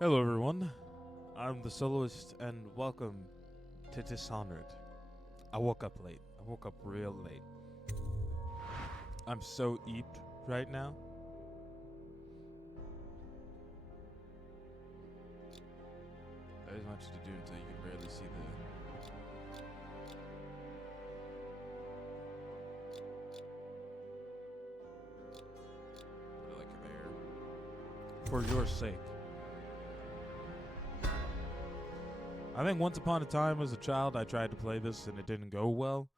Hello everyone, I'm the soloist and welcome to Dishonored. I woke up late. I woke up real late. I'm so eeped right now. There's much to do until you can barely see like there. For your sake. I think once upon a time as a child I tried to play this and it didn't go well.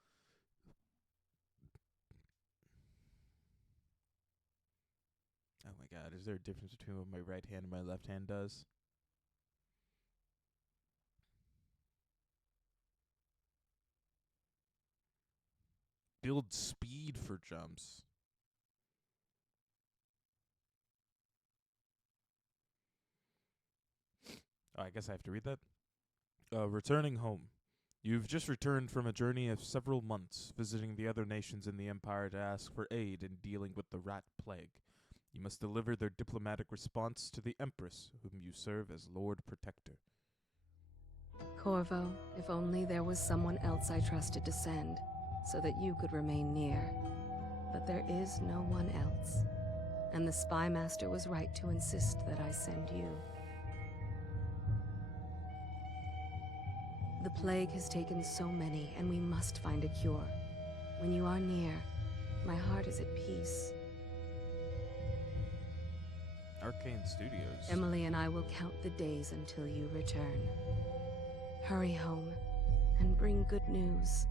Oh my god, is there a difference between what my right hand and my left hand does? Build speed for jumps. Oh, I guess I have to read that. Returning home. You've just returned from a journey of several months, visiting the other nations in the Empire to ask for aid in dealing with the rat plague. You must deliver their diplomatic response to the Empress, whom you serve as Lord Protector. Corvo, if only there was someone else I trusted to send, so that you could remain near. But there is no one else, and the Spy Master was right to insist that I send you. The plague has taken so many, and we must find a cure. When you are near, my heart is at peace. Arcane Studios. Emily and I will count the days until you return. Hurry home, and bring good news.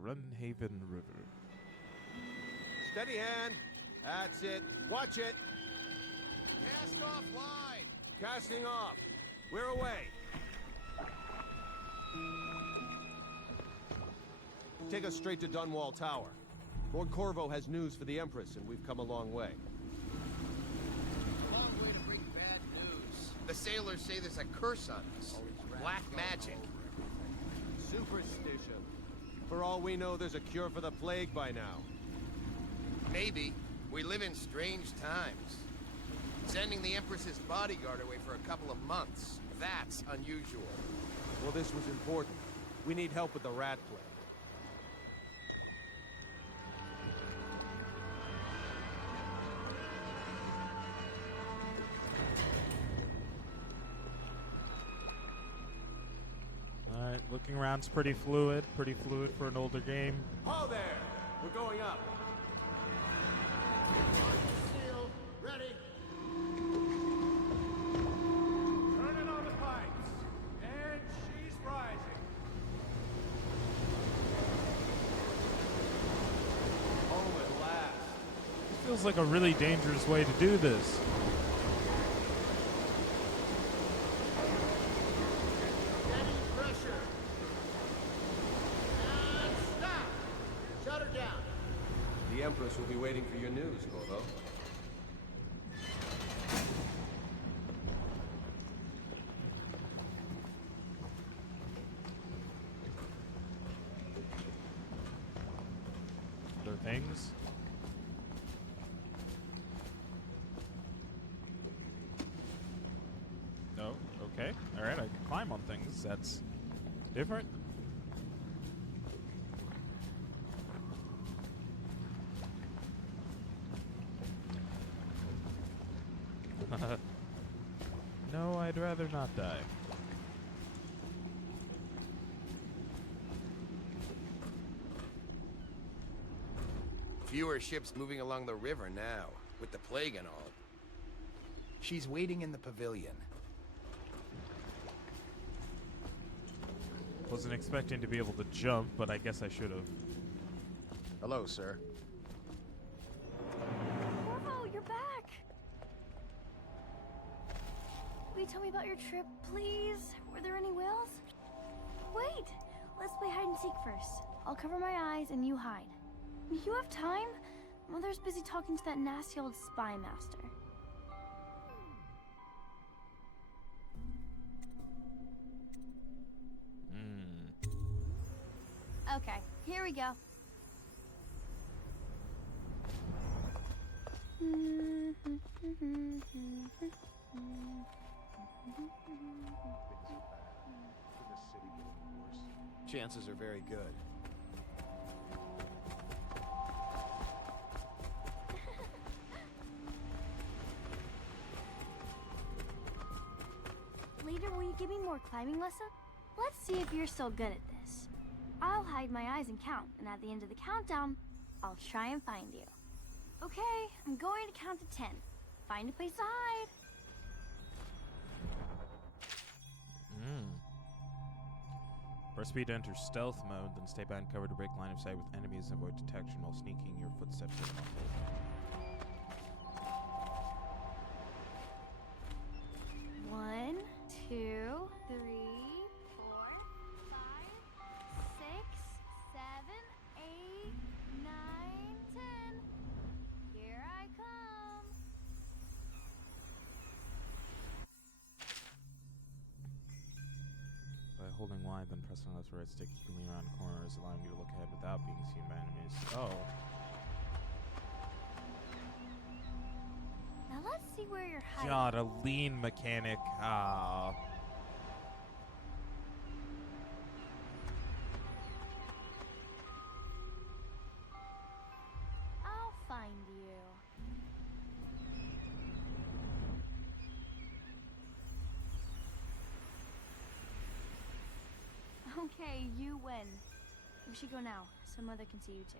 Runhaven River. Steady hand. That's it. Watch it. Cast off line. Casting off. We're away. Take us straight to Dunwall Tower. Lord Corvo has news for the Empress, and we've come a long way. Long way to bring bad news. The sailors say there's a curse on us. Black magic. Superstition. For all we know, there's a cure for the plague by now. Maybe. We live in strange times. Sending the Empress's bodyguard away for a couple of months. That's unusual. Well, this was important. We need help with the rat plague. Alright, looking around's pretty fluid for an older game. Ho there! We're going up. Sealed. Ready. Turning on the pipes. And she's rising. Home at last. This feels like a really dangerous way to do this. Getting pressure. And stop. Shut her down. The Empress will be waiting for your news, Corvo. Other things. Oh, okay. Alright, I can climb on things. That's different. No, I'd rather not die. Fewer ships moving along the river now, with the plague and all. She's waiting in the pavilion. Wasn't expecting to be able to jump, but I guess I should have. Hello, sir. Corvo, you're back! Will you tell me about your trip, please? Were there any whales? Wait! Let's play hide and seek first. I'll cover my eyes and you hide. You have time? Mother's busy talking to that nasty old spy master. Okay, here we go. Chances are very good. Later, will you give me more climbing lesson? Let's see if you're still good at this. I'll hide my eyes and count, and at the end of the countdown, I'll try and find you. Okay, I'm going to count to 10. Find a place to hide. Press B to enter stealth mode, then stay behind cover to break line of sight with enemies and avoid detection while sneaking your footsteps in muffled. 1, 2, 3, 4, 5, 6, 7, 8, 9, 10. Here I come. By holding Y, then pressing left or right stick evenly around corners, allowing you to look ahead without being seen by enemies. Oh. Now let's see where you're hiding. God, a lean mechanic. Ah. I'll find you. Okay, you win. We should go now, so Mother can see you too.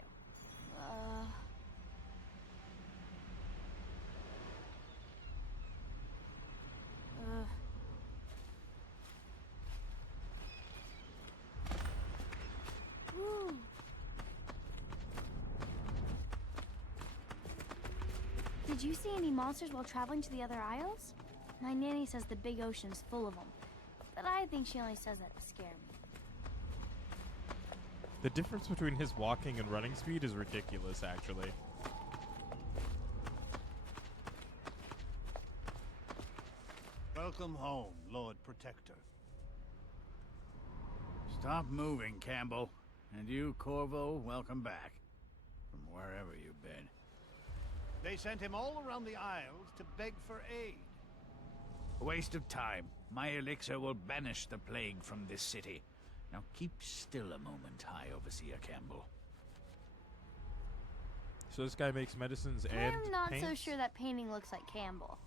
Ooh. Did you see any monsters while traveling to the other isles? My nanny says the big ocean's full of them, but I think she only says that to scare me. The difference between his walking and running speed is ridiculous, actually. Welcome home, Lord Protector. Stop moving, Campbell. And you, Corvo, welcome back. From wherever you've been. They sent him all around the Isles to beg for aid. A waste of time. My elixir will banish the plague from this city. Now keep still a moment, High Overseer Campbell. So this guy makes medicines and I'm not so paints? sure that painting looks like Campbell.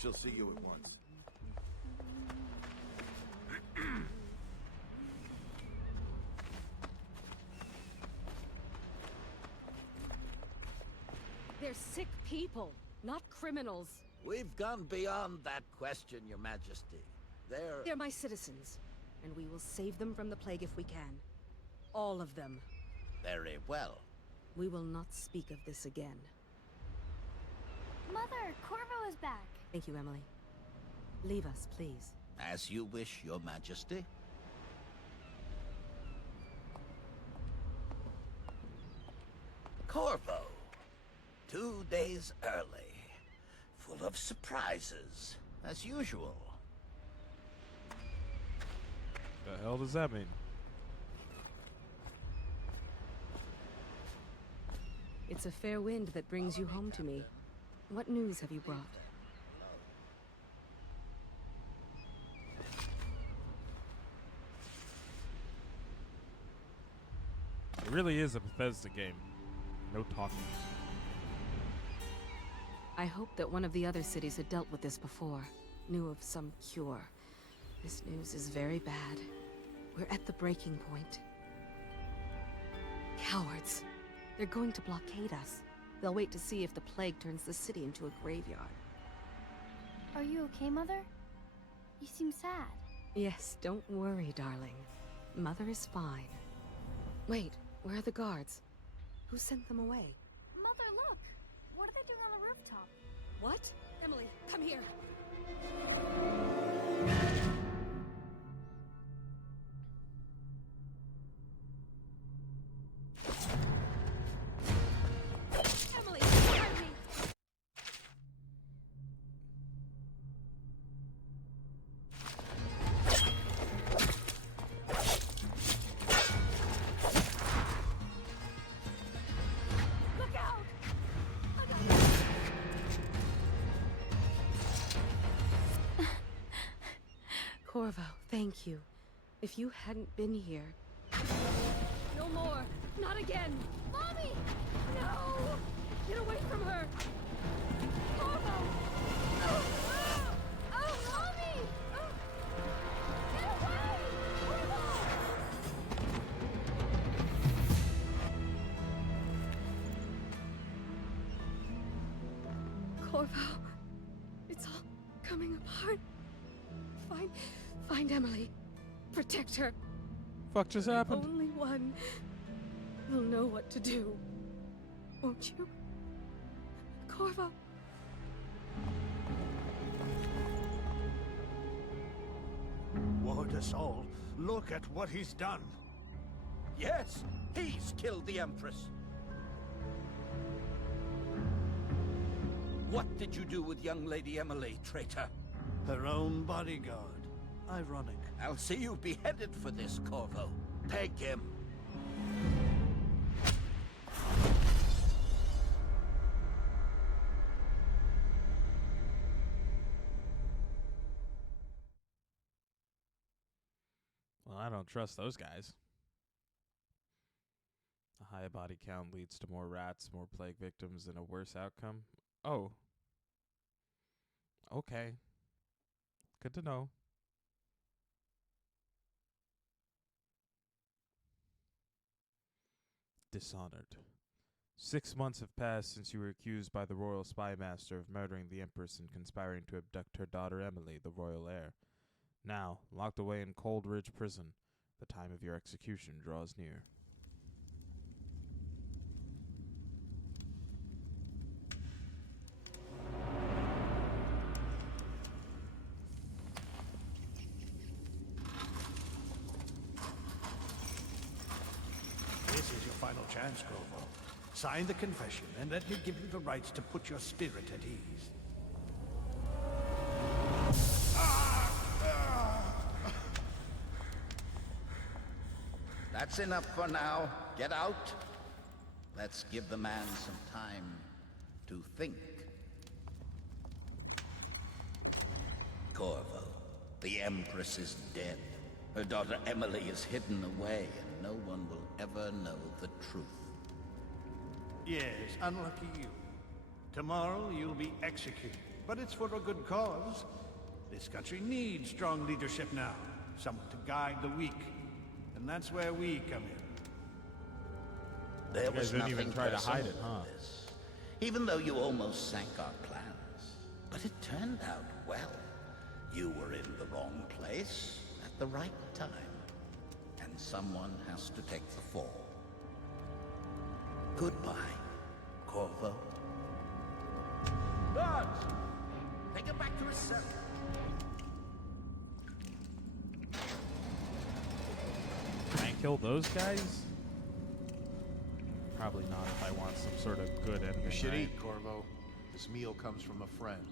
She'll see you at once. They're sick people, not criminals. We've gone beyond that question, Your Majesty. They're my citizens, and we will save them from the plague if we can. All of them. Very well. We will not speak of this again. Mother, Corvo is back. Thank you, Emily. Leave us, please. As you wish, Your Majesty. Corvo. 2 days early. Full of surprises, as usual. The hell does that mean? It's a fair wind that brings you home to me. What news have you brought? It really is a Bethesda game. No talking. I hoped that one of the other cities had dealt with this before, knew of some cure. This news is very bad. We're at the breaking point. Cowards. They're going to blockade us. They'll wait to see if the plague turns the city into a graveyard. Are you okay, Mother? You seem sad. Yes, don't worry, darling. Mother is fine. Wait, where are the guards? Who sent them away? Mother, look! What are they doing on the rooftop? What? Emily, come here! Emily, pardon me! Corvo, thank you. If you hadn't been here... No more! Not again! Mommy! No! Get away from her! Corvo! Oh, Mommy! Oh. Get away! Corvo, it's all coming apart. Find Emily. Protect her. Fuck just happened? Only one will know what to do. Won't you? Corvo. Ward us all. Look at what he's done. Yes, he's killed the Empress. What did you do with young Lady Emily, traitor? Her own bodyguard. Ironic. I'll see you beheaded for this, Corvo. Peg him. Well, I don't trust those guys. A high body count leads to more rats, more plague victims, and a worse outcome. Oh. Okay. Good to know. Dishonored. 6 months have passed since you were accused by the royal spy master of murdering the Empress and conspiring to abduct her daughter Emily, the royal heir. Now, locked away in Cold Ridge Prison, the time of your execution draws near. This is your final chance, Corvo. Sign the confession, and let me give you the rights to put your spirit at ease. That's enough for now. Get out. Let's give the man some time to think. Corvo, the Empress is dead. Her daughter Emily is hidden away, and no one will ever know the truth. Yes, unlucky you. Tomorrow you'll be executed, but it's for a good cause. This country needs strong leadership now, someone to guide the weak. And that's where we come in. There You guys was didn't nothing even try to hide it, personal huh? in this. Even though you almost sank our plans. But it turned out well. You were in the wrong place at the right time. And someone has to take the fall. Goodbye, Corvo. Guards! Take him back to his cell. Can I kill those guys? Probably not if I want some sort of good ending. You should right? eat, Corvo. This meal comes from a friend.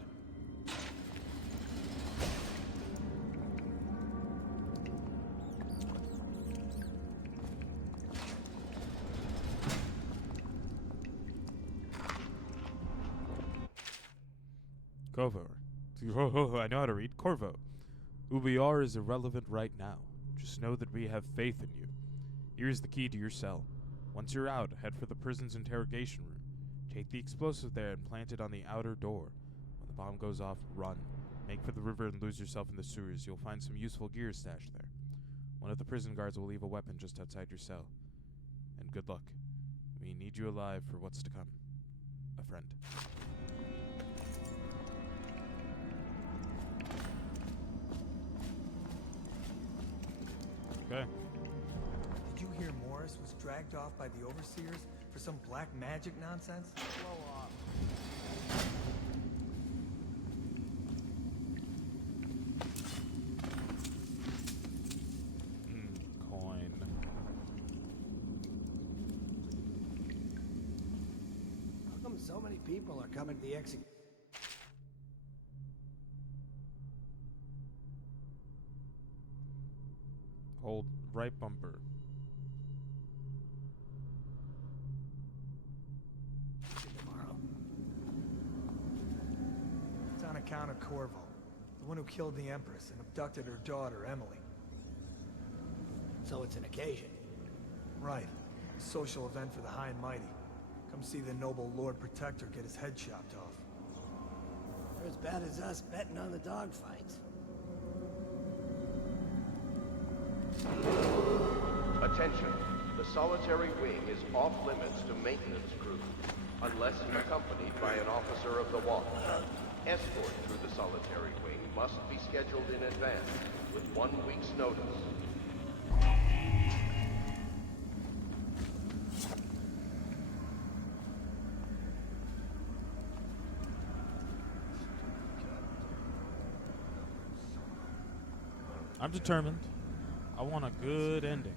Corvo. Oh, I know how to read. Corvo. Who we are is irrelevant right now. Just know that we have faith in you. Here's the key to your cell. Once you're out, head for the prison's interrogation room. Take the explosive there and plant it on the outer door. When the bomb goes off, run. Make for the river and lose yourself in the sewers. You'll find some useful gear stashed there. One of the prison guards will leave a weapon just outside your cell. And good luck. We need you alive for what's to come. A friend. Okay. Did you hear Morris was dragged off by the overseers for some black magic nonsense? Blow off. Coin. How come so many people are coming to the execution? Hold right bumper. Tomorrow. It's on account of Corvo. The one who killed the Empress and abducted her daughter, Emily. So it's an occasion. Right. A social event for the high and mighty. Come see the noble Lord Protector get his head chopped off. They're as bad as us betting on the dogfights. Attention. The solitary wing is off limits to maintenance crews, unless accompanied by an officer of the watch. Escort through the solitary wing must be scheduled in advance, with 1 week's notice. I'm determined. I want a good ending.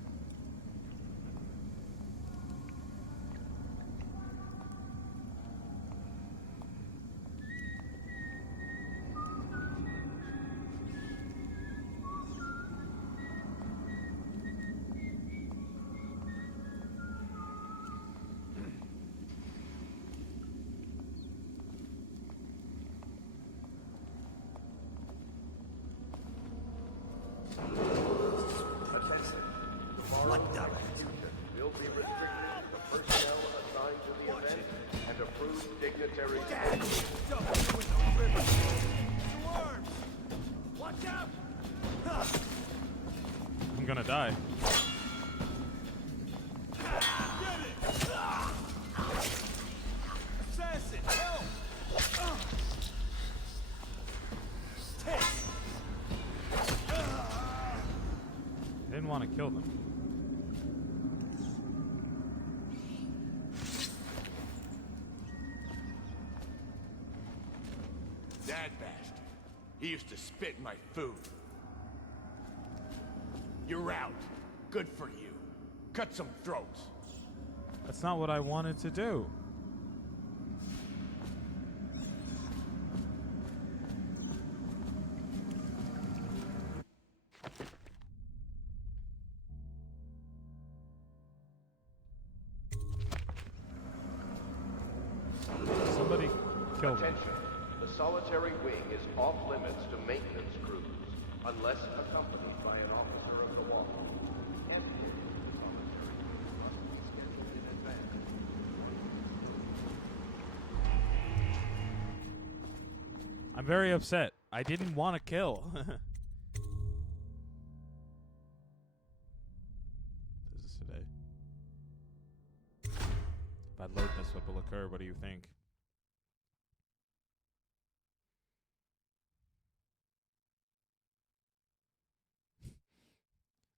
What the? Will be restricted to the personnel assigned to the event and approved dignitaries. Watch out! I'm gonna die. Assassin, help! I didn't want to kill them. That bastard. He used to spit in my food. You're out. Good for you. Cut some throats. That's not what I wanted to do. Somebody killed me. Attention. The solitary wing is off limits to maintenance crews, unless accompanied by an officer of the watch. Escort through the solitary wing must be scheduled in advance. I'm very upset. I didn't want to kill. This is today. If I load this, what will occur? What do you think?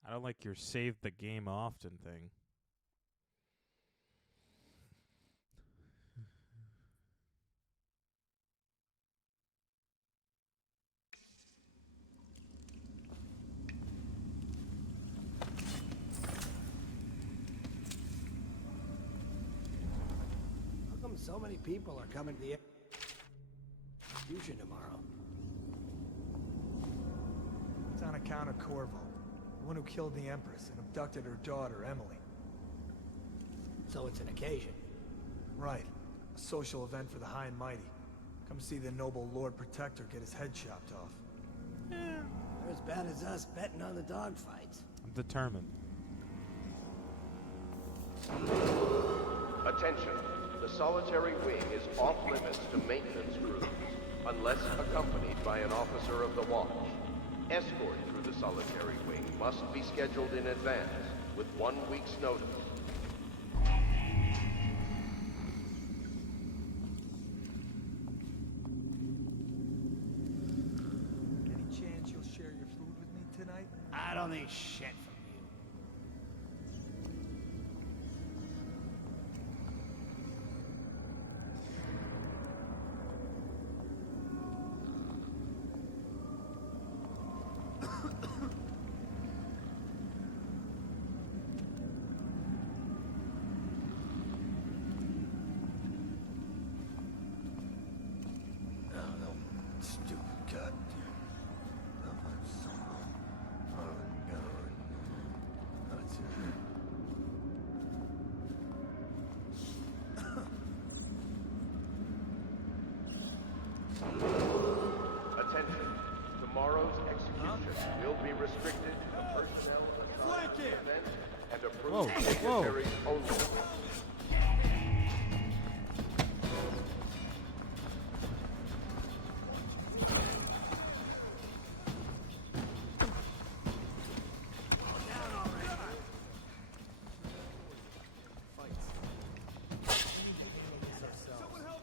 I don't like your save the game often thing. How come so many people are coming to the execution tomorrow? It's on account of Corvo. The one who killed the Empress and abducted her daughter, Emily. So it's an occasion. Right. A social event for the high and mighty. Come see the noble Lord Protector get his head chopped off. They're as bad as us betting on the dogfights. I'm determined. Attention. The solitary wing is off limits to maintenance crews, unless accompanied by an officer of the watch. Escort through the solitary wing must be scheduled in advance, with 1 week's notice. Any chance you'll share your food with me tonight? I don't need shit from you. Stupid goddamn. Attention. be restricted to the personnel assigned to the event and Whoa, approved dignitaries only.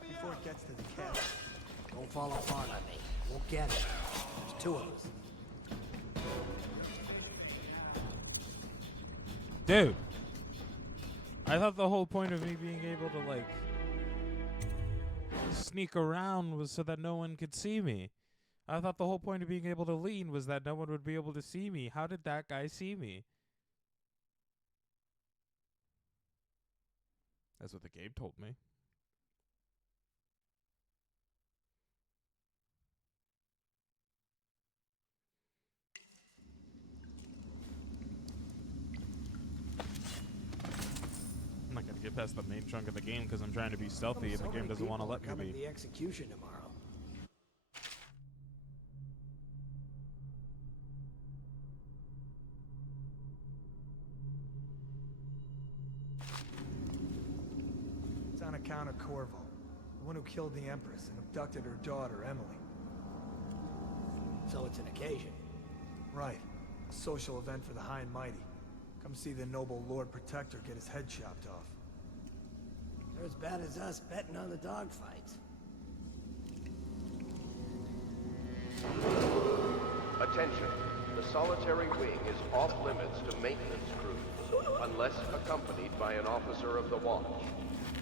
Before it gets to the castle. Don't fall apart on me. We'll get it. There's two of us. Dude, I thought the whole point of me being able to, like, sneak around was so that no one could see me. I thought the whole point of being able to lean was that no one would be able to see me. How did that guy see me? That's what the game told me. I'm not gonna get past the main chunk of the game because I'm trying to be stealthy and the game doesn't want to let me Coming to be. the execution tomorrow. It's on account of Corvo, the one who killed the Empress and abducted her daughter, Emily. So it's an occasion. Right. A social event for the high and mighty. Come see the noble Lord Protector get his head chopped off. They're as bad as us betting on the dogfights. Attention. The solitary wing is off limits to maintenance crews, unless accompanied by an officer of the watch.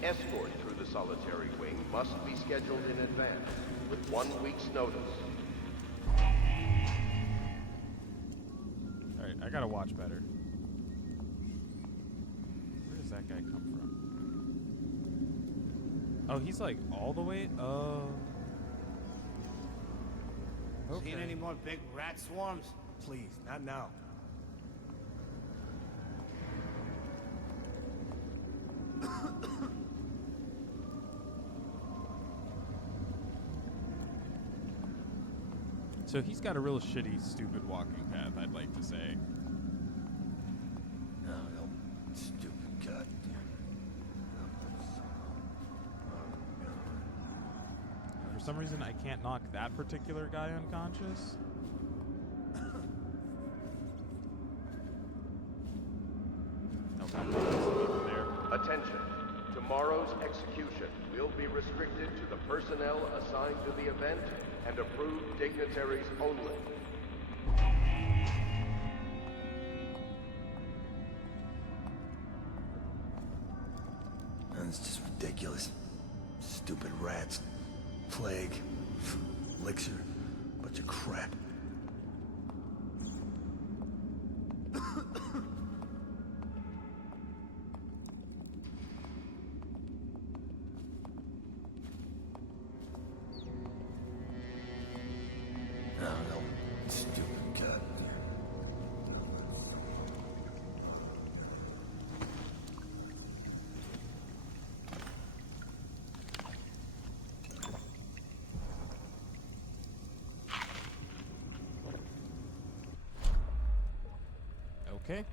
Escort through the solitary wing must be scheduled in advance, with 1 week's notice. Alright, I gotta watch better. Where does that guy come from? Oh, he's like all the way? Oh. Okay. Seen any more big rat swarms? Please, not now. So he's got a real shitty, stupid walking path, I'd like to say. No, stupid god. For some reason, I can't knock that particular guy unconscious. Okay. There. Attention. Tomorrow's execution will be restricted to the personnel assigned to the event and approved dignitaries only. It's just ridiculous. Stupid rats. Plague. Elixir. Bunch of crap. No, stupid god. Okay.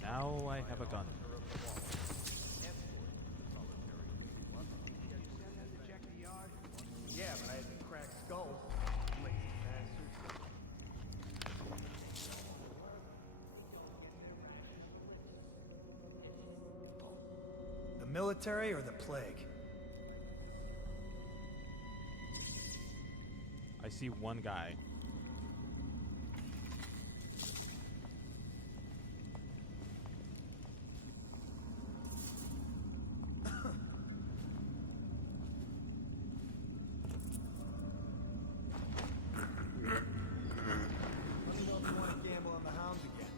Now I have a gun. Yeah, but I had to crack skulls. Lazy bastard. The military or the plague? I see one guy. Let me know if you want to gamble on the hounds again.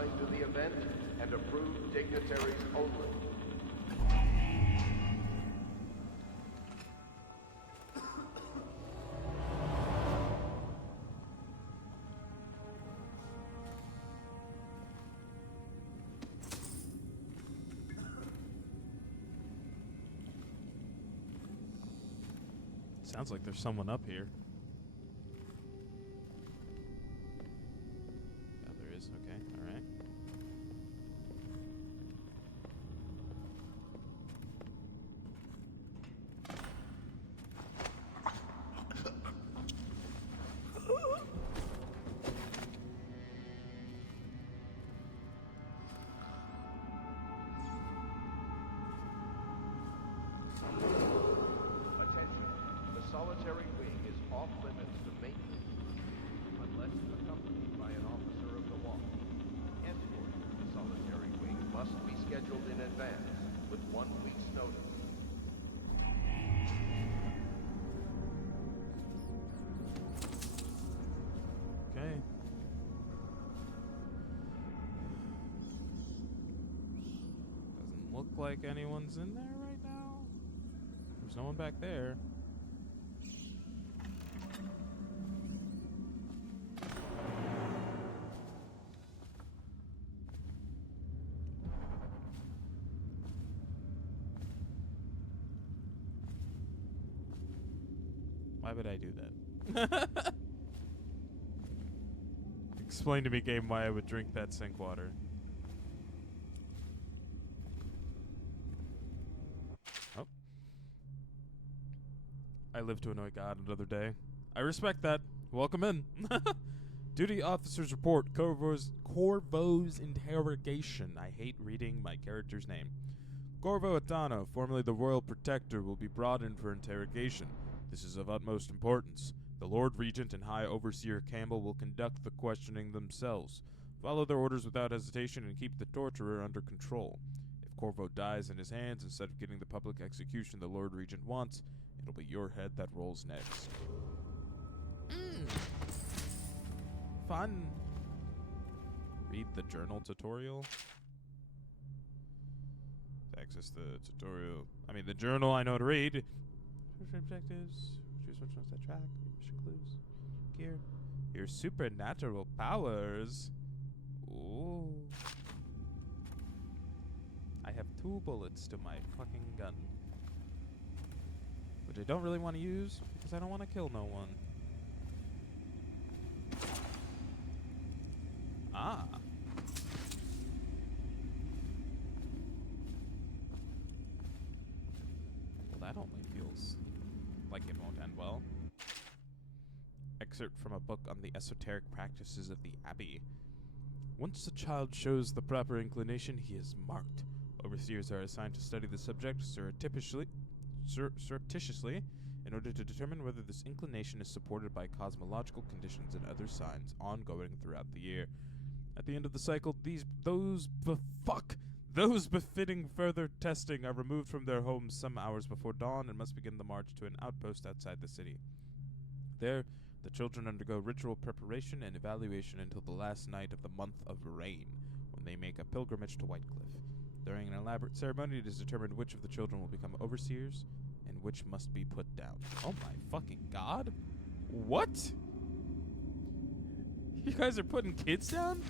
assigned to the event and approved dignitaries only. Sounds like there's someone up here. Oh, there is. Okay, all right. Attention. The solitary wing is off limits to maintenance unless accompanied by an officer of the watch. Escort to the solitary wing must be scheduled in advance with 1 week's notice. Okay. Doesn't look like anyone's in there right now. There's no one back there. Why would I do that? Explain to me, game, why I would drink that sink water. Oh. I live to annoy God another day. I respect that. Welcome in. Duty officer's report. Corvo's interrogation. I hate reading my character's name. Corvo Atano, formerly the Royal Protector, will be brought in for interrogation. This is of utmost importance. The Lord Regent and High Overseer Campbell will conduct the questioning themselves. Follow their orders without hesitation and keep the torturer under control. If Corvo dies in his hands instead of getting the public execution the Lord Regent wants, it'll be your head that rolls next. Fun. Read the journal tutorial. To access the tutorial. I mean, the journal I know to read. Objectives. Choose which ones that track. Mission clues. Gear. Your supernatural powers. Ooh. I have 2 bullets to my fucking gun. Which I don't really want to use because I don't want to kill no one. Ah. Well, that only feels like it won't end well. Excerpt from a book on the esoteric practices of the Abbey. Once a child shows the proper inclination, he is marked. Overseers are assigned to study the subject surreptitiously in order to determine whether this inclination is supported by cosmological conditions and other signs ongoing throughout the year. At the end of the cycle, those befitting further testing are removed from their homes some hours before dawn and must begin the march to an outpost outside the city. There, the children undergo ritual preparation and evaluation until the last night of the month of rain, when they make a pilgrimage to Whitecliff. During an elaborate ceremony, it is determined which of the children will become overseers and which must be put down. Oh my fucking god! What? You guys are putting kids down?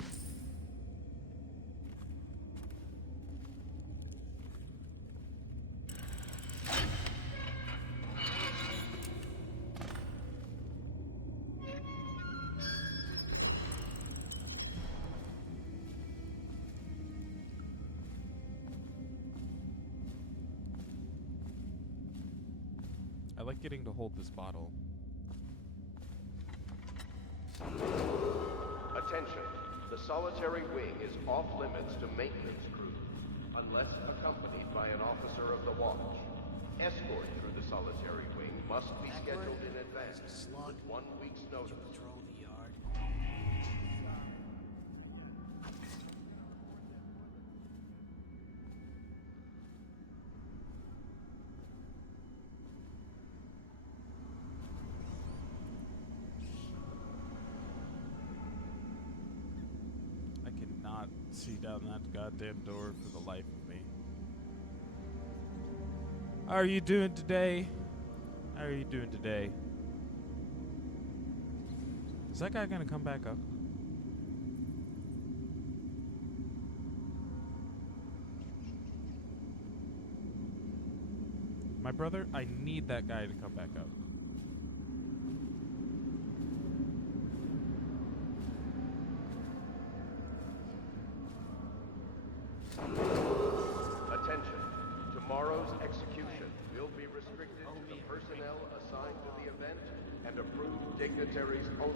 I like getting to hold this bottle. Attention. The solitary wing is off limits to maintenance crew, unless accompanied by an officer of the watch. Escort through the solitary wing must be scheduled in advance with 1 week's notice. Patrol the yard. I cannot see down that goddamn door for the life of me. How are you doing today? How are you doing today? Is that guy gonna come back up? My brother, I need that guy to come back up. Attention. Tomorrow's execution will be restricted to the personnel assigned to the event and approved dignitaries only.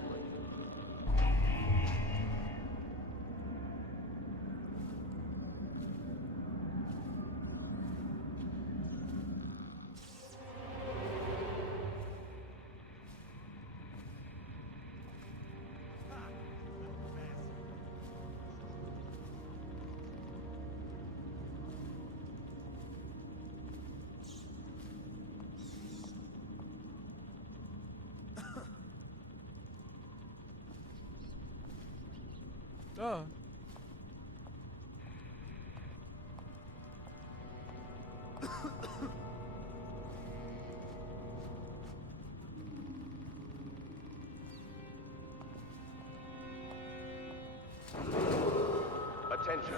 Attention.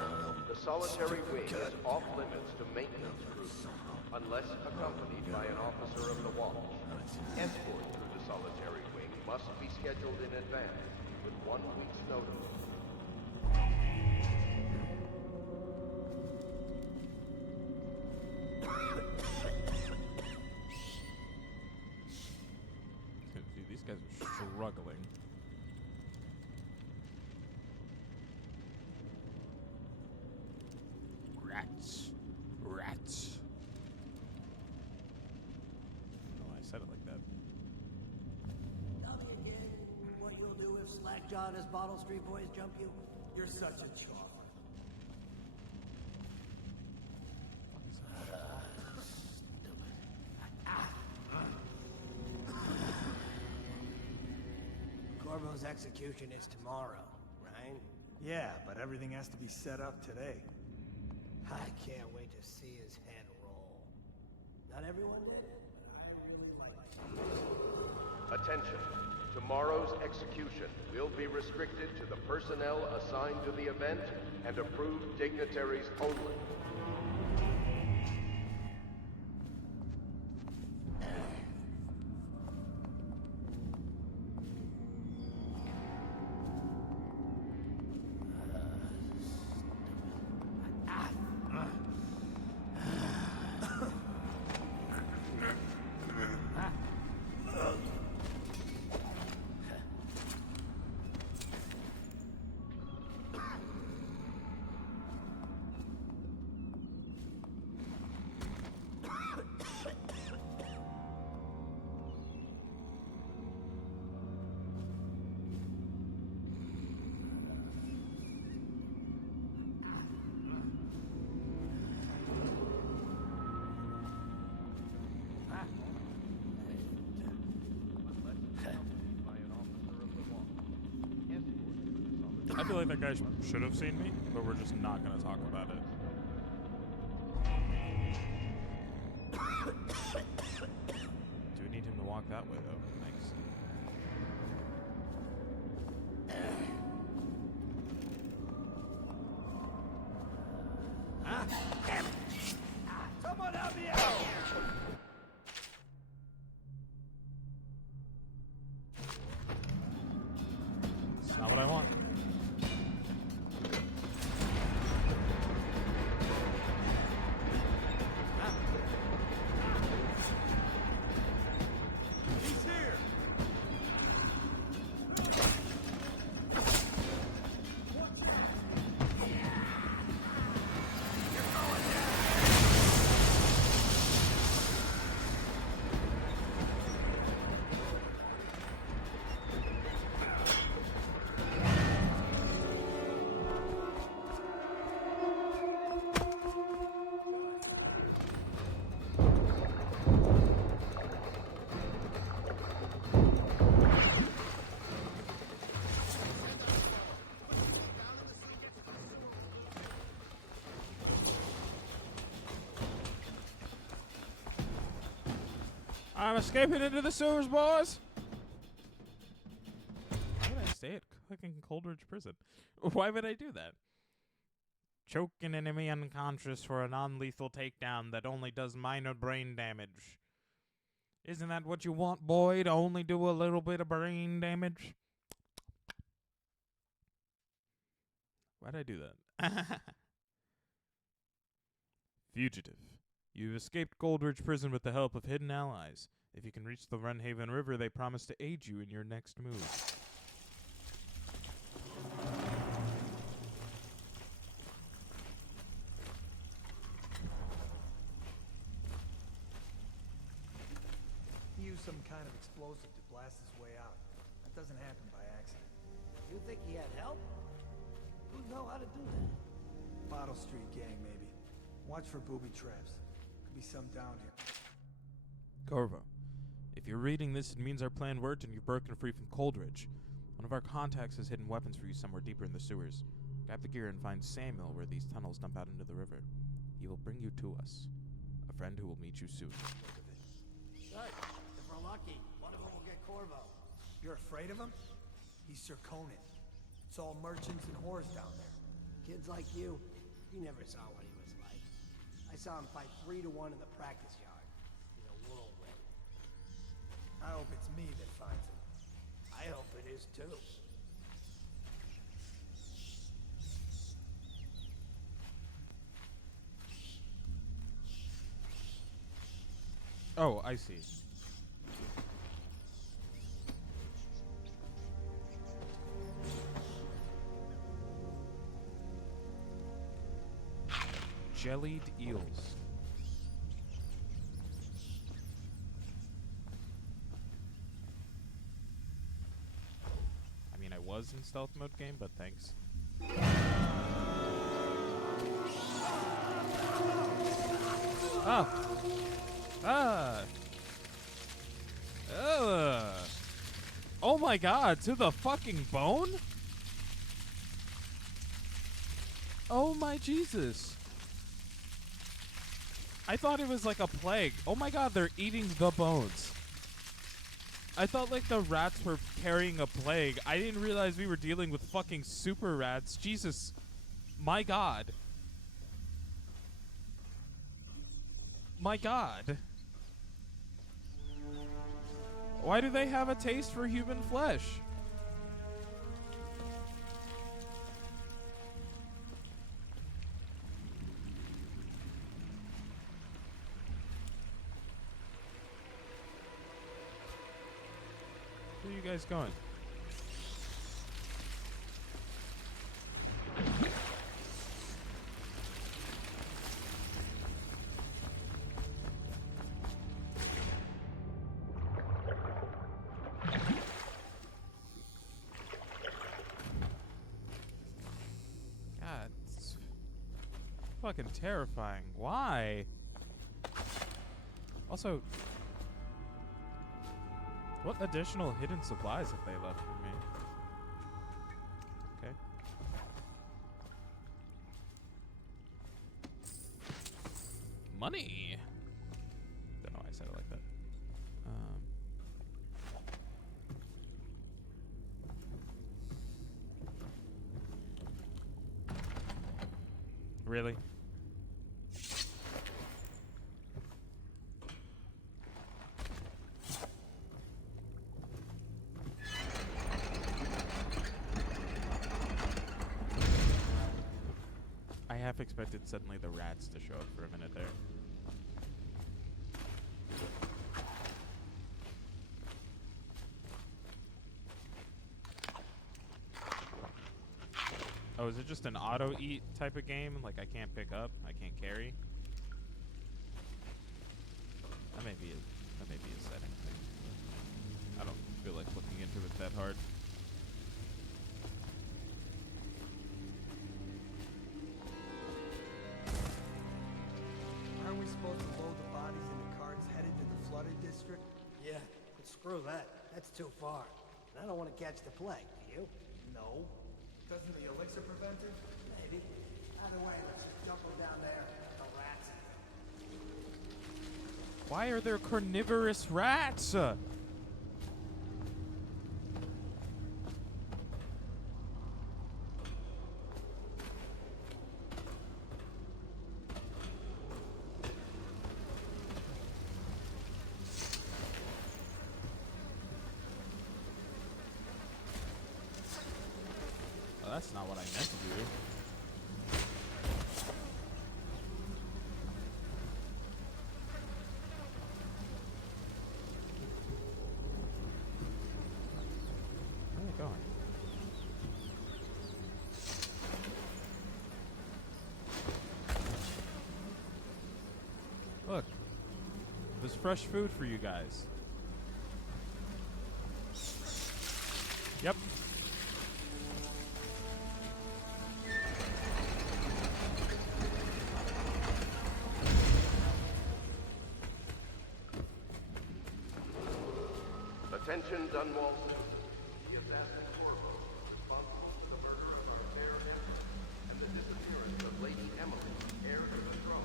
The solitary wing is off limits to maintenance crews, unless accompanied by an officer of the watch. Escort through the solitary wing must be scheduled in advance, with 1 week's notice. See, these guys are struggling. Rats. Rats. No, I said it like that. Tell me again what you'll do if Slackjaw and his Bottle Street boys jump you. You're such a chocolate. Corvo's execution is tomorrow, right? Yeah, but everything has to be set up today. I can't wait to see his head roll. Not everyone did it, but I really like it. Attention. Tomorrow's execution will be restricted to the personnel assigned to the event and approved dignitaries only. I feel like that guy should have seen me, but we're just not going to talk about it. Do we need him to walk that way, though? Thanks. Someone help me out! It's not what I want. I'm escaping into the sewers, boys! Why would I stay at fucking Coldridge Prison? Why would I do that? Choke an enemy unconscious for a non-lethal takedown that only does minor brain damage. Isn't that what you want, boy? To only do a little bit of brain damage? Why'd I do that? Fugitive. You've escaped Coldridge Prison with the help of hidden allies. If you can reach the Runhaven River, they promise to aid you in your next move. He used some kind of explosive to blast his way out. That doesn't happen by accident. You think he had help? Who know how to do that? Bottle Street gang, maybe. Watch for booby traps. Could be some down here. Corvo, if you're reading this, it means our plan worked and you've broken free from Coldridge. One of our contacts has hidden weapons for you somewhere deeper in the sewers. Grab the gear and find Samuel where these tunnels dump out into the river. He will bring you to us. A friend who will meet you soon. Good. If we're lucky, one of them will get Corvo. You're afraid of him? He's Sir Conan. It's all merchants and whores down there. Kids like you never saw what he was like. I saw him fight 3 to 1 in the practice yard. In a whirlwind. I hope it's me that finds him. I hope it is too. Oh, I see. Jellied eels. I mean, I was in stealth mode game, but thanks. Ah! Ah! Oh my god, to the fucking bone? Oh my Jesus. I thought it was like a plague. Oh my god, they're eating the bones. I thought like the rats were carrying a plague. I didn't realize we were dealing with fucking super rats. Jesus. My god. My god. Why do they have a taste for human flesh? Where are you guys going? God, it's fucking terrifying. Why? Also, what additional hidden supplies have they left for me? Okay. Money! Don't know why I said it like that. Really? I half expected suddenly the rats to show up for a minute there. Oh, is it just an auto-eat type of game? Like I can't pick up, I can't carry? That may be a setting thing. I don't feel like looking into it that hard. Aren't we supposed to load the bodies into carts headed to the flooded district? Yeah, but screw that. That's too far. And I don't want to catch the plague, do you? No. Doesn't the elixir prevent it? Maybe. Either way, let's just dump them down there. The rats. Why are there carnivorous rats? Well, that's not what I meant to do. Where are they going? Look, there's fresh food for you guys. Yep. Attention, Dunwall. The assassin Corvo, responsible for the murder of our fair Empress and the disappearance of Lady Emily, heir to the throne,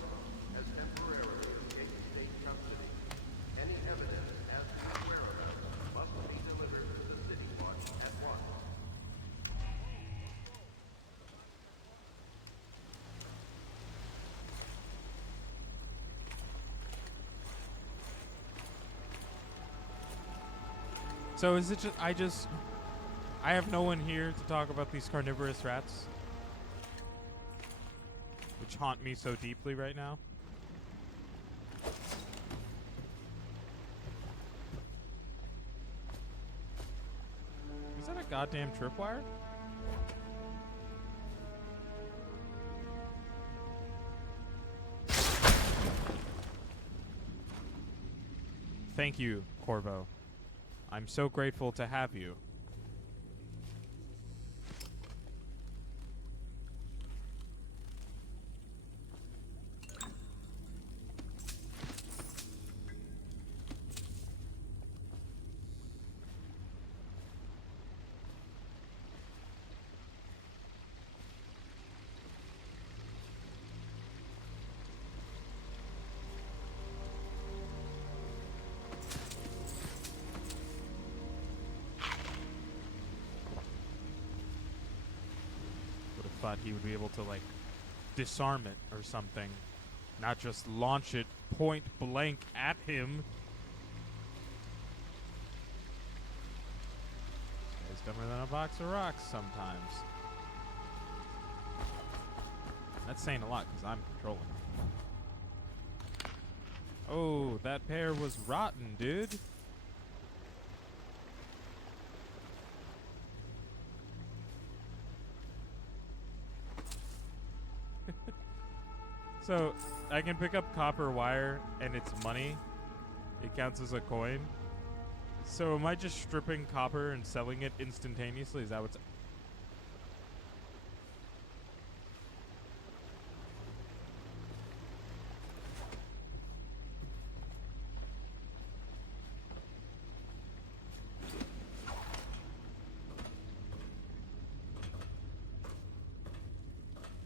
has temporarily escaped state custody. Any evidence as to his whereabouts must be delivered to the City Watch at once. So is it just I have no one here to talk about these carnivorous rats, which haunt me so deeply right now? Is that a goddamn tripwire? Thank you, Corvo. I'm so grateful to have you. Thought he would be able to, like, disarm it or something, not just launch it point blank at him. This guy's dumber than a box of rocks sometimes. That's saying a lot because I'm controlling it. Oh, that pear was rotten, dude. So, I can pick up copper wire and it's money. It counts as a coin. So, am I just stripping copper and selling it instantaneously? Is that what's...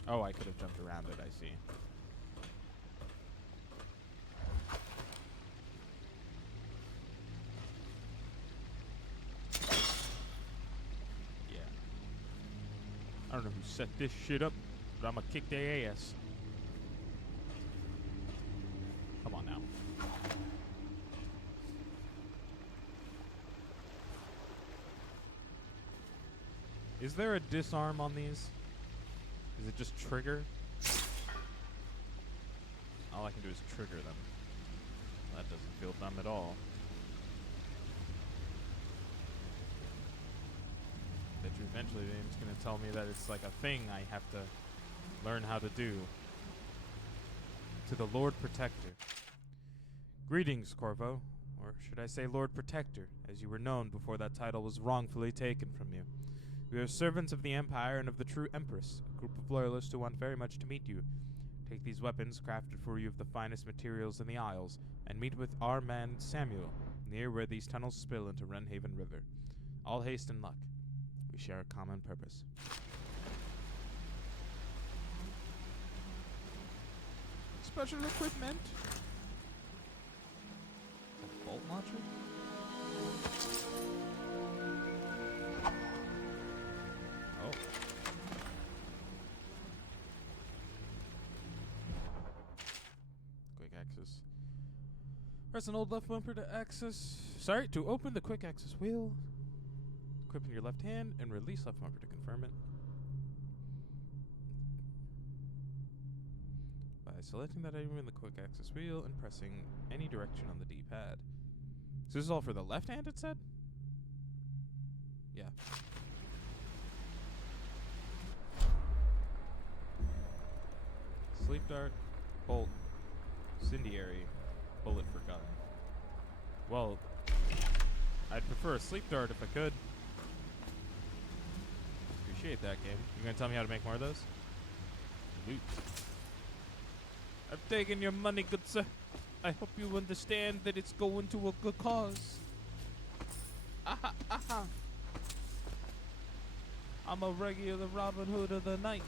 Oh, I could have jumped around it, I see. I don't know who set this shit up, but I'm gonna kick their ass. Come on now. Is there a disarm on these? Is it just trigger? All I can do is trigger them. That doesn't feel dumb at all. Bet you eventually the game's gonna tell me that it's like a thing I have to learn how to do. To the Lord Protector. Greetings, Corvo. Or should I say Lord Protector, as you were known before that title was wrongfully taken from you. We are servants of the Empire and of the true Empress, a group of loyalists who want very much to meet you. Take these weapons, crafted for you of the finest materials in the Isles, and meet with our man Samuel, near where these tunnels spill into Wrenhaven River. All haste and luck. We share a common purpose. Special equipment. bolt launcher? Oh. Quick access. Press an old left bumper to access. Sorry, to open the quick access wheel. Equip in your left hand and release left bumper to confirm it. By selecting that item in the quick access wheel and pressing any direction on the D-pad. So this is all for the left hand, it said? Yeah. Sleep dart, bolt, incendiary, bullet for gun. Well, I'd prefer a sleep dart if I could. Appreciate that, game. You gonna tell me how to make more of those? Loot. I've taken your money, good sir. I hope you understand that it's going to a good cause. Aha, aha. I'm a regular Robin Hood of the night.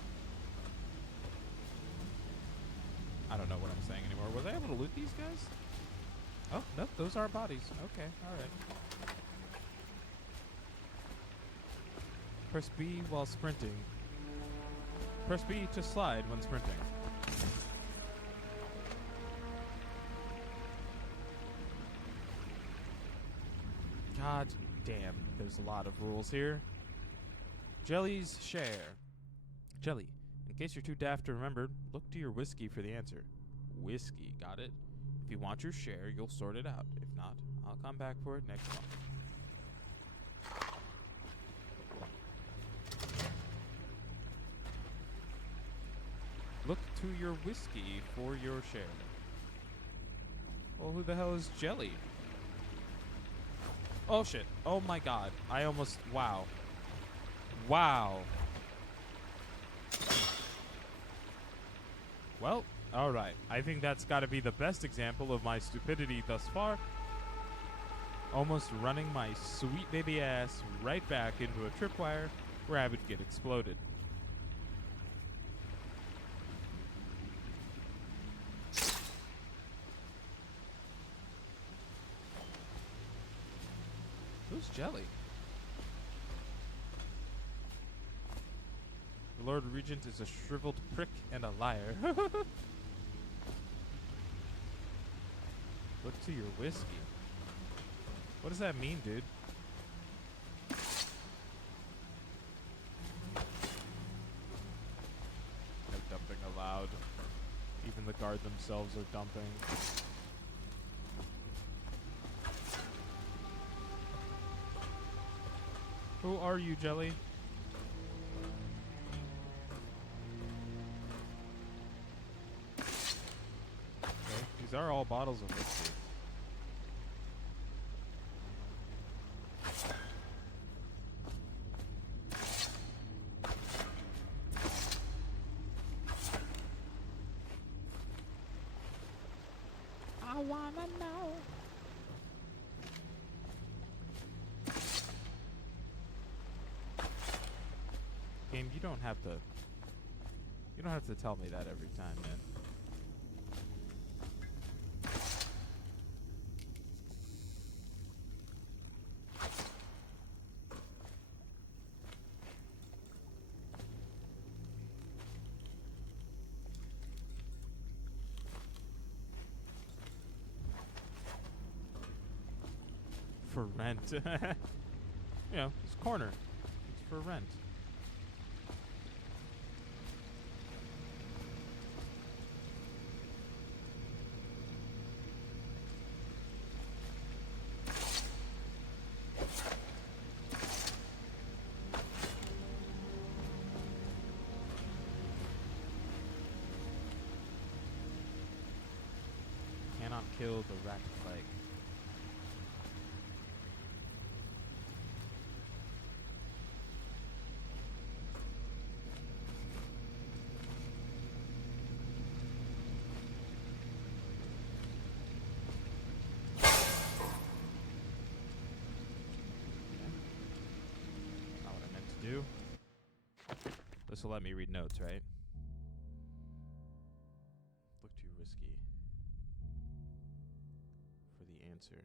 I don't know what I'm saying anymore. Was I able to loot these guys? Oh, no, those are bodies. Okay, alright. Press B while sprinting. Press B to slide when sprinting. God damn, there's a lot of rules here. Jelly's share. Jelly. In case you're too daft to remember, look to your whiskey for the answer. Whiskey, got it? If you want your share, you'll sort it out. If not, I'll come back for it next month. Look to your whiskey for your share. Well, who the hell is Jelly? Oh shit. Oh my god. I almost... Wow. Wow. Well, alright. I think that's gotta be the best example of my stupidity thus far. Almost running my sweet baby ass right back into a tripwire where I would get exploded. Who's Jelly? The Lord Regent is a shriveled prick and a liar. Look to your whiskey. What does that mean, dude? No dumping allowed. Even the guard themselves are dumping. Who are you, Jelly? Okay, these are all bottles of whiskey. I wanna know. Game, you don't have to tell me that every time, man. For rent. You know, it's corner. It's for rent. Cannot kill the rat plague. Not what I meant to do. This will let me read notes, right? Look to your whiskey for the answer.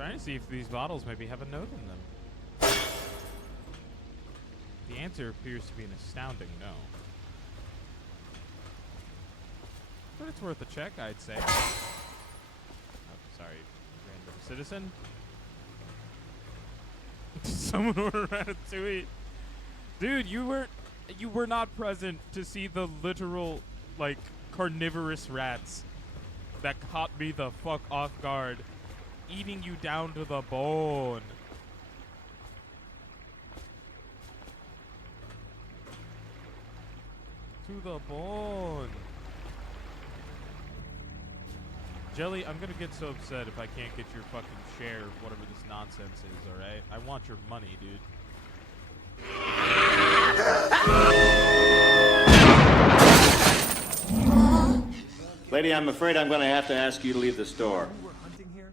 Trying to see if these bottles maybe have a note in them. The answer appears to be an astounding no. But it's worth a check, I'd say. Oh, sorry, random citizen. Someone order Ratatouille. Dude, you were not present to see the literal, like, carnivorous rats that caught me the fuck off guard, eating you down to the bone. To the bone. Jelly, I'm gonna get so upset if I can't get your fucking share of whatever this nonsense is, alright? I want your money, dude. Lady, I'm afraid I'm going to have to ask you to leave the store. We were hunting here.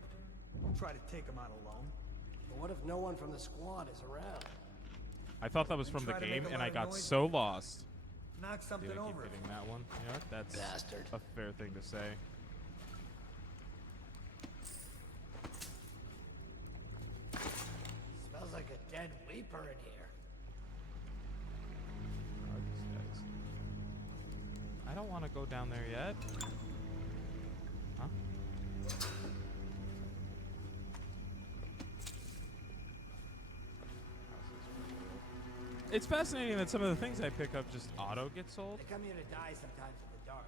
Try to take him out alone. But what if no one from the squad is around? I thought that was from the try to game, make a and lot I of got noise. so lost. Knock something Dude, I keep over. hitting that one. You know what? That's Bastard. a fair thing to say. Smells like a dead weeper in here. Oh, these guys. I don't want to go down there yet. Huh? It's fascinating that some of the things I pick up just auto get sold. They come here to die sometimes in the dark.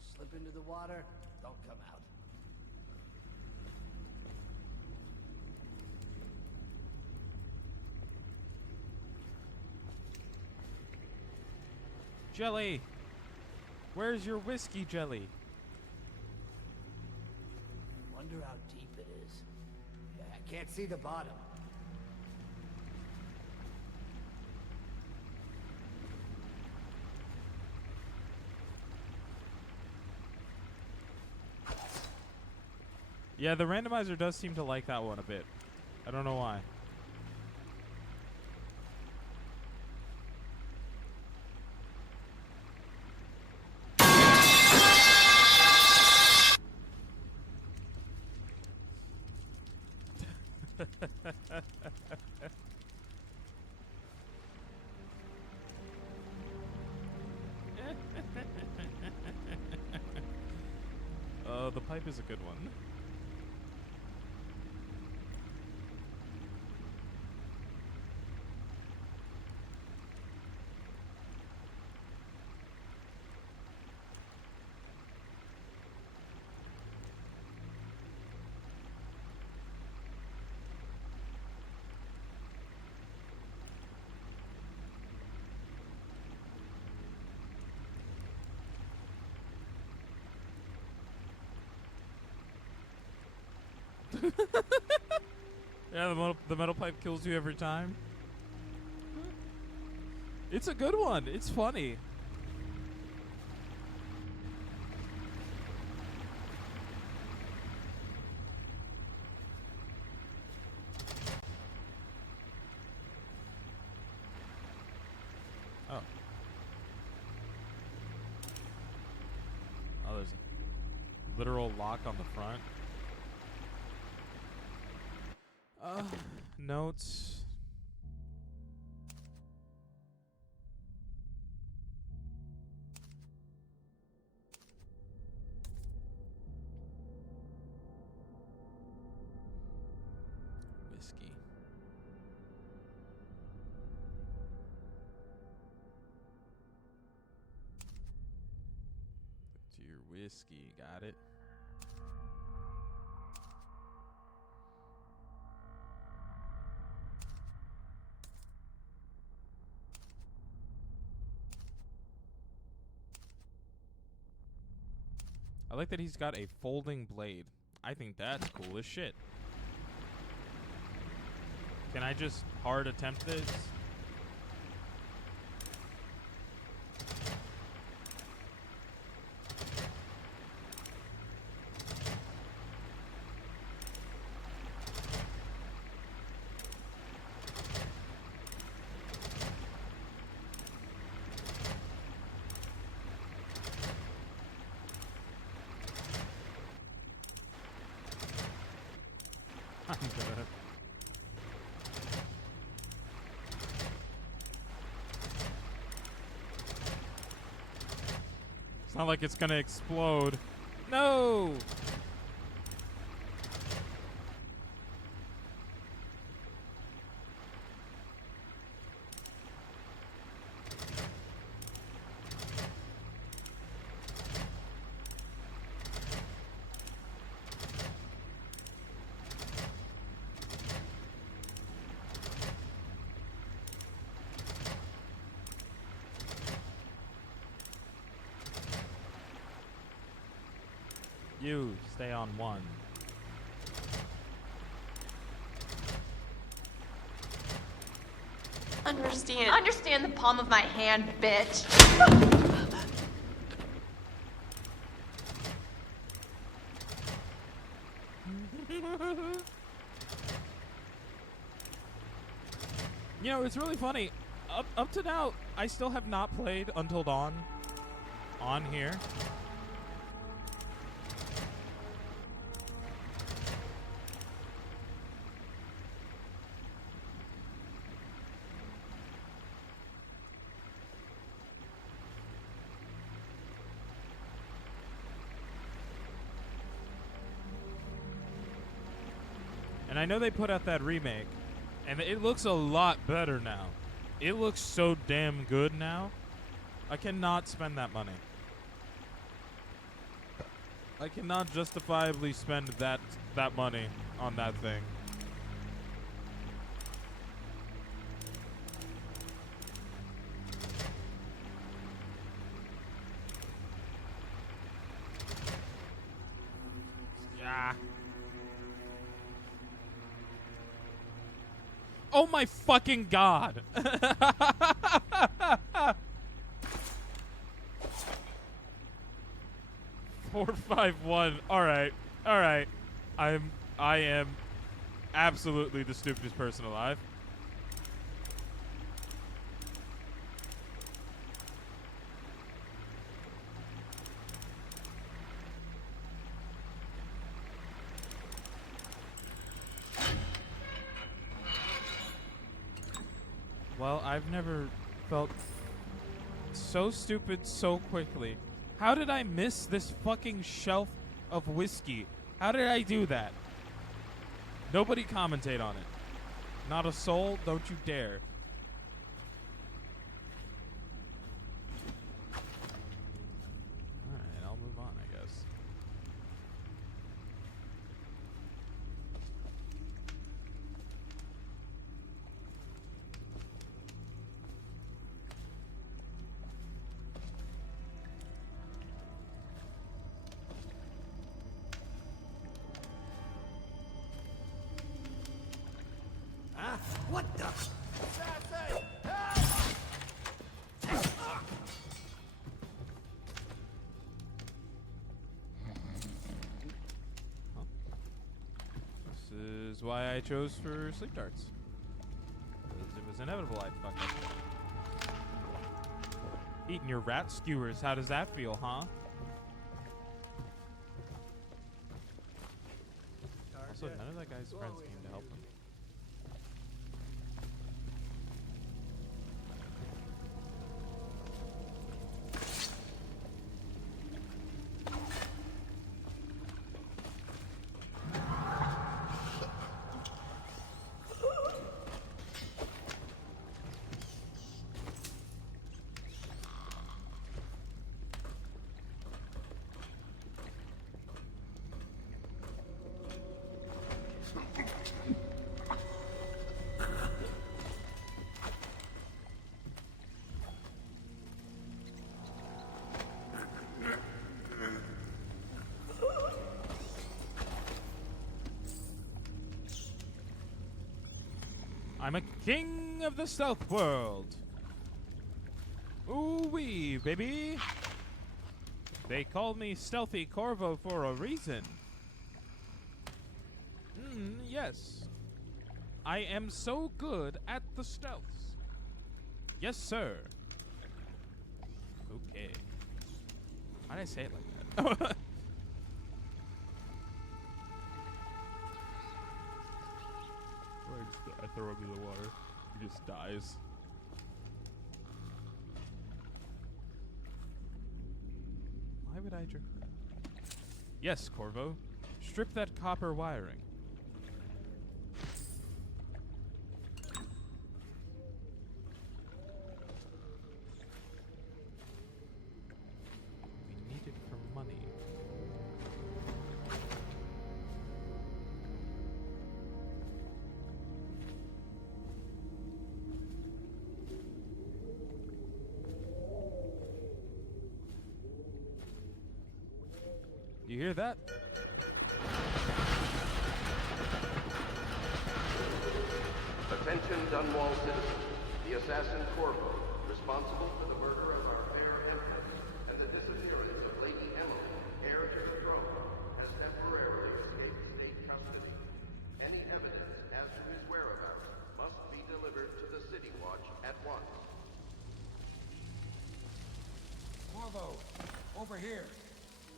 Just slip into the water, don't come out. Jelly! Where's your whiskey, Jelly? Wonder how deep it is. Yeah, I can't see the bottom. Yeah, the randomizer does seem to like that one a bit. I don't know why. The pipe is a good one. Yeah, the metal pipe kills you every time. It's a good one. It's funny. Oh. Oh, there's a literal lock on the front. Notes. Whiskey. To your whiskey, got it. I like that he's got a folding blade. I think that's cool as shit. Can I just hard attempt this? I'm not like it's gonna explode. No! You stay on one. Understand the palm of my hand, bitch. You know, it's really funny. Up to now, I still have not played Until Dawn on here. And I know they put out that remake, and it looks a lot better now. It looks so damn good now. I cannot spend that money. I cannot justifiably spend that money on that thing. Yeah. Oh my fucking god. 451. All right. I am absolutely the stupidest person alive. Well, I've never felt so stupid so quickly. How did I miss this fucking shelf of whiskey? How did I do that? Nobody commentate on it. Not a soul, don't you dare. Alright, I'll move on, I guess. What the? This is why I chose for sleep darts. Because it was inevitable I'd fuck up. Eating your rat skewers, how does that feel, huh? Also, none of that guy's friends came to help him. I'm a king of the stealth world. Ooh-wee, baby. They call me Stealthy Corvo for a reason. Yes. I am so good at the stealth. Yes, sir. Okay. Why did I say it like that? I throw him in the water. He just dies. Why would I Yes, Corvo. Strip that copper wiring. We need it for money. You hear that? Attention, Dunwall citizens. The assassin Corvo, responsible for the murder of our fair empress and the disappearance of Lady Emily, heir to the throne, has temporarily escaped state custody. Any evidence as to his whereabouts must be delivered to the City Watch at once. Corvo, over here.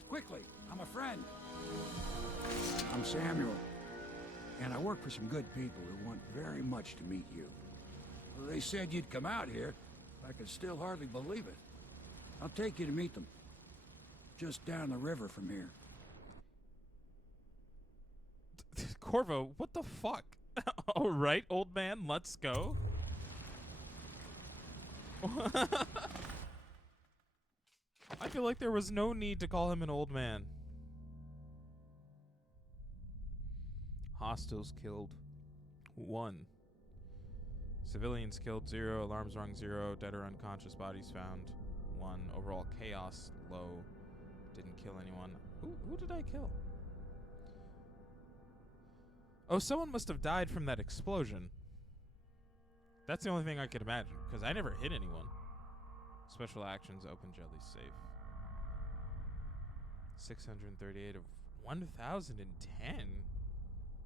Quickly, I'm a friend. I'm Samuel, and I work for some good people who want very much to meet you. Well, they said you'd come out here. I can still hardly believe it. I'll take you to meet them. Just down the river from here. Corvo, what the fuck? All right, old man, let's go. I feel like there was no need to call him an old man. Hostiles killed 1. Civilians killed 0. Alarms rung 0. Dead or unconscious bodies found 1. Overall chaos low. Didn't kill anyone. Who did I kill? Oh, someone must have died from that explosion. That's the only thing I could imagine, because I never hit anyone. Special actions, open jelly safe. 638 of 1,010?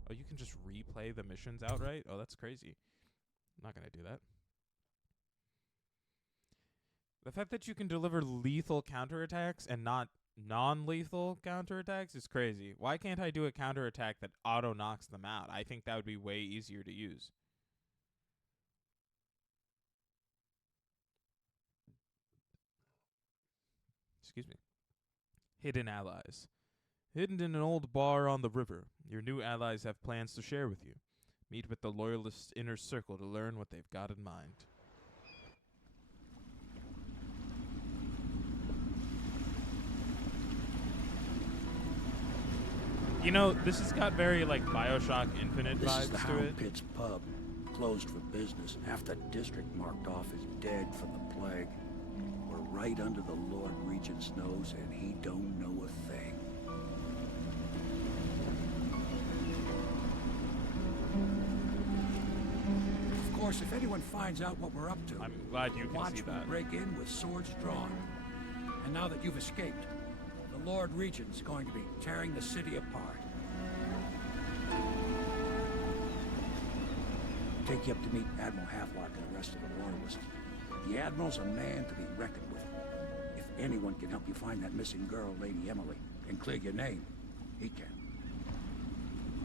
Oh, you can just replay the missions outright? Oh, that's crazy. I'm not going to do that. The fact that you can deliver lethal counterattacks and not non-lethal counterattacks is crazy. Why can't I do a counterattack that auto-knocks them out? I think that would be way easier to use. Excuse me. Hidden allies. Hidden in an old bar on the river, your new allies have plans to share with you. Meet with the Loyalists' inner circle to learn what they've got in mind. You know, this has got very, like, Bioshock Infinite This is vibes the to Hound it. Pit's pub, closed for business. Half the district marked off as dead from the plague. We're right under the Lord Regent's nose, and he don't know a thing. Of course, if anyone finds out what we're up to, I'm glad you can watch see will that. break in with swords drawn. And now that you've escaped, the Lord Regent's going to be tearing the city apart. Take you up to meet Admiral Havelock and the rest of the Loyalists. The Admiral's a man to be reckoned with. If anyone can help you find that missing girl, Lady Emily, and clear your name, he can.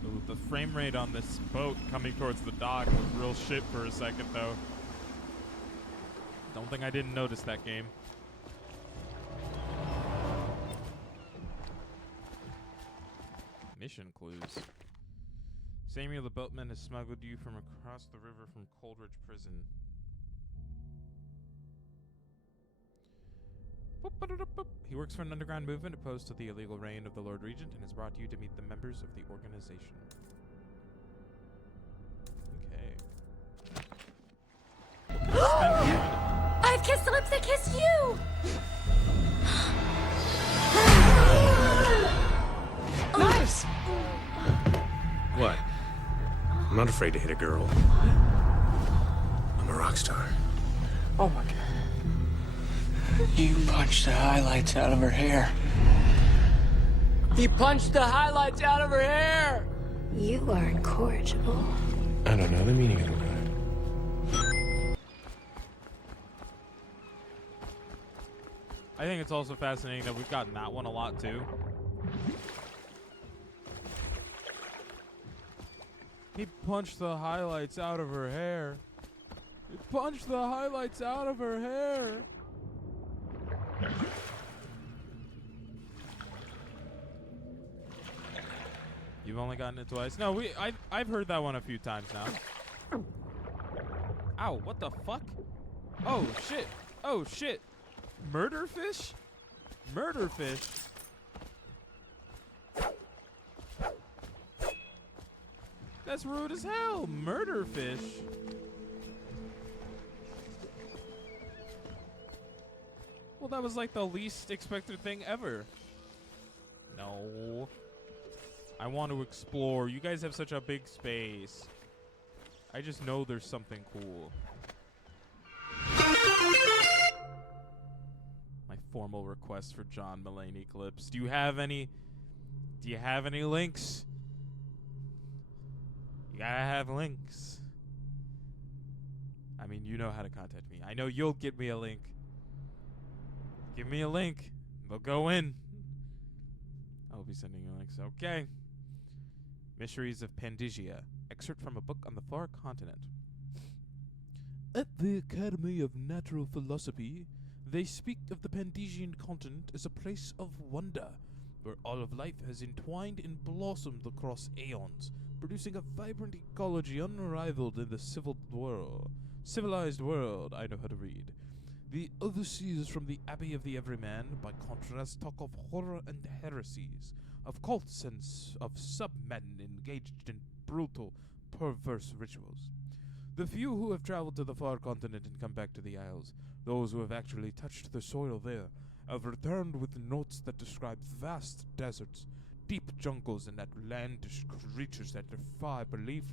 Ooh, the frame rate on this boat coming towards the dock was real shit for a second, though. Don't think I didn't notice that game. Mission clues. Samuel the boatman has smuggled you from across the river from Coldridge Prison. He works for an underground movement opposed to the illegal reign of the Lord Regent and has brought you to meet the members of the organization. Okay. I've kissed the lips that kissed you! Nice! What? I'm not afraid to hit a girl. I'm a rock star. Oh my god. You punched the highlights out of her hair. He punched the highlights out of her hair! You are incorrigible. I don't know the meaning of the word. I think it's also fascinating that we've gotten that one a lot too. He punched the highlights out of her hair. He punched the highlights out of her hair. You've only gotten it twice. No, I've heard that one a few times now. Ow, what the fuck? Oh shit. Oh shit. Murderfish? Murderfish? That's rude as hell. Murderfish. Well, that was like the least expected thing ever. No. I want to explore. You guys have such a big space. I just know there's something cool. My formal request for John Mulaney clips. Do you have any links? You gotta have links. I mean, you know how to contact me. I know you'll get me a link. Give me a link. They'll go in. I'll be sending you links. Okay. Mysteries of Pandigia. Excerpt from a book on the far continent. At the Academy of Natural Philosophy, they speak of the Pandesian continent as a place of wonder, where all of life has entwined and blossomed across aeons, producing a vibrant ecology unrivaled in the civilized world. I know how to read. The overseers from the Abbey of the Everyman, by contrast, talk of horror and heresies, of cults and of sub-men engaged in brutal, perverse rituals. The few who have traveled to the far continent and come back to the Isles, those who have actually touched the soil there, have returned with notes that describe vast deserts, deep jungles, and outlandish creatures that defy belief.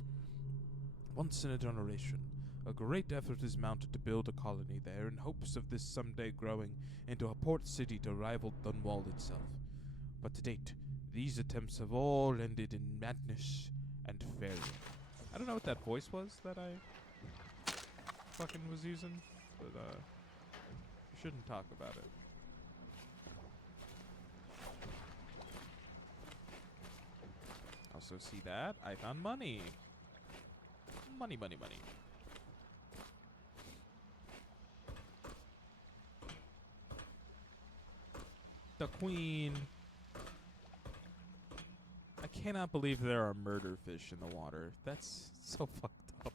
Once in a generation, a great effort is mounted to build a colony there in hopes of this someday growing into a port city to rival Dunwall itself. But to date, these attempts have all ended in madness and failure. I don't know what that voice was that I fucking was using, but you shouldn't talk about it. Also see that? I found money. Money, money, money. The Queen. I cannot believe there are murder fish in the water. That's so fucked up.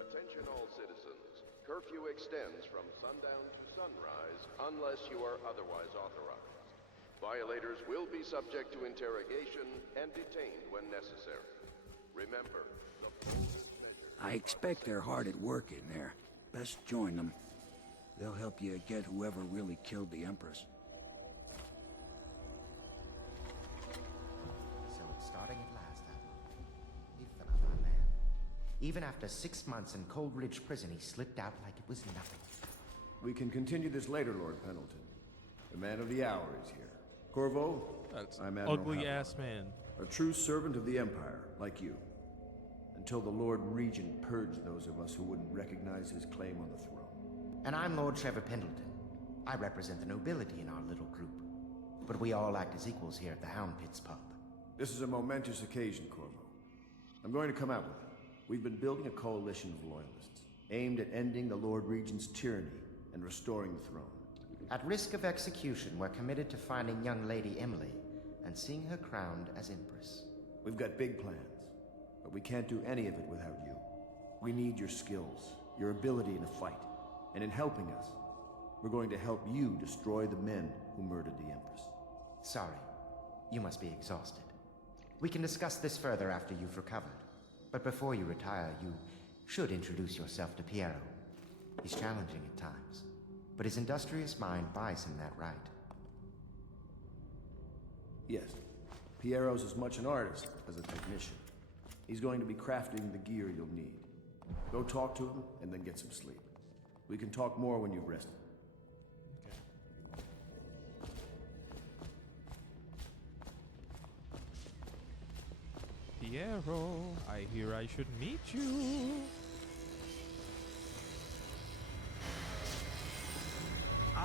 Attention all citizens. Curfew extends from sundown to sunrise unless you are otherwise authorized. Violators will be subject to interrogation and detained when necessary. Remember, I expect they're hard at work in there. Best join them. They'll help you get whoever really killed the Empress. So it's starting at last, huh? You fell out, my man. Even after 6 months in Cold Ridge Prison, he slipped out like it was nothing. We can continue this later, Lord Pendleton. The man of the hour is here. Corvo, I'm Admiral Ugly-ass man. A true servant of the Empire, like you. Until the Lord Regent purged those of us who wouldn't recognize his claim on the throne. And I'm Lord Trevor Pendleton. I represent the nobility in our little group. But we all act as equals here at the Hound Pits pub. This is a momentous occasion, Corvo. I'm going to come out with it. We've been building a coalition of loyalists, aimed at ending the Lord Regent's tyranny and restoring the throne. At risk of execution, we're committed to finding young Lady Emily and seeing her crowned as Empress. We've got big plans, but we can't do any of it without you. We need your skills, your ability in a fight, and in helping us, we're going to help you destroy the men who murdered the Empress. Sorry, you must be exhausted. We can discuss this further after you've recovered. But before you retire, you should introduce yourself to Piero. He's challenging at times, but his industrious mind buys him that right. Yes, Piero's as much an artist as a technician. He's going to be crafting the gear you'll need. Go talk to him, and then get some sleep. We can talk more when you've rested. Piero, I hear I should meet you.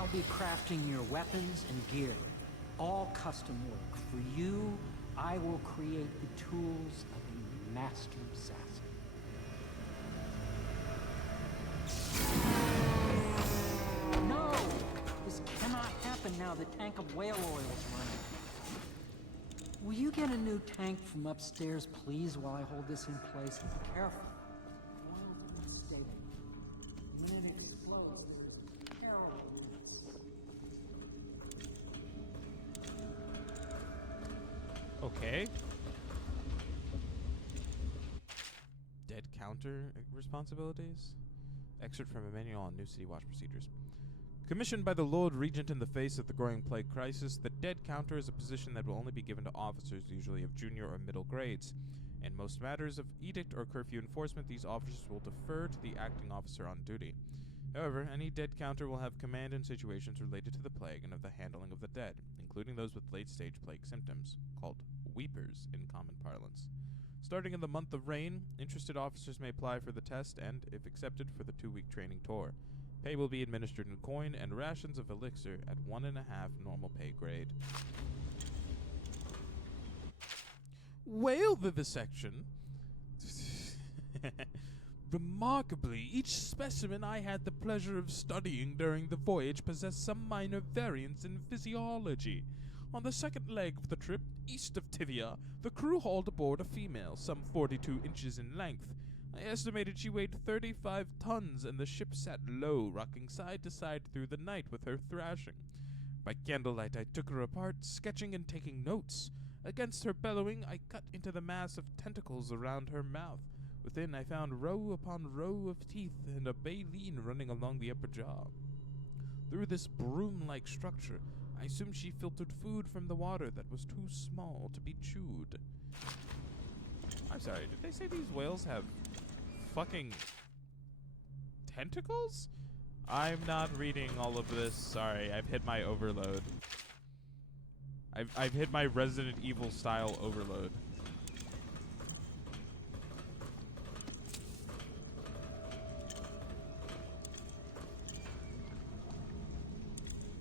I'll be crafting your weapons and gear. All custom work. For you, I will create the tools of a master assassin. No! This cannot happen now the tank of whale oil is running. Will you get a new tank from upstairs, please, while I hold this in place? And be careful. Oil's unstable. When it explodes, there's terrible risks. Okay. Dead counter responsibilities? Excerpt from a manual on New City Watch procedures. Commissioned by the Lord Regent in the face of the growing plague crisis, the dead counter is a position that will only be given to officers, usually of junior or middle grades. In most matters of edict or curfew enforcement, these officers will defer to the acting officer on duty. However, any dead counter will have command in situations related to the plague and of the handling of the dead, including those with late-stage plague symptoms, called weepers in common parlance. Starting in the month of rain, interested officers may apply for the test and, if accepted, for the 2-week training tour. Pay will be administered in coin and rations of elixir at 1.5 normal pay grade. Whale vivisection? Remarkably, each specimen I had the pleasure of studying during the voyage possessed some minor variance in physiology. On the second leg of the trip, east of Tivia, the crew hauled aboard a female, some 42 inches in length. I estimated she weighed 35 tons, and the ship sat low, rocking side to side through the night with her thrashing. By candlelight, I took her apart, sketching and taking notes. Against her bellowing, I cut into the mass of tentacles around her mouth. Within, I found row upon row of teeth and a baleen running along the upper jaw. Through this broom-like structure, I assumed she filtered food from the water that was too small to be chewed. I'm sorry, did they say these whales have fucking tentacles? I'm not reading all of this. Sorry, I've hit my overload. I've hit my Resident Evil style overload.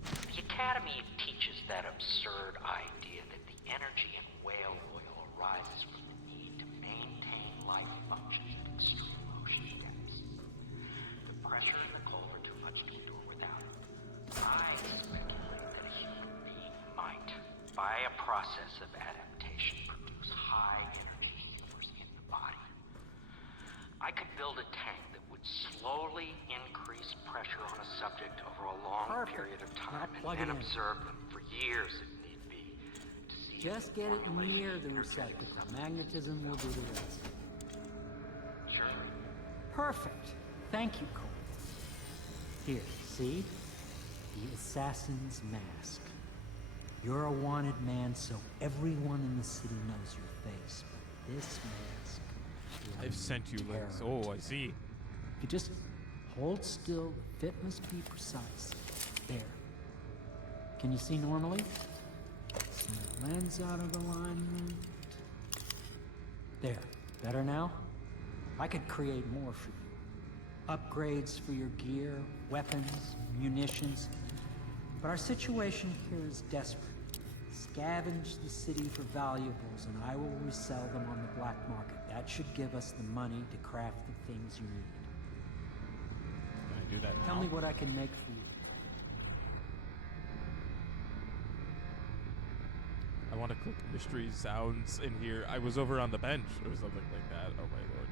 The Academy teaches that absurd idea that the energy in whale oil arises from the need to maintain life functions at extreme ocean depths. The pressure in the cold are too much to endure without it. I speculate that a human being might, by a process of adaptation, produce high energy healers in the body. I could build a tank that would slowly increase pressure on a subject over a long period of time and observe them for years if need be. Just get it near the receptacle. Magnetism will do the rest. Sure. Perfect. Thank you, Cole. Here, see? The assassin's mask. You're a wanted man, so everyone in the city knows your face. But this mask... I've sent you links. Oh, I see. If you just hold still, the fit must be precise. There. Can you see normally? See the lens out of alignment. There. Better now? I could create more for you. Upgrades for your gear, weapons, munitions. But our situation here is desperate. Scavenge the city for valuables, and I will resell them on the black market. That should give us the money to craft the things you need. Can I do that now? Tell me what I can make for you. I want to click mystery sounds in here. I was over on the bench or something like that. Oh my lord.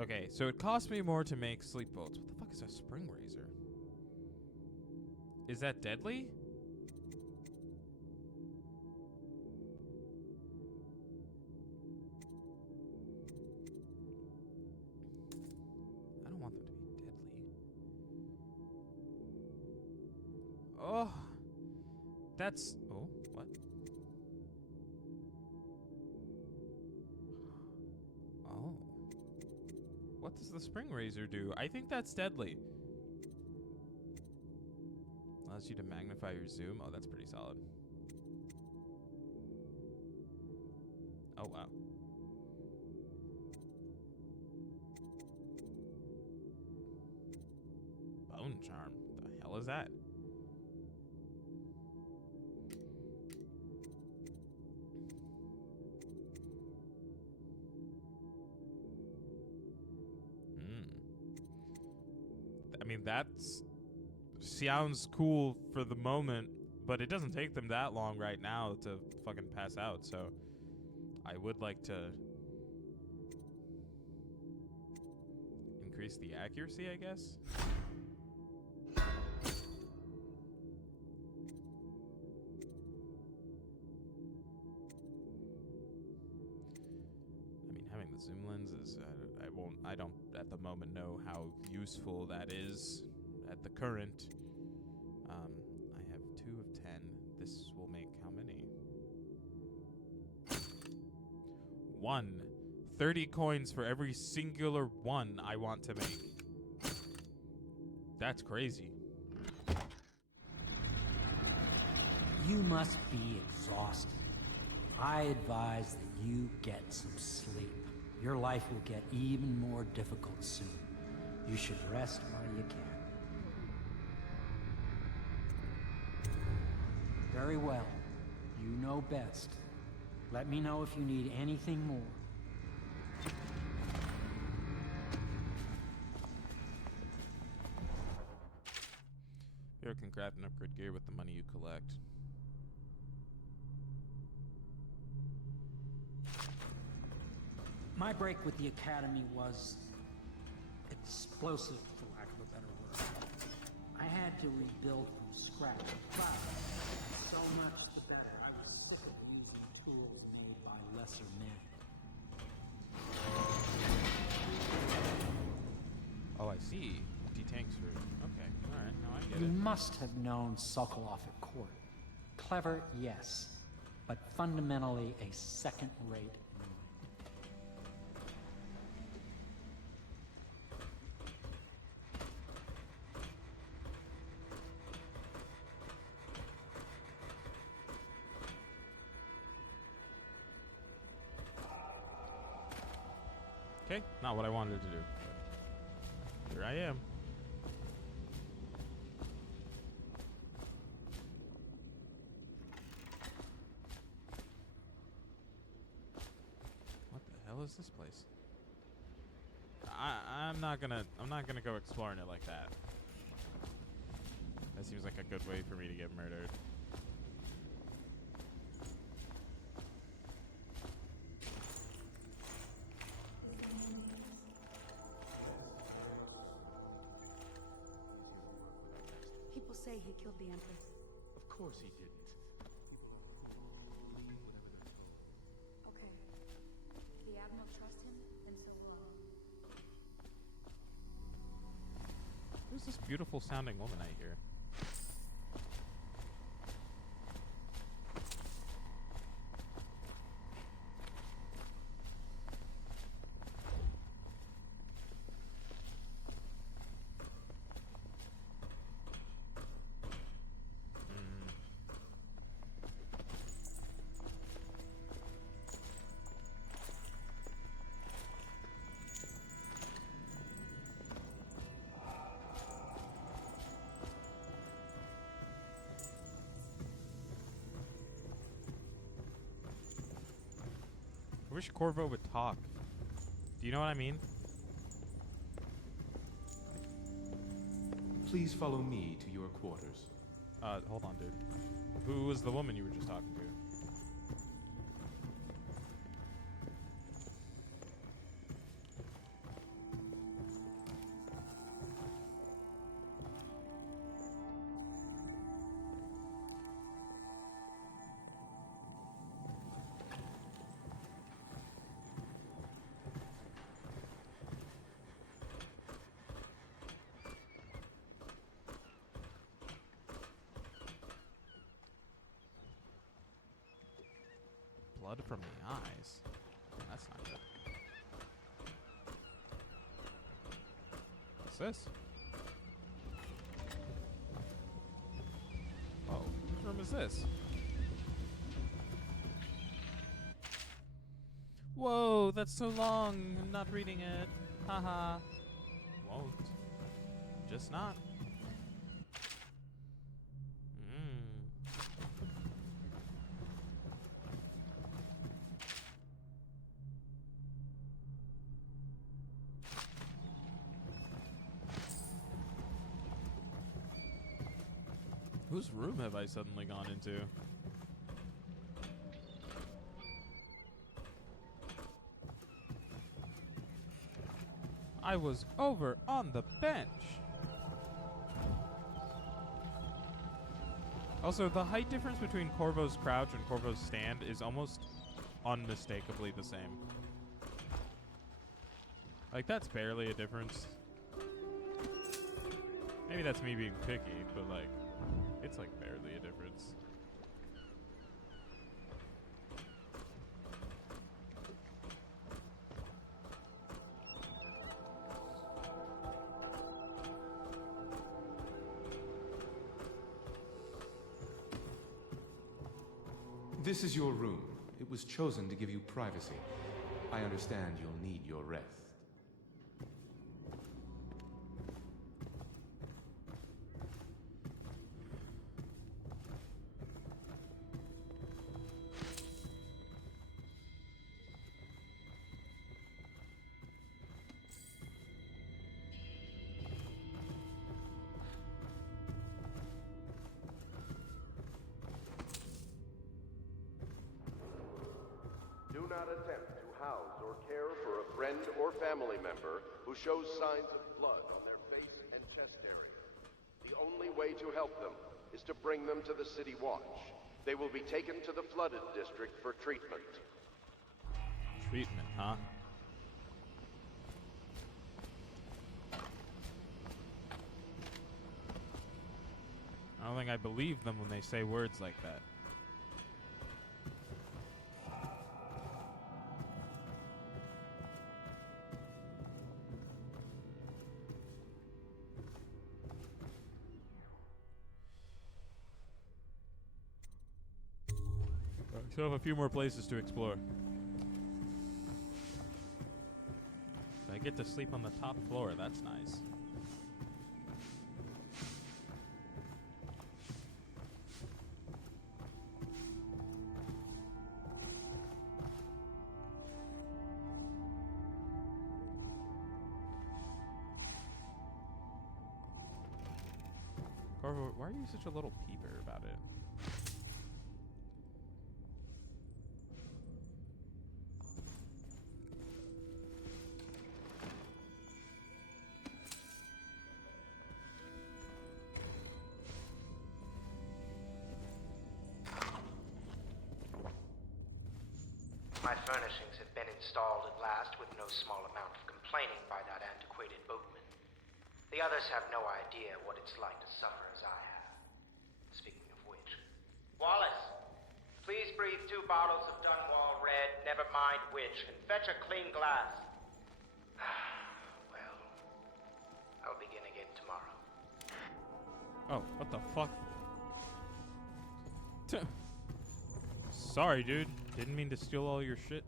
Okay, so it cost me more to make sleep bolts. What the fuck is a spring razor? Is that deadly? I don't want them to be deadly. Oh, that's... Oh, what? Oh. What does the spring razor do? I think that's deadly. Allows you to magnify your zoom. Oh, that's pretty solid. Oh, wow. Zoom charm. The hell is that? I mean, that's sounds cool for the moment, but it doesn't take them that long right now to fucking pass out, so I would like to increase the accuracy, I guess. I mean, having the zoom lens is, I don't at the moment know how useful that is at the current. I have 2 of 10. This will make how many? 1. 30 coins for every singular one I want to make. That's crazy. You must be exhausted. I advise that you get some sleep. Your life will get even more difficult soon. You should rest while you can. Very well. You know best. Let me know if you need anything more. You can craft and upgrade gear with the money you collect. My break with the Academy was explosive, for lack of a better word. I had to rebuild from scratch, but so much the better. I was sick of using tools made by lesser men. Oh, I see. Tanks for... Okay, alright, now I get You it. must have known Sokolov at court. Clever, yes, but fundamentally a second-rate man. Okay, not what I wanted to do. But here I am. What the hell is this place? I'm not gonna go exploring it like that. That seems like a good way for me to get murdered. People say he killed the Empress. Of course he didn't. Okay. The Admiral trusts him, and so will I. Who's this beautiful sounding woman I hear? I wish Corvo would talk. Do you know what I mean? Please follow me to your quarters. Hold on, dude. Who was the woman you were just talking to? Blood from the eyes. That's not good. What's this? Oh, which room is this? Whoa, that's so long. I'm not reading it. Haha. Won't. Just not. Whose room have I suddenly gone into? I was over on the bench. Also, the height difference between Corvo's crouch and Corvo's stand is almost unmistakably the same. Like, that's barely a difference. Maybe that's me being picky, but like, it's like barely a difference. This is your room. It was chosen to give you privacy. I understand you'll need your rest. Do not attempt to house or care for a friend or family member who shows signs of blood on their face and chest area. The only way to help them is to bring them to the City Watch. They will be taken to the flooded district for treatment. Treatment, huh? I don't think I believe them when they say words like that. Still have a few more places to explore. I get to sleep on the top floor. That's nice. Corvo, why are you such a little peeper about it? My furnishings have been installed at last with no small amount of complaining by that antiquated boatman. The others have no idea what it's like to suffer as I have. Speaking of which, Wallace, please breathe 2 bottles of Dunwall Red, never mind which, and fetch a clean glass. Well, I'll begin again tomorrow. Oh, what the fuck? Sorry, dude. Didn't mean to steal all your shit.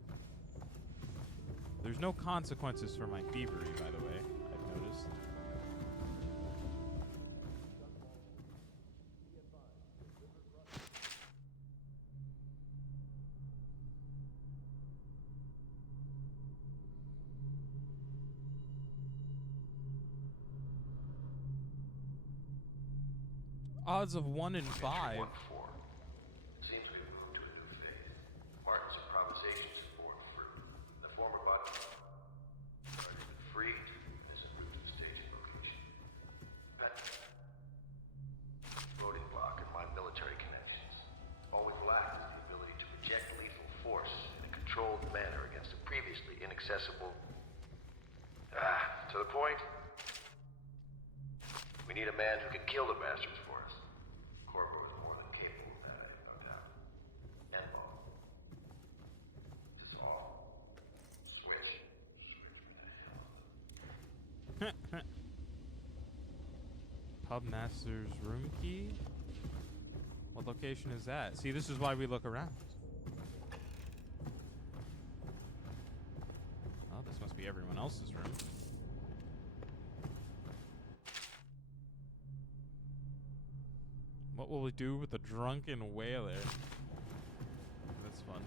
There's no consequences for my thievery, by the way, I've noticed. Odds of 1 in 5. Seems we've moved to a new phase. Martin's improvisations have borne fruit. The former body has been freed as a moved to staging location. Voting block and my military connections. All we've lacked is the ability to project lethal force in a controlled manner against a previously inaccessible... to the point? We need a man who can kill the bastards for us. Corvo is more than capable of that, no doubt. And all. It's all. Switch. Pub master's room key? What location is that? See, this is why we look around. Oh, this must be everyone else's room. What will we do with the drunken whaler? That's fun.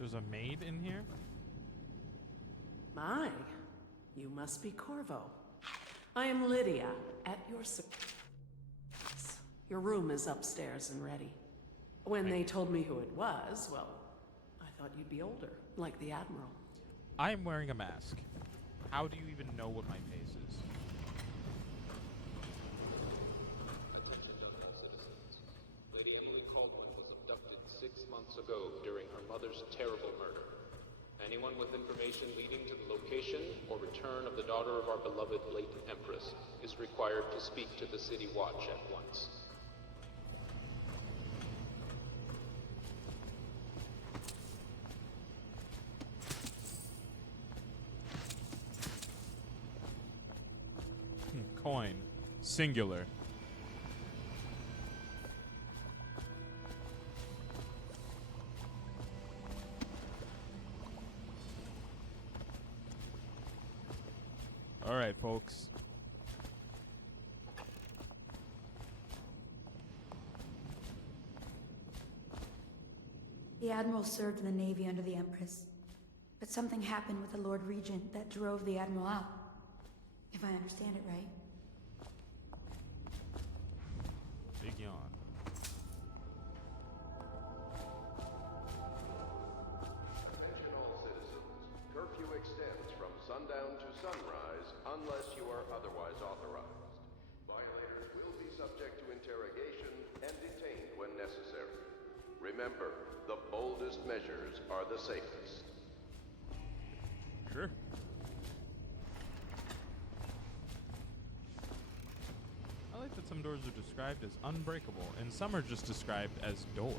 There's a maid in here? My, you must be Corvo. I am Lydia, at your service. Your room is upstairs and ready. When they told me who it was, well, I thought you'd be older, like the Admiral. I am wearing a mask. How do you even know what my face is? Lady Emily Caldwell was abducted 6 months ago during her mother's terrible murder. Anyone with information leading to the location or return of the daughter of our beloved late Empress is required to speak to the City Watch at once. Coin. Singular. Alright, folks. The Admiral served in the Navy under the Empress. But something happened with the Lord Regent that drove the Admiral out. If I understand it right. Big yawn. Attention all citizens. Curfew extends from sundown to sunrise unless you are otherwise authorized. Violators will be subject to interrogation and detained when necessary. Remember, the boldest measures are the safest. Sure. I like that some doors are described as unbreakable, and some are just described as door.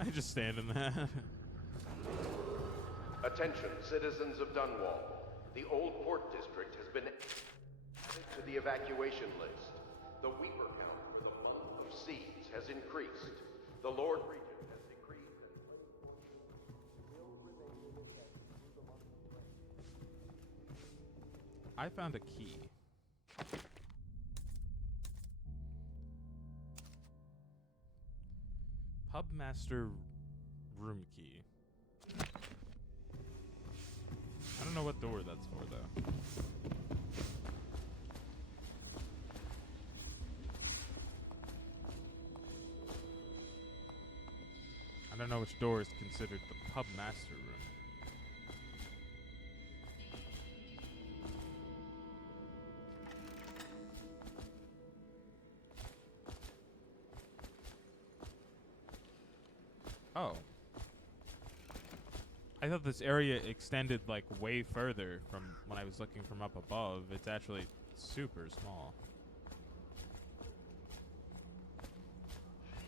I just stand in that. Attention, citizens of Dunwall. The Old Port District has been added to the evacuation list. The Weeper count for the month of seeds has increased. The Lord Regent has decreed that will remain in effect through the month of May. I found a key. Pubmaster room key. I don't know what door that's for, though. I don't know which door is considered the Pubmaster room. Oh. I thought this area extended, like, way further from when I was looking from up above. It's actually super small.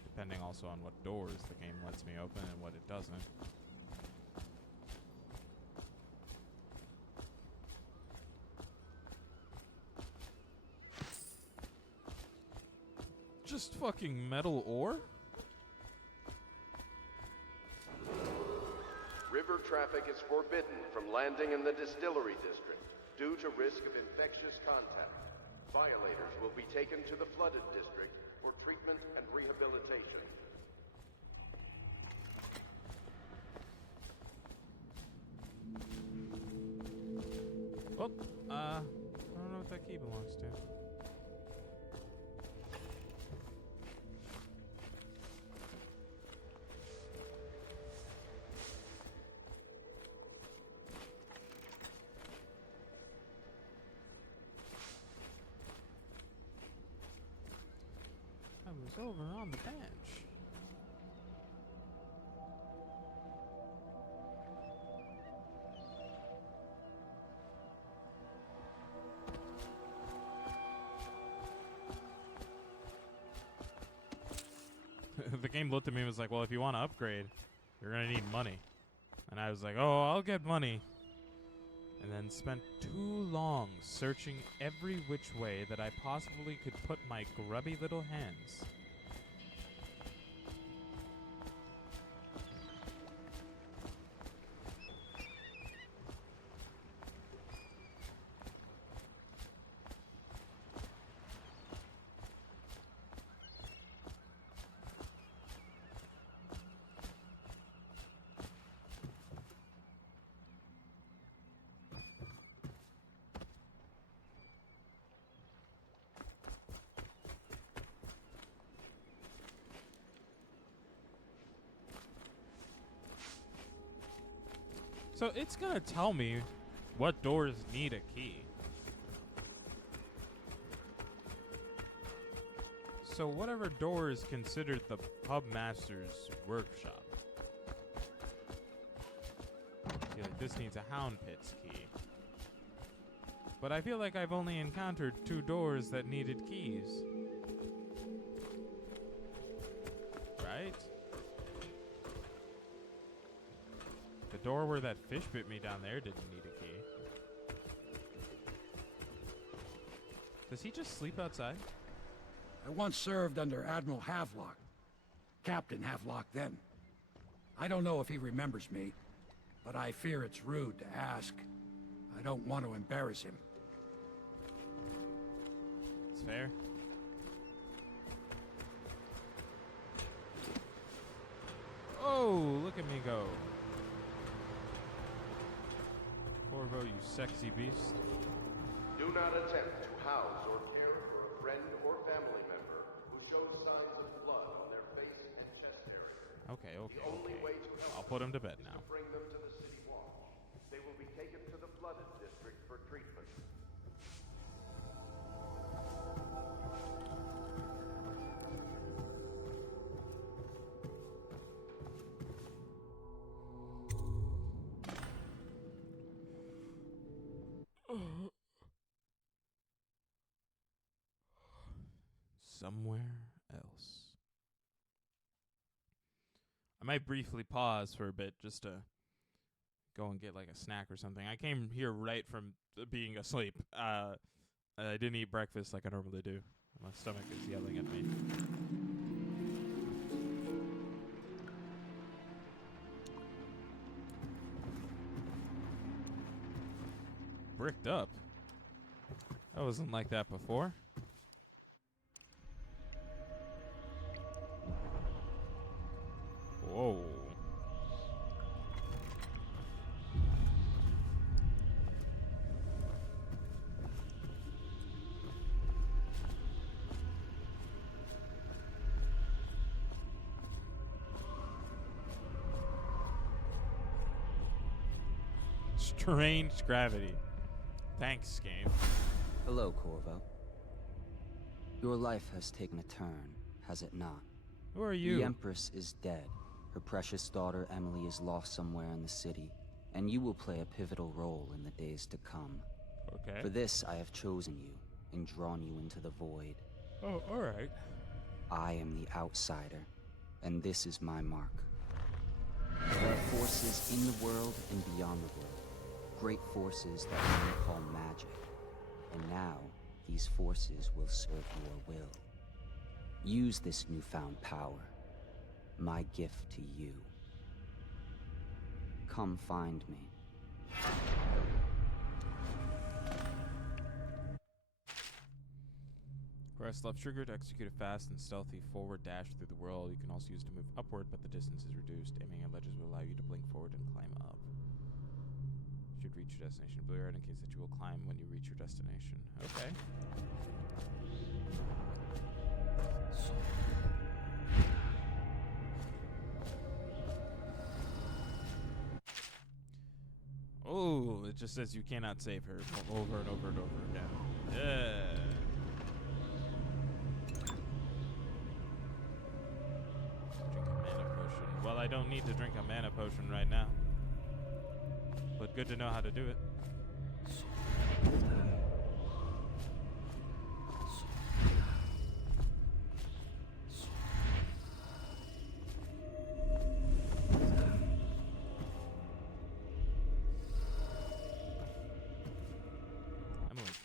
Depending also on what doors the game lets me open and what it doesn't. Just fucking metal ore? River traffic is forbidden from landing in the Distillery District due to risk of infectious contact. Violators will be taken to the Flooded District for treatment and rehabilitation. Oh, I don't know what that key belongs to. I was over on the bench. The game looked at me and was like, well, if you want to upgrade, you're going to need money. And I was like, oh, I'll get money. and then spent too long searching every which way that I possibly could put my grubby little hands. So it's gonna tell me what doors need a key. So whatever door is considered the pub master's workshop. I feel like this needs a Hound Pits key. But I feel like I've only encountered 2 doors that needed keys. Right? The door where that fish bit me down there didn't need a key. Does he just sleep outside? I once served under Admiral Havelock. Captain Havelock then. I don't know if he remembers me, but I fear it's rude to ask. I don't want to embarrass him. It's fair. Oh, look at me go. Corvo, you sexy beast. Do not attempt to house or care for a friend or family member who shows signs of blood on their face and chest area. Okay. The only way to help I'll put him to bed is now. to bring them to the city watch. They will be taken to the flooded district for treatment. Somewhere else. I might briefly pause for a bit just to go and get like a snack or something. I came here right from being asleep. I didn't eat breakfast like I normally do. My stomach is yelling at me. Bricked up? That wasn't like that before. Whoa. Strange gravity. Thanks, game. Hello, Corvo. Your life has taken a turn, has it not? Who are you? The Empress is dead. Her precious daughter Emily is lost somewhere in the city, and you will play a pivotal role in the days to come. Okay. For this, I have chosen you and drawn you into the void. Oh, alright. I am the outsider, and this is my mark. There are forces in the world and beyond the world. Great forces that many call magic. And now, these forces will serve your will. Use this newfound power. My gift to you. Come find me. Press left trigger to execute a fast and stealthy forward dash through the world. You can also use it to move upward, but the distance is reduced. Aiming at ledges will allow you to blink forward and climb up. Should reach your destination. Blue arrow indicates that you will climb when you reach your destination. Okay. Oh, it just says you cannot save her over and over and over again. Yeah. Drink a mana potion. Well, I don't need to drink a mana potion right now. But good to know how to do it.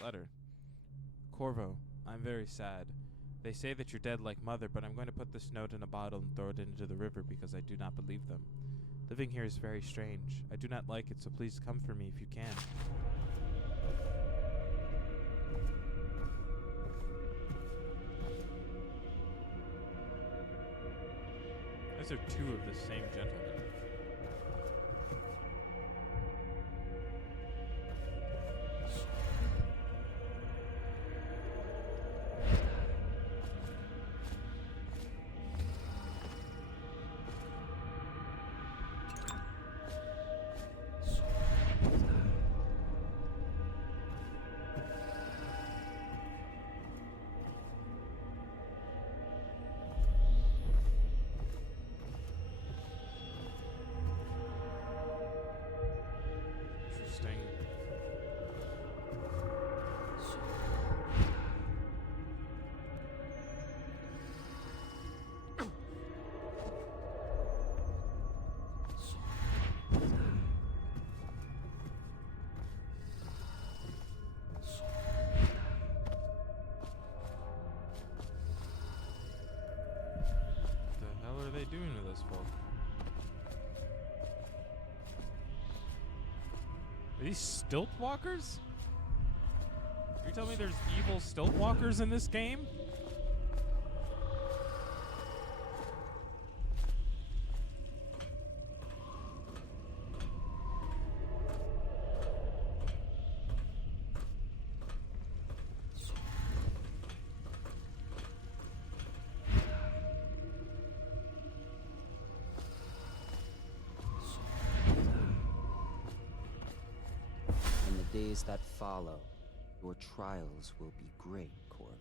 letter. Corvo, I'm very sad. They say that you're dead like Mother, but I'm going to put this note in a bottle and throw it into the river because I do not believe them. Living here is very strange. I do not like it, so please come for me if you can. Those are two of the same gentleman. Interesting. What the hell are they doing to this folk? Are these stilt walkers? You telling me there's evil stilt walkers in this game? In the days that follow, your trials will be great, Corvo.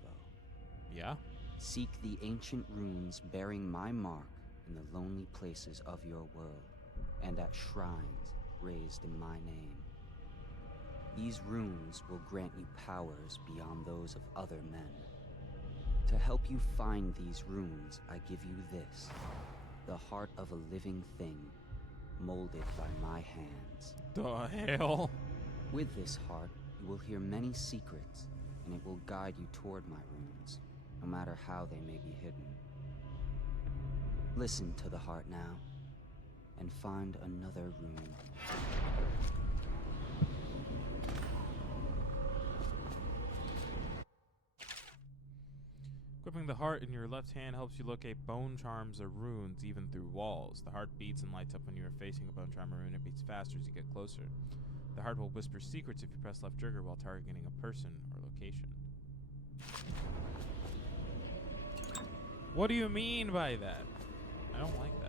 Yeah? Seek the ancient runes bearing my mark in the lonely places of your world, and at shrines raised in my name. These runes will grant you powers beyond those of other men. To help you find these runes, I give you this, the heart of a living thing, molded by my hands. The hell? With this heart, you will hear many secrets, and it will guide you toward my runes, no matter how they may be hidden. Listen to the heart now, and find another rune. Equipping the heart in your left hand helps you locate bone charms or runes even through walls. The heart beats and lights up when you are facing a bone charm or rune. It beats faster as you get closer. The heart will whisper secrets if you press left trigger while targeting a person or location. What do you mean by that? I don't like that.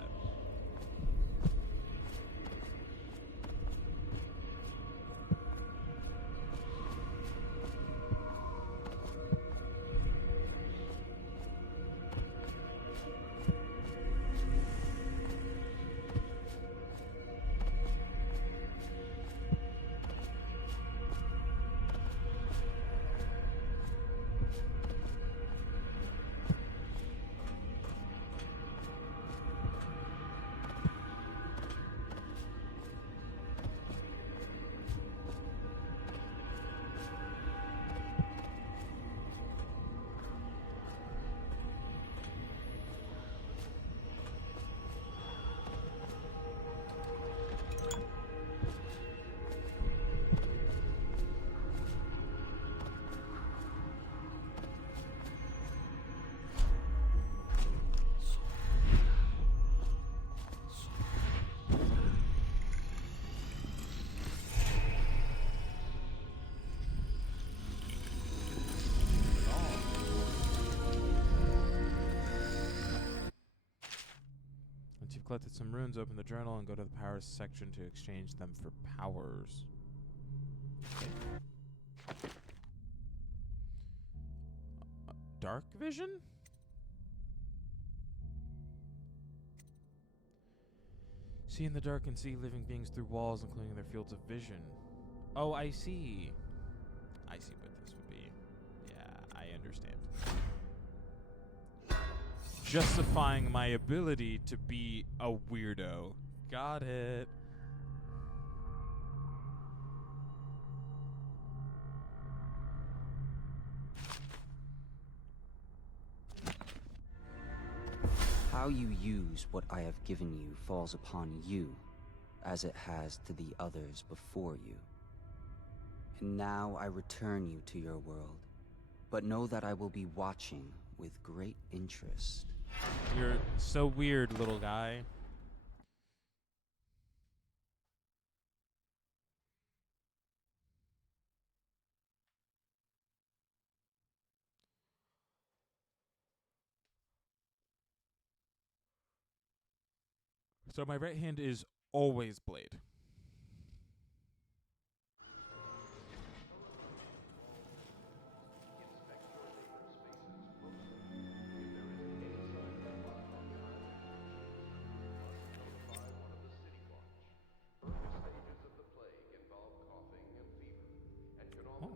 Once you've collected some runes, open the journal and go to the powers section to exchange them for powers. Okay. Dark vision? See in the dark and see living beings through walls, including their fields of vision. Oh, I see. I see what this would be. Yeah, I understand. Justifying my ability to be a weirdo. Got it. How you use what I have given you falls upon you, as it has to the others before you. And now I return you to your world, but know that I will be watching with great interest. You're so weird, little guy. So my right hand is always blade. Oh.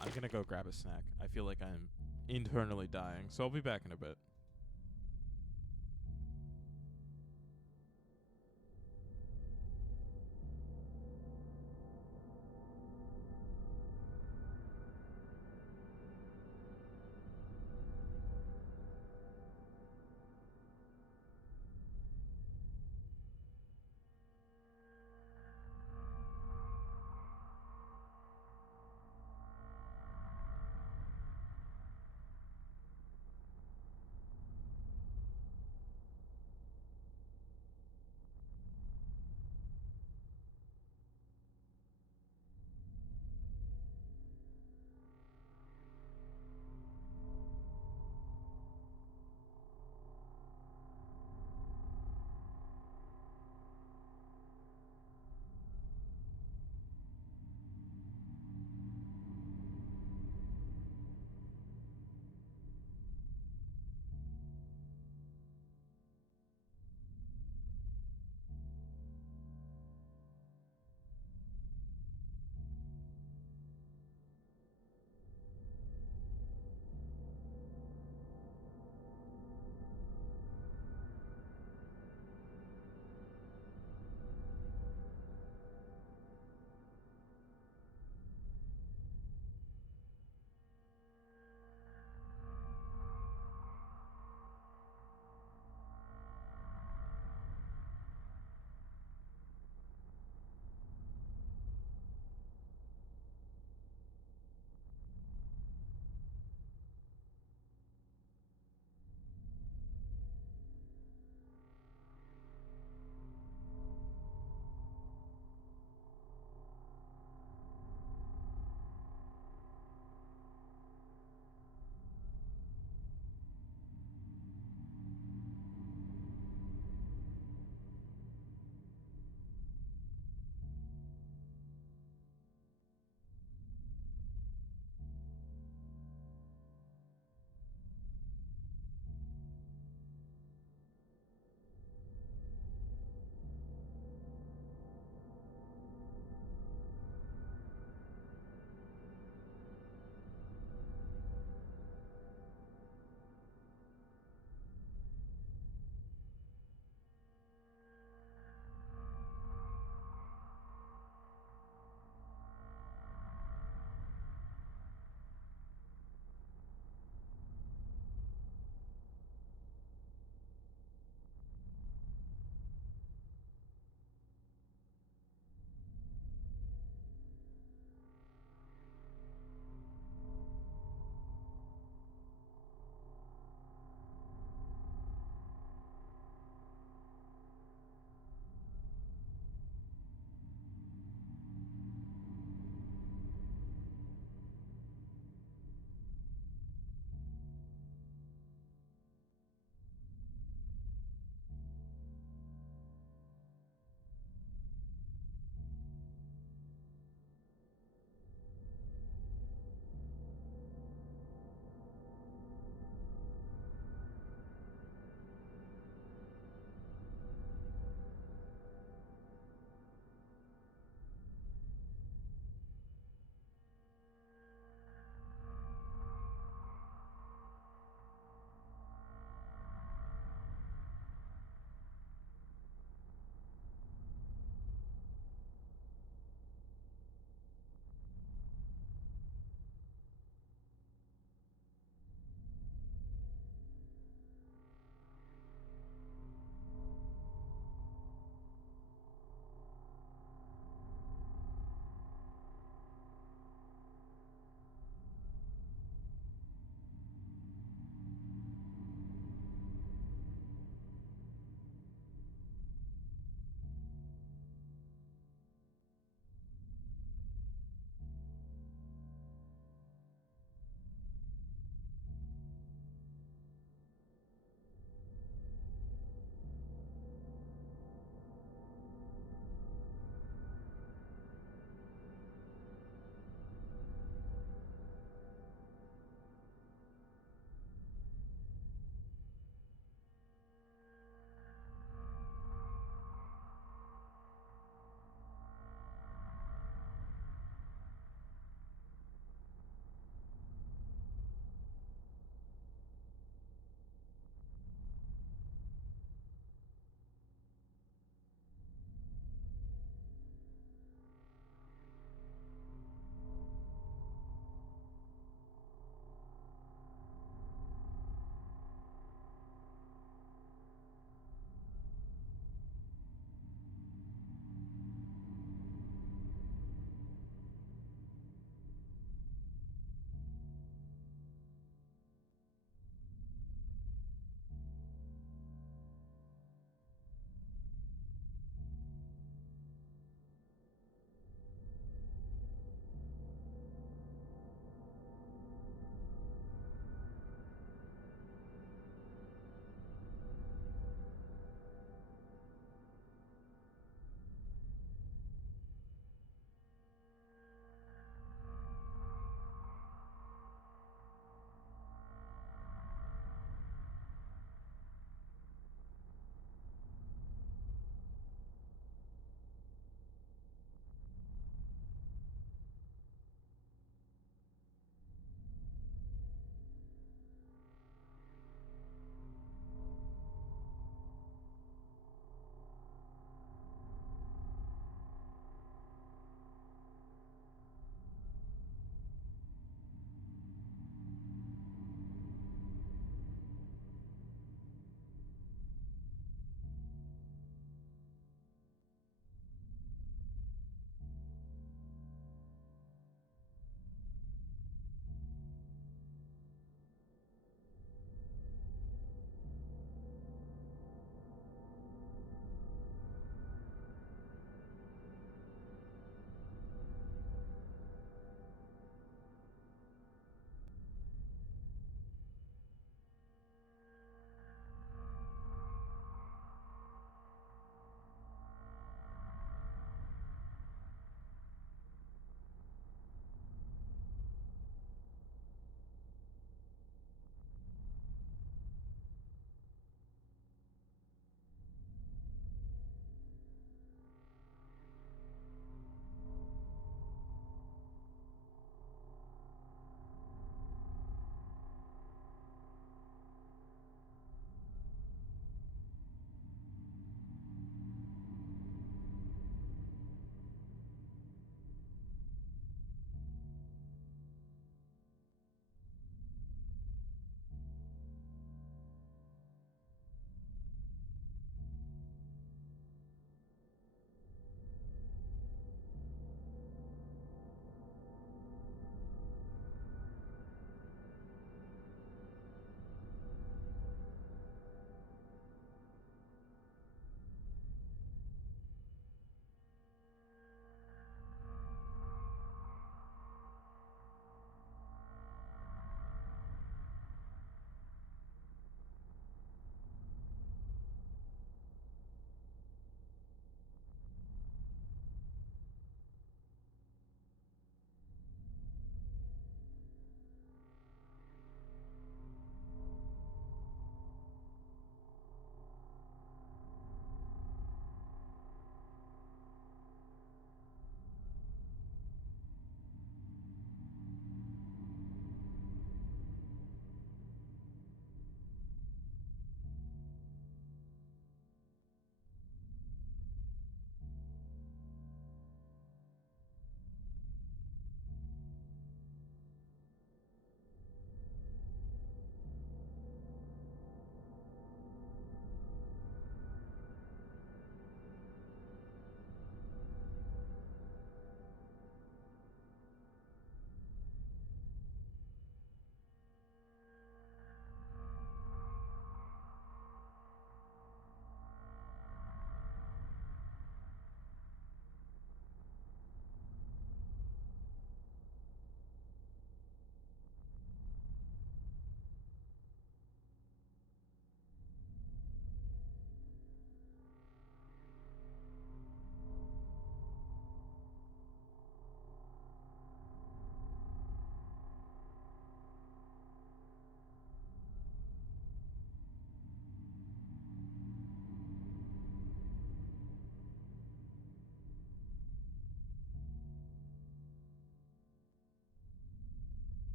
I'm gonna go grab a snack. I feel like I'm internally dying, so I'll be back in a bit.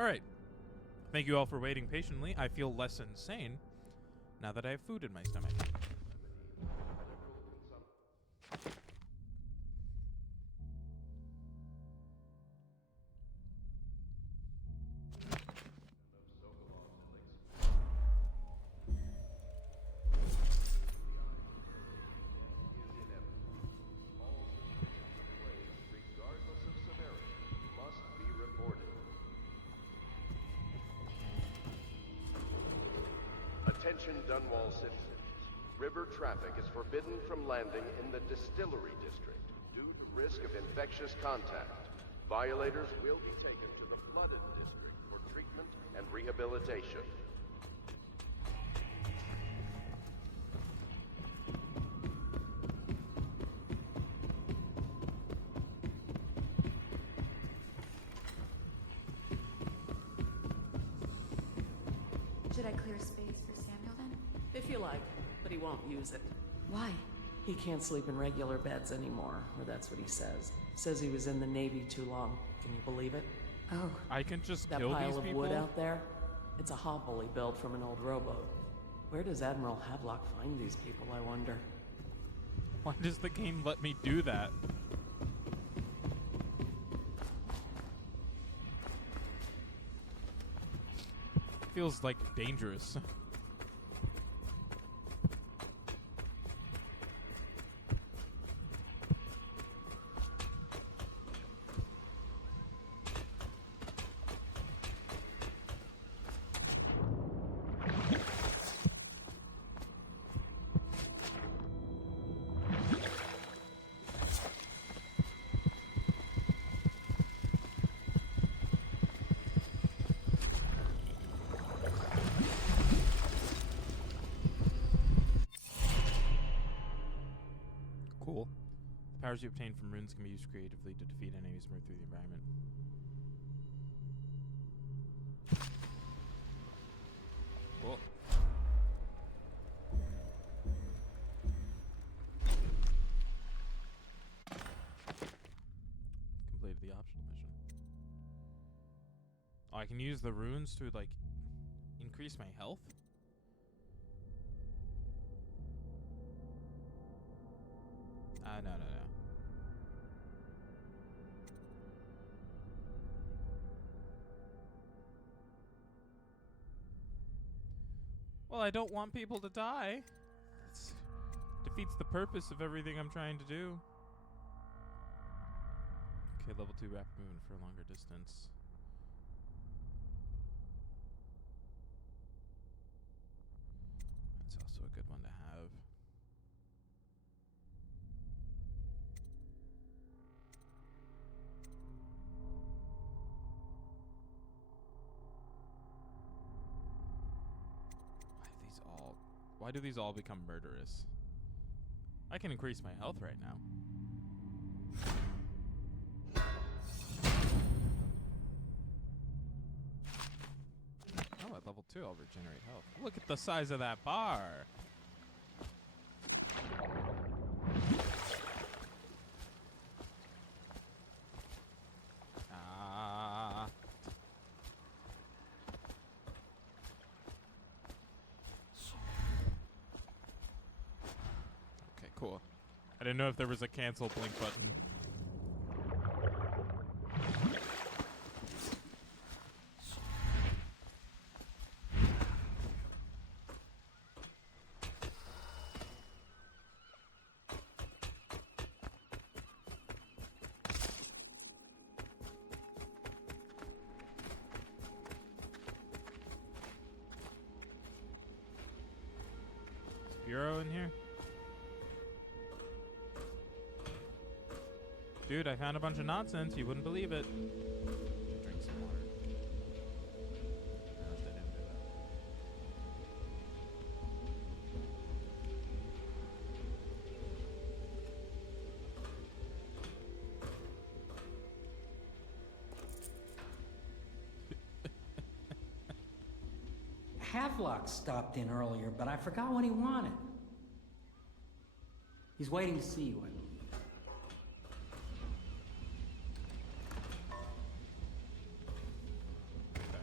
Alright. Thank you all for waiting patiently. I feel less insane now that I have food in my stomach. Attention Dunwall citizens. River traffic is forbidden from landing in the Distillery District due to risk of infectious contact. Violators will be taken to the Flooded District for treatment and rehabilitation. Should I clear space for Samuel then? If you like, but he won't use it. Why? He can't sleep in regular beds anymore, or that's what he says. Says he was in the Navy too long. Can you believe it? Oh. I can just That kill pile these of people? wood out there? It's a hovel he built from an old rowboat. Where does Admiral Havelock find these people, I wonder? Why does the game let me do that? Feels like dangerous. Cool. The powers you obtain from runes can be used creatively to defeat enemies move through the environment. Cool. Completed the optional mission. Oh, I can use the runes to, like, increase my health? No. Well, I don't want people to die. It defeats the purpose of everything I'm trying to do. Okay, level 2 rapid movement for a longer distance. That's also a good one to have. Why do these all become murderous? I can increase my health right now. Oh, at level 2 I'll regenerate health. Look at the size of that bar! Cool. I didn't know if there was a cancel blink button. Is Bureau in here? Dude, I found a bunch of nonsense. You wouldn't believe it. Drink some water. I didn't do that. Havelock stopped in earlier, but I forgot what he wanted. He's waiting to see you, I believe. Okay.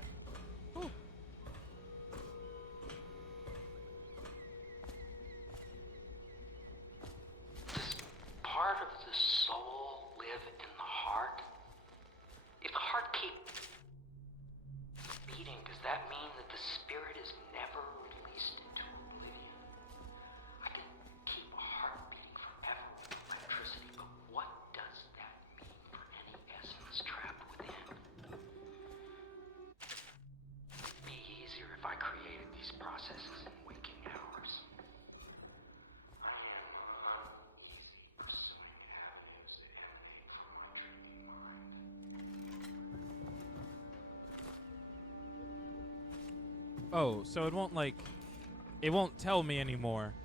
Oh, so it won't tell me anymore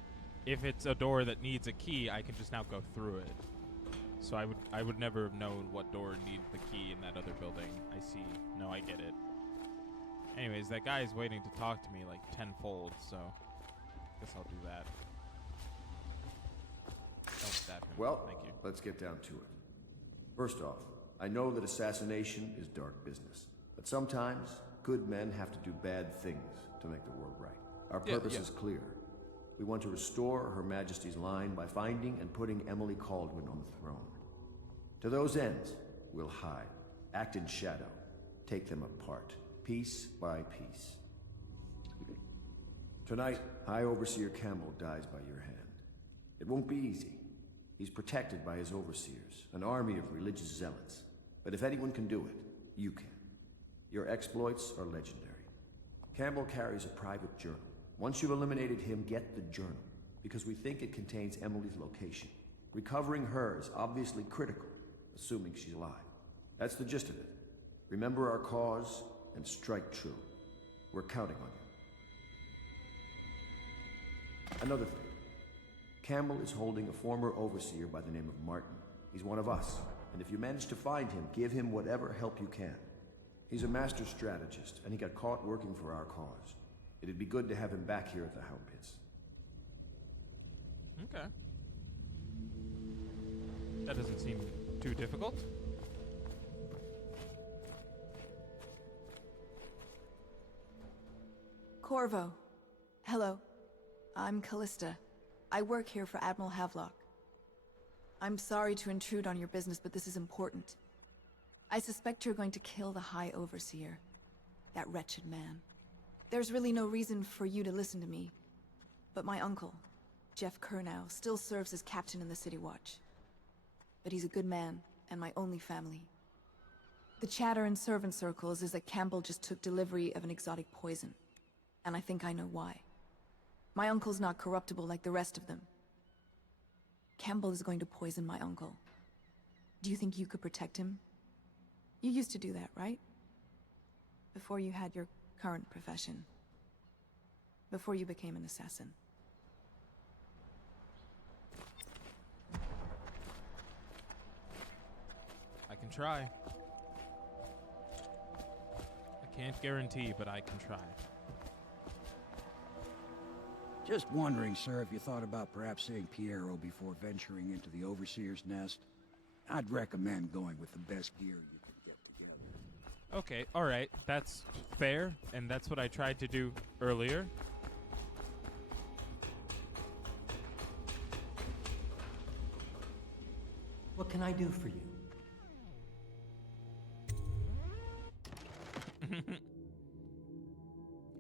if it's a door that needs a key. I can just now go through it. So I would never have known what door needs the key in that other building. I see. No, I get it. Anyways, that guy is waiting to talk to me like tenfold, so guess I'll do that. Don't stab him. Well, thank you. let's get down to it. First off, I know that assassination is dark business, but sometimes good men have to do bad things to make the world right. Our purpose is clear. We want to restore Her Majesty's line by finding and putting Emily Kaldwin on the throne. To those ends, we'll hide, act in shadow, take them apart, piece by piece. Tonight, High Overseer Campbell dies by your hand. It won't be easy. He's protected by his overseers, an army of religious zealots. But if anyone can do it, you can. Your exploits are legendary. Campbell carries a private journal. Once you've eliminated him, get the journal, because we think it contains Emily's location. Recovering her is obviously critical, assuming she's alive. That's the gist of it. Remember our cause and strike true. We're counting on you. Another thing. Campbell is holding a former overseer by the name of Martin. He's one of us, and if you manage to find him, give him whatever help you can. He's a master strategist, and he got caught working for our cause. It'd be good to have him back here at the Hound Pits. Okay. That doesn't seem too difficult. Corvo. Hello. I'm Callista. I work here for Admiral Havelock. I'm sorry to intrude on your business, but this is important. I suspect you're going to kill the High Overseer. That wretched man. There's really no reason for you to listen to me. But my uncle, Jeff Kernow, still serves as captain in the City Watch. But he's a good man, and my only family. The chatter in servant circles is that Campbell just took delivery of an exotic poison. And I think I know why. My uncle's not corruptible like the rest of them. Campbell is going to poison my uncle. Do you think you could protect him? You used to do that, right? Before you had your current profession. Before you became an assassin. I can try. I can't guarantee, but I can try. Just wondering, sir, if you thought about perhaps seeing Piero before venturing into the Overseer's nest. I'd recommend going with the best gear you can get together. Okay, alright, that's fair, and that's what I tried to do earlier. What can I do for you?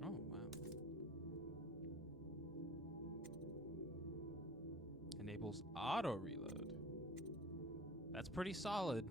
Oh, wow. Enables auto reload. That's pretty solid.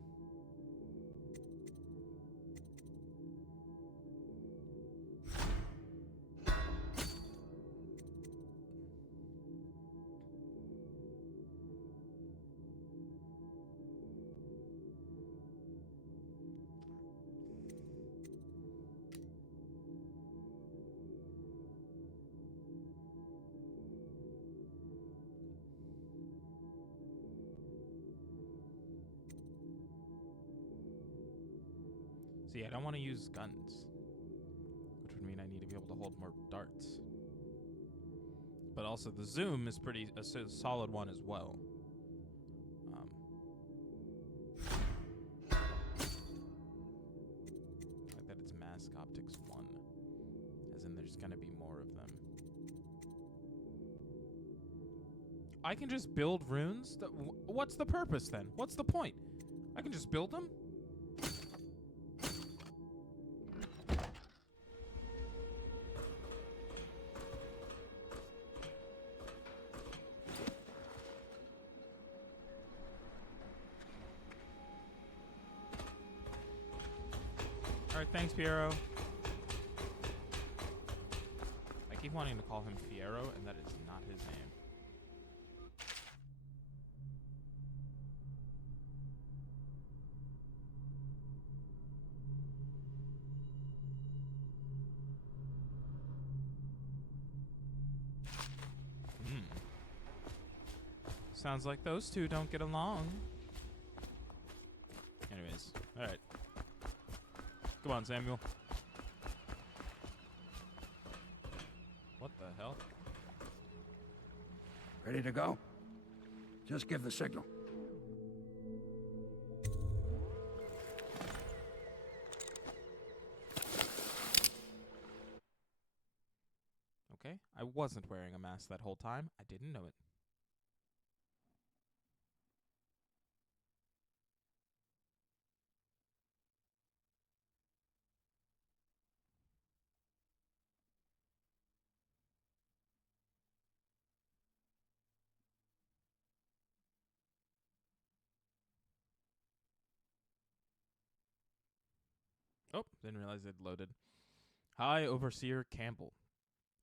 See, I don't want to use guns, which would mean I need to be able to hold more darts. But also the zoom is pretty a solid one as well. I like that it's mask optics 1, as in there's gonna be more of them. I can just build runes? What's the purpose then? What's the point? I can just build them? Alright, thanks, Piero. I keep wanting to call him Fiero, and that is not his name. Sounds like those two don't get along. Anyways, alright. Come on, Samuel. What the hell? Ready to go? Just give the signal. Okay, I wasn't wearing a mask that whole time. I didn't know it. Oh, didn't realize it loaded. High Overseer Campbell.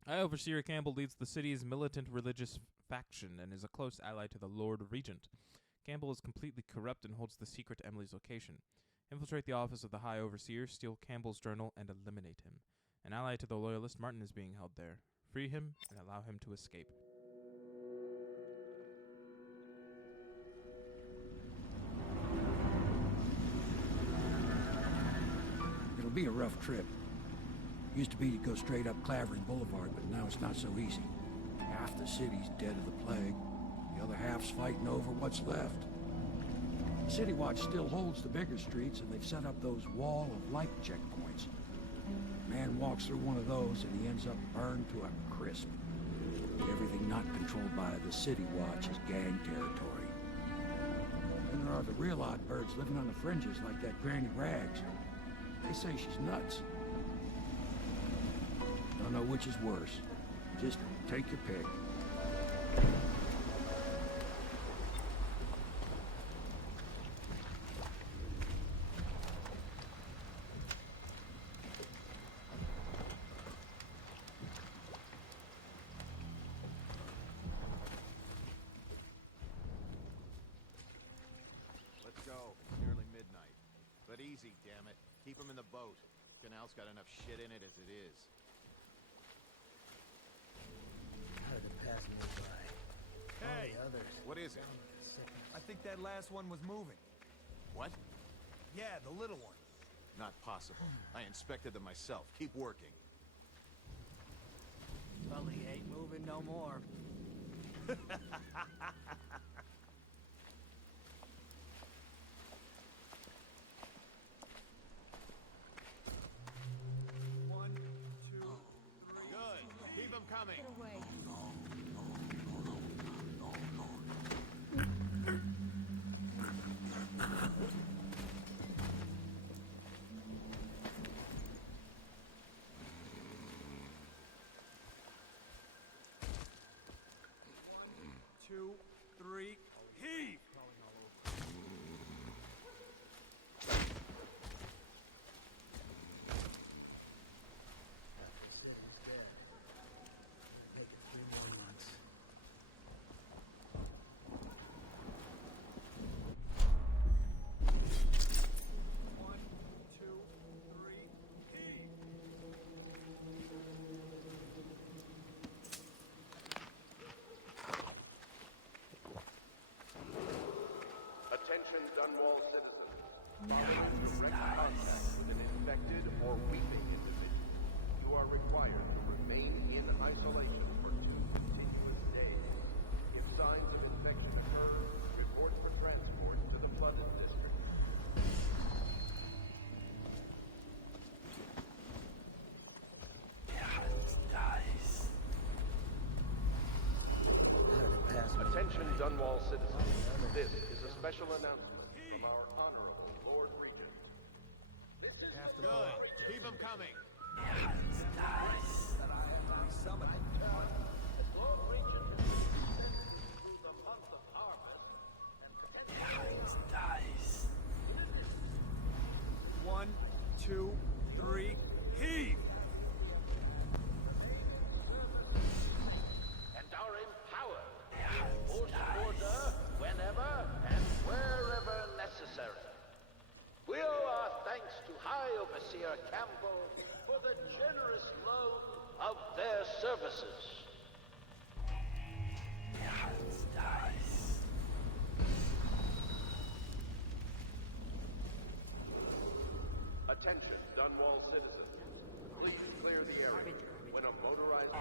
High Overseer Campbell leads the city's militant religious faction and is a close ally to the Lord Regent. Campbell is completely corrupt and holds the secret to Emily's location. Infiltrate the office of the High Overseer, steal Campbell's journal, and eliminate him. An ally to the loyalist, Martin is being held there. Free him and allow him to escape. It'll be a rough trip. Used to be to go straight up Clavering Boulevard, but now it's not so easy. Half the city's dead of the plague. The other half's fighting over what's left. City Watch still holds the bigger streets, and they've set up those wall of light checkpoints. Man walks through one of those, and he ends up burned to a crisp. Everything not controlled by the City Watch is gang territory. Then there are the real odd birds living on the fringes like that Granny Rags. They say she's nuts. Don't know which is worse. Just take your pick. Let's go. It's nearly midnight. But easy, damn it. Keep them in the boat. Canal's got enough shit in it as it is. Heard it passing me by. Hey! All the others. What is it? I think that last one was moving. What? Yeah, the little one. Not possible. I inspected them myself. Keep working. Well, he ain't moving no more. One, two, three. Good. Keep them coming. Get away. Two, three, heave! Take a few more months. One, two, three, heave! Attention Dunwall citizens. Following direct contact with an infected or weeping individual, you are required to remain in isolation for 2 continuous days. If signs of infection occur, report for transport to the flooded district. Heard it passing me Attention by. Dunwall citizens. This is a special announcement from our Honorable Lord Regent. This is Good. Keep them coming. Lord Regent through the month of harvest and One, two, three, heave! and are empowered to enforce order whenever and wherever necessary. We owe our thanks to High Overseer Campbell for the generous loan of their services. Attention, Dunwall citizens. Please clear the area when a motorized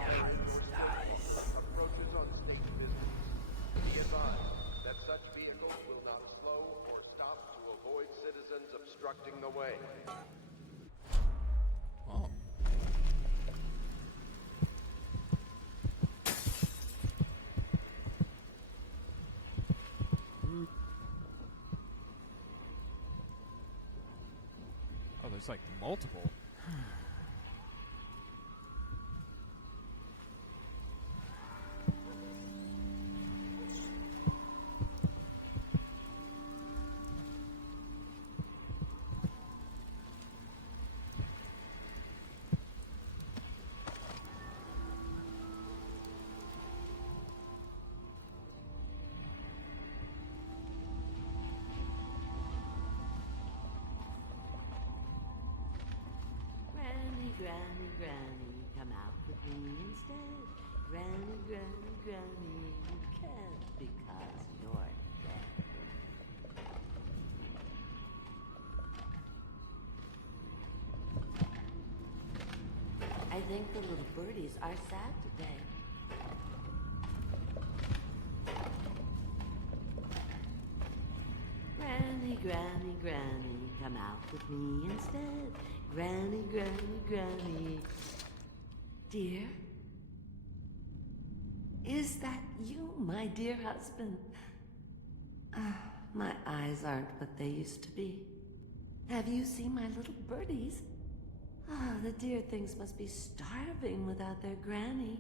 approaches on state business. Be advised that such vehicles will not slow or stop to avoid citizens obstructing the way. Oh. Oh, there's like multiple. Granny, Granny, Granny, come out with me instead. Granny, Granny, Granny, you can't because you're dead. I think the little birdies are sad today. Granny, Granny, Granny, come out with me instead. Granny, Granny, Granny. Dear? Is that you, my dear husband? My eyes aren't what they used to be. Have you seen my little birdies? The dear things must be starving without their granny.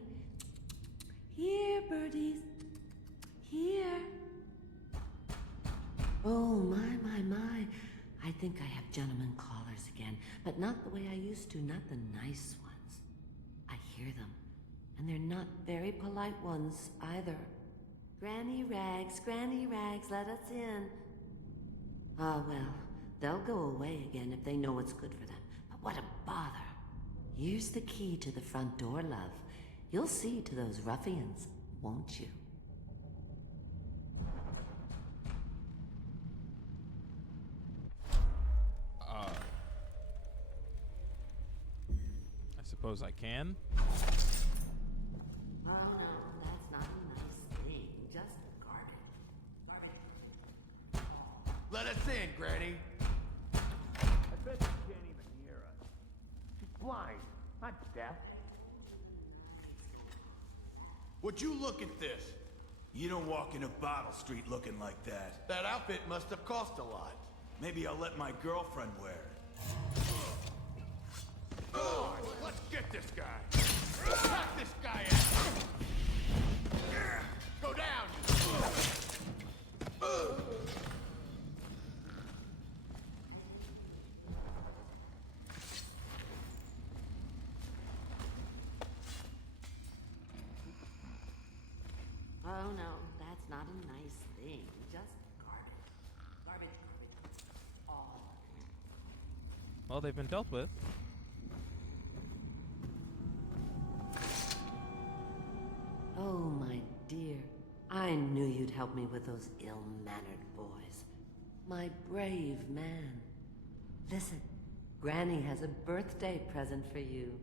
Here, birdies. Here. Oh, my. I think I have gentlemen callers again, but not the way I used to, not the nice ones. I hear them, and they're not very polite ones either. Granny Rags, let us in. Ah, well, they'll go away again if they know what's good for them. But what a bother. Here's the key to the front door, love. You'll see to those ruffians, won't you? I suppose I can. Oh no, that's not a nice thing. Just garbage. Let us in, Granny. I bet you can't even hear us. She's blind, not deaf. Would you look at this? You don't walk into Bottle Street looking like that. That outfit must have cost a lot. Maybe I'll let my girlfriend wear it. Oh, let's get this guy. Knock this guy out. Go down. Oh no, that's not a nice thing. Just garbage. All. Well, they've been dealt with. Oh, my dear. I knew you'd help me with those ill-mannered boys. My brave man. Listen, Granny has a birthday present for you.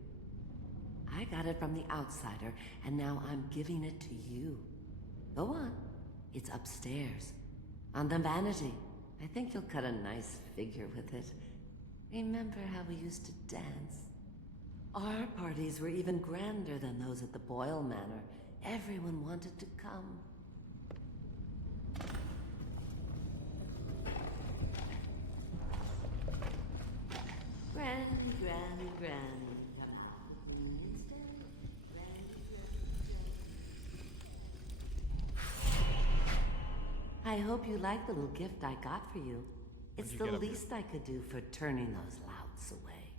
I got it from the outsider, and now I'm giving it to you. Go on. It's upstairs. On the vanity. I think you'll cut a nice figure with it. Remember how we used to dance? Our parties were even grander than those at the Boyle Manor. Everyone wanted to come. Granny, Granny, Granny, come out with me instead. Granny, Granny, Granny. I hope you like the little gift I got for you. It's the least I could do for turning those louts away.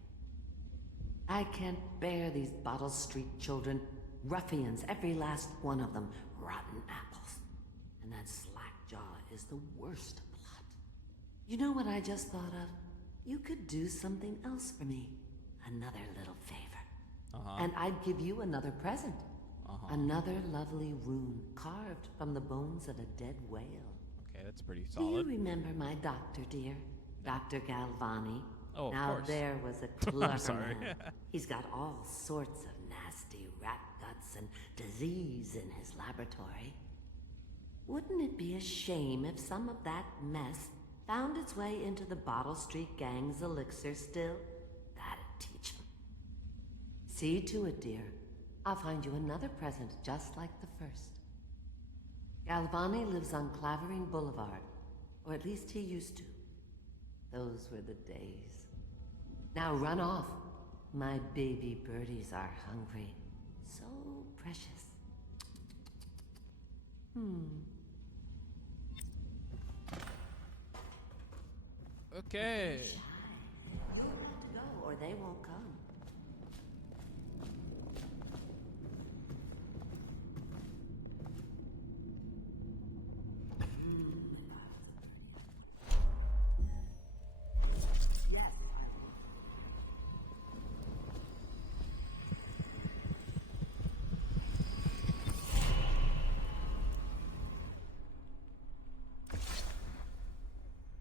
I can't bear these Bottle Street children. Ruffians, every last one of them. Rotten apples. And that slack jaw is the worst lot. You know what I just thought of? You could do something else for me. Another little favor. And I'd give you another present. Another lovely rune carved from the bones of a dead whale. Okay, that's pretty Do solid. you remember my doctor, dear? Dr. Galvani? Oh, of now course. There was a clever I'm sorry. man. He's got all sorts of nasty rat guts and disease in his laboratory. Wouldn't it be a shame if some of that mess found its way into the Bottle Street Gang's elixir still? That'd teach him. See to it, dear. I'll find you another present just like the first. Galvani lives on Clavering Boulevard, or at least he used to. Those were the days. Now run off. My baby birdies are hungry. So precious. Okay. Go, or they won't come.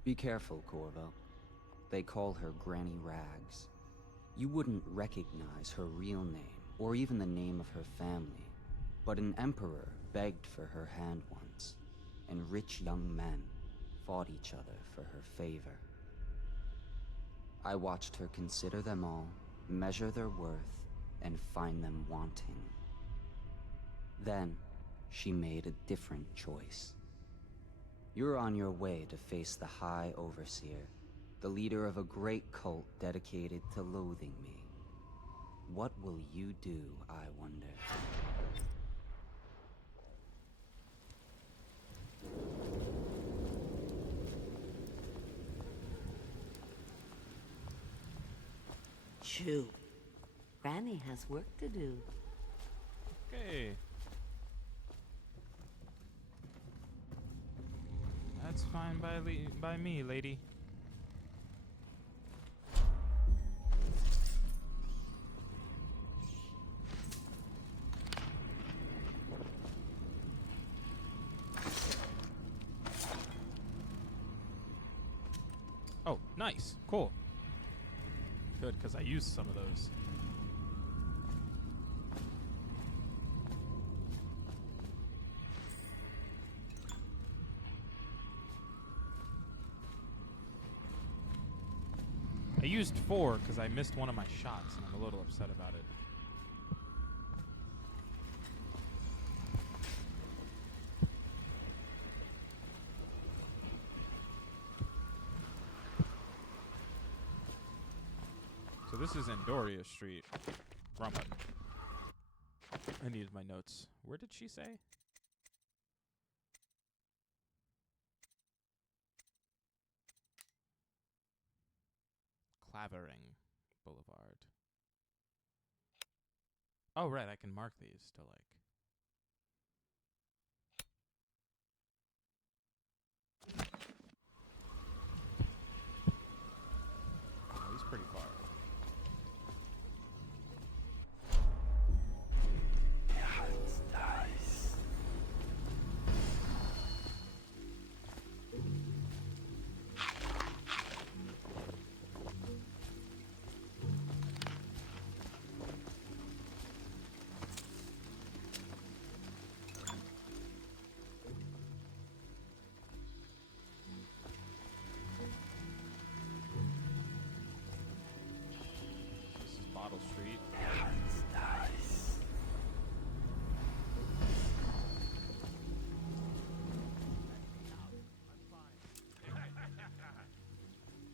Be careful, Corvo. They call her Granny Rags. You wouldn't recognize her real name, or even the name of her family. But an emperor begged for her hand once, and rich young men fought each other for her favor. I watched her consider them all, measure their worth, and find them wanting. Then, she made a different choice. You're on your way to face the High Overseer, the leader of a great cult dedicated to loathing me. What will you do, I wonder? Shoo. Granny has work to do. Okay. That's fine by me, lady. Oh, nice. Cool. Good, because I used some of those. I used 4 because I missed one of my shots, and I'm a little upset about it. So this is Andoria Street. Wrong button. I needed my notes. Where did she say? Clavering Boulevard. Oh, right, I can mark these to, like... Oh, he's pretty far. Bottle Street.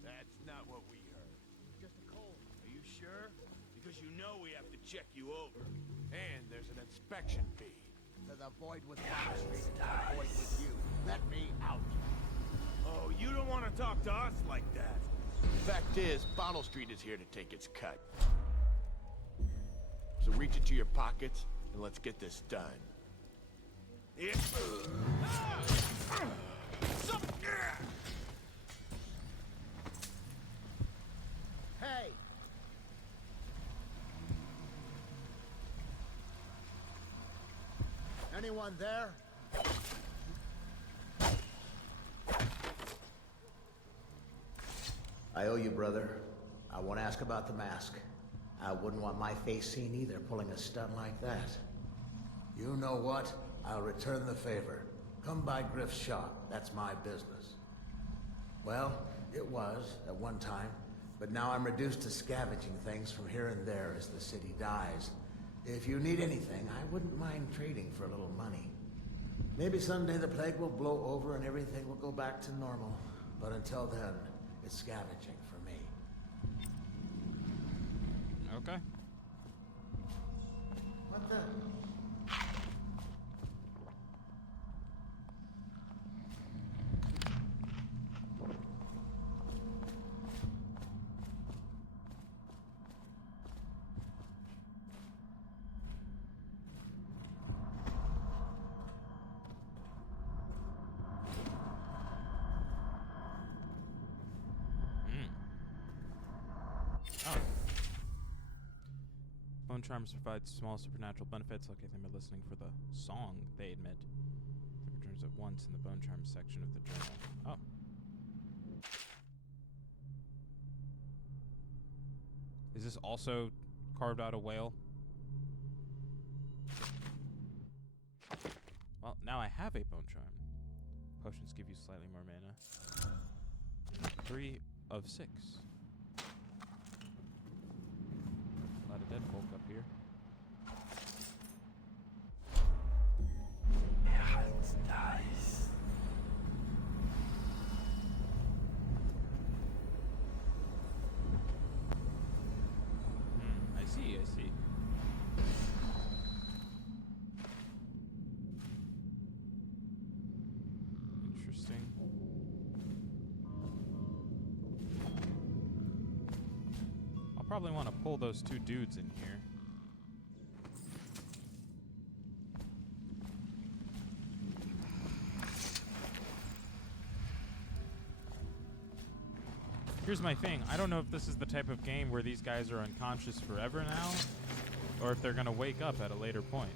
That's not what we heard. Just a cold. Are you sure? Because you know we have to check you over. And there's an inspection fee. To the void with Bottle Street, to the void with you. Let me out. Oh, you don't want to talk to us like that. Fact is, Bottle Street is here to take its cut. So reach into your pockets and let's get this done. Hey! Anyone there? I owe you, brother. I won't ask about the mask. I wouldn't want my face seen either, pulling a stunt like that. You know what? I'll return the favor. Come by Griff's shop. That's my business. Well, it was, at one time. But now I'm reduced to scavenging things from here and there as the city dies. If you need anything, I wouldn't mind trading for a little money. Maybe someday the plague will blow over and everything will go back to normal. But until then, it's scavenging for me. Okay. What the? Bone charms provide small supernatural benefits. Okay, they by listening for the song, they admit. It returns at once in the bone charms section of the journal. Oh. Is this also carved out a whale? Well, now I have a bone charm. Potions give you slightly more mana. 3 of 6. A lot of dead folk up here. I see. Interesting. I'll probably want to pull those two dudes in here. Here's my thing. I don't know if this is the type of game where these guys are unconscious forever now, or if they're gonna wake up at a later point.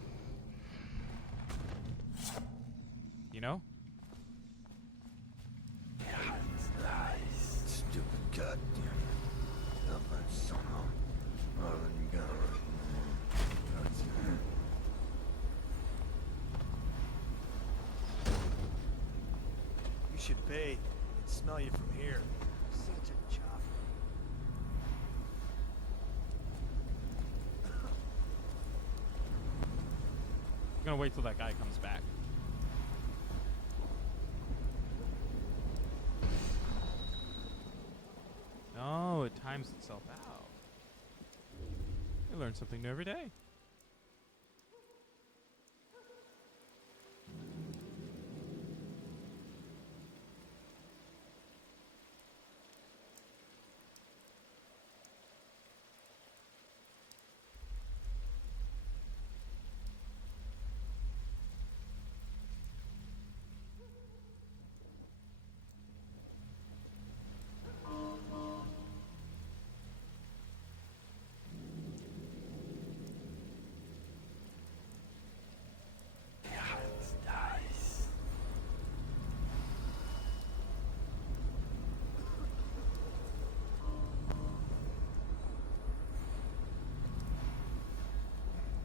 You know? Stupid goddamn. You should bathe. I can smell you from here. Such a chop. I'm gonna wait till that guy comes back. No, it times itself out. I learn something new every day.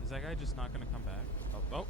Is that guy just not gonna come back? Oh.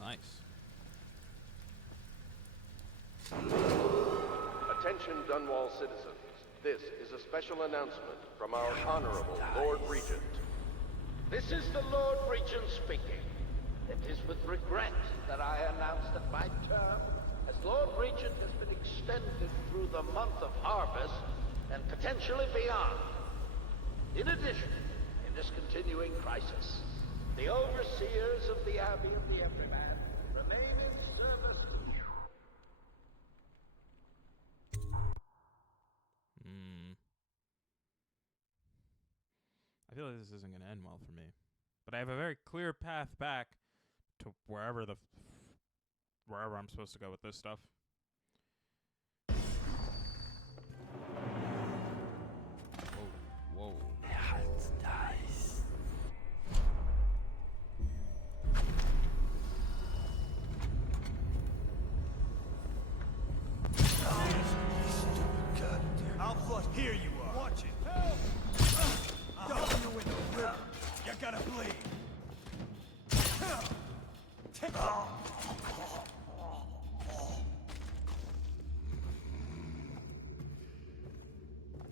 Nice. Attention Dunwall citizens. This is a special announcement from our Honorable Lord Regent. This is the Lord Regent speaking. It is with regret that I announce that my term as Lord Regent has been extended through the month of harvest and potentially beyond. In addition, in this continuing crisis, the overseers of the Abbey of the Everyman remain in service to you. I feel like this isn't going to end well for me. But I have a very clear path back to wherever I'm supposed to go with this stuff. Whoa. Dice. I'll flush. Here you are. Watch it. Help! Dump you in the river. You're gonna bleed.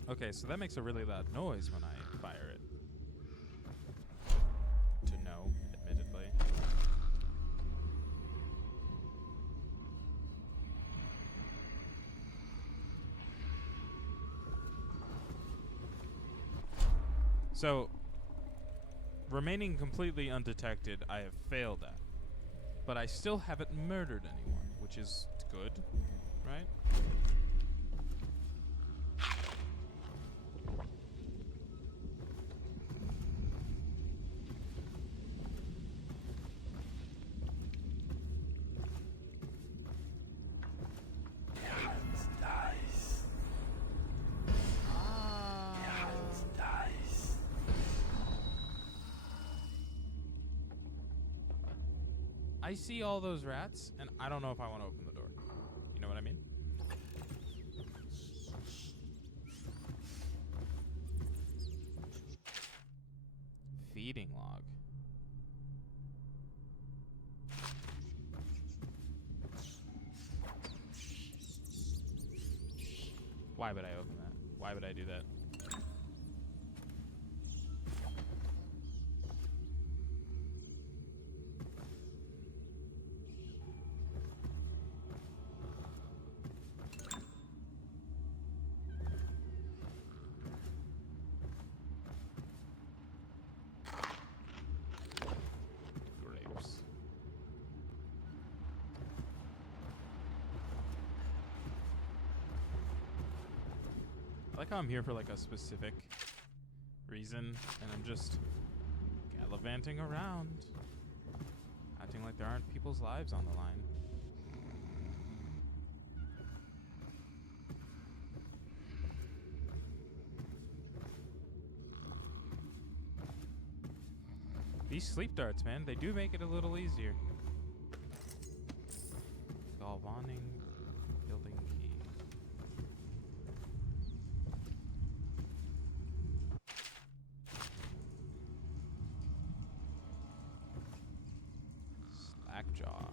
Okay, so that makes a really loud noise when I fire it. To know, admittedly. So, remaining completely undetected, I have failed at. But I still haven't murdered anyone, which is good, right? I see all those rats, and I don't know if I want to open the door. You know what I mean? Feeding log. Why would I open that? Why would I do that? Grapes. I like how I'm here for like a specific reason, and I'm just gallivanting around, acting like there aren't people's lives on the line. These sleep darts, man, they do make it a little easier. Galvaning building key. Slackjaw.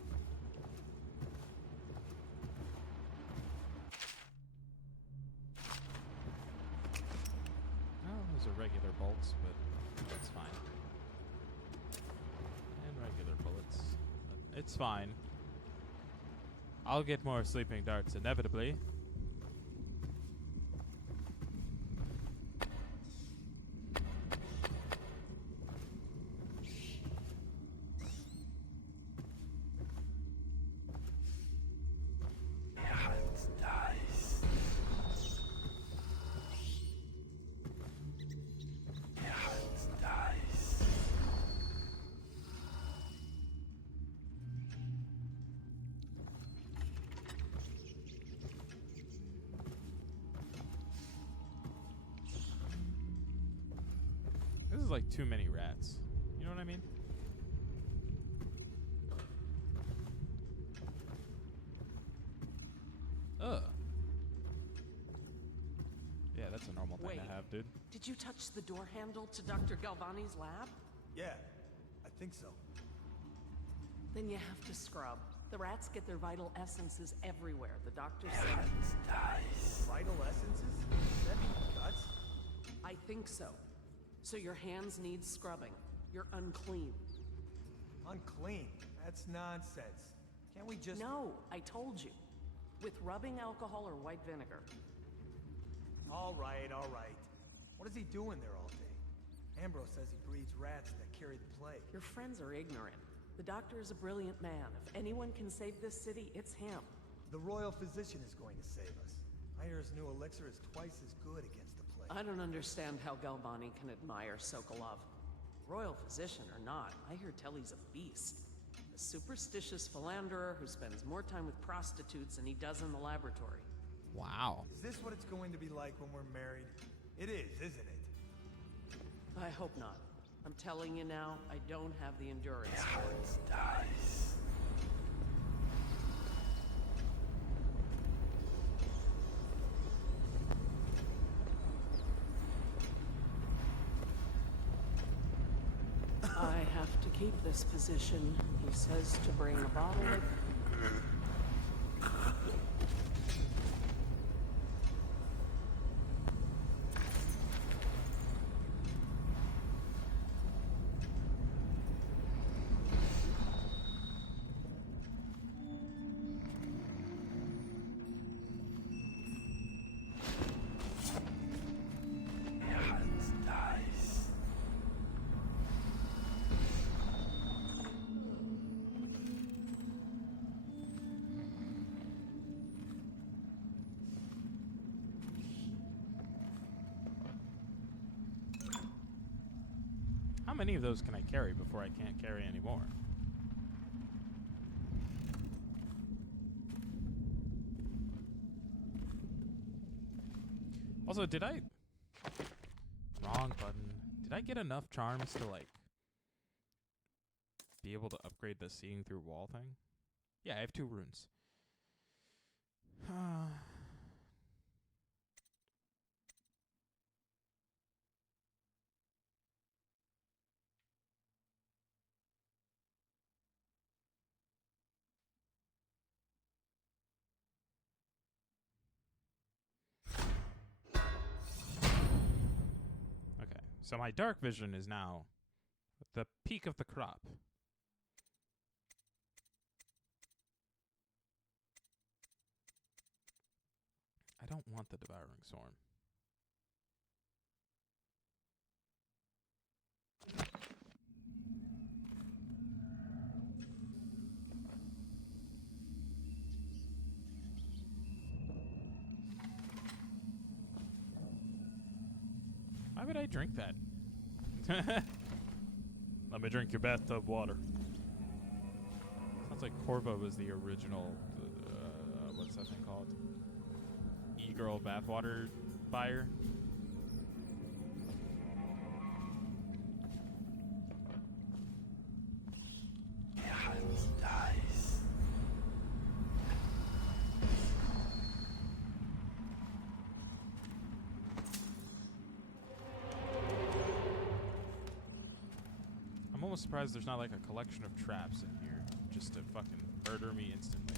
Oh, those are regular bolts, but that's fine. And regular bullets. But it's fine. I'll get more sleeping darts inevitably. This is like too many rats. You know what I mean? Ugh. Yeah, that's a normal thing to have, dude. Did you touch the door handle to Dr. Galvani's lab? Yeah, I think so. Then you have to scrub. The rats get their vital essences everywhere, the doctor said. Vital essences? Does that mean guts? I think so. So your hands need scrubbing. You're unclean. Unclean? That's nonsense. Can't we just... No, I told you. With rubbing alcohol or white vinegar. All right, all right. What is he doing there all day? Ambrose says he breeds rats that carry the plague. Your friends are ignorant. The doctor is a brilliant man. If anyone can save this city, it's him. The royal physician is going to save us. I hear his new elixir is twice as good against the plague. I don't understand how Galvani can admire Sokolov. Royal physician or not, I hear tell he's a beast. A superstitious philanderer who spends more time with prostitutes than he does in the laboratory. Wow. Is this what it's going to be like when we're married? It is, isn't it? I hope not. I'm telling you now, I don't have the endurance for it. I have to keep this position. He says to bring a bottle of... How many of those can I carry before I can't carry anymore? Also, did I... Wrong button. Did I get enough charms to, like, be able to upgrade the seeing through wall thing? Yeah, I have 2 runes. So my dark vision is now at the peak of the crop. I don't want the devouring swarm. Why would I drink that? Let me drink your bathtub water. Sounds like Corvo was the original, what's that thing called? E-girl bathwater buyer. I'm surprised there's not like a collection of traps in here just to fucking murder me instantly.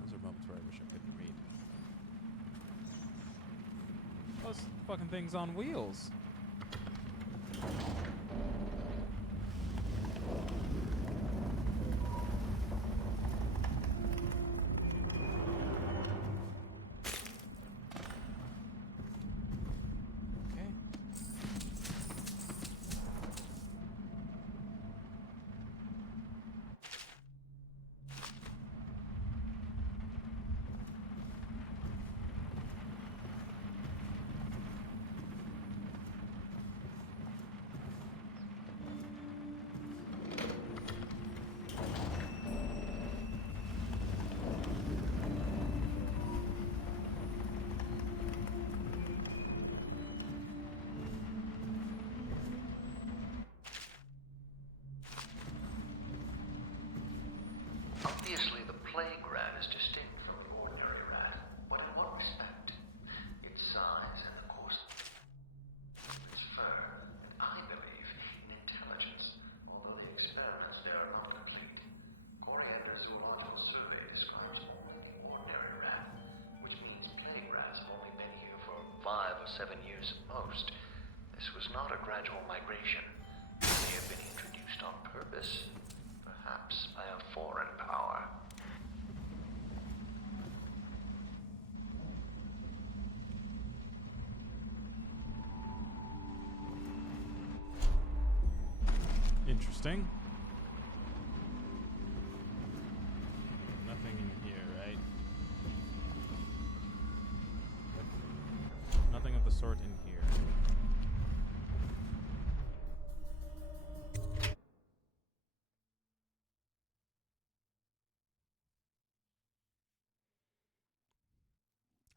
Those are moments where I wish I couldn't read. Those fucking things on wheels. Obviously, the plague rat is distinct from the ordinary rat, but in what respect? Its size and, of course, its fur, and I believe in intelligence, although the experiments there are not complete. Coriander's zoological survey describes only the ordinary rat, which means plague rats have only been here for 5 or 7 years at most. This was not a gradual migration. They have been introduced unleashed on purpose, perhaps by a foreign power. Interesting. Nothing in here, right? Nothing of the sort in here.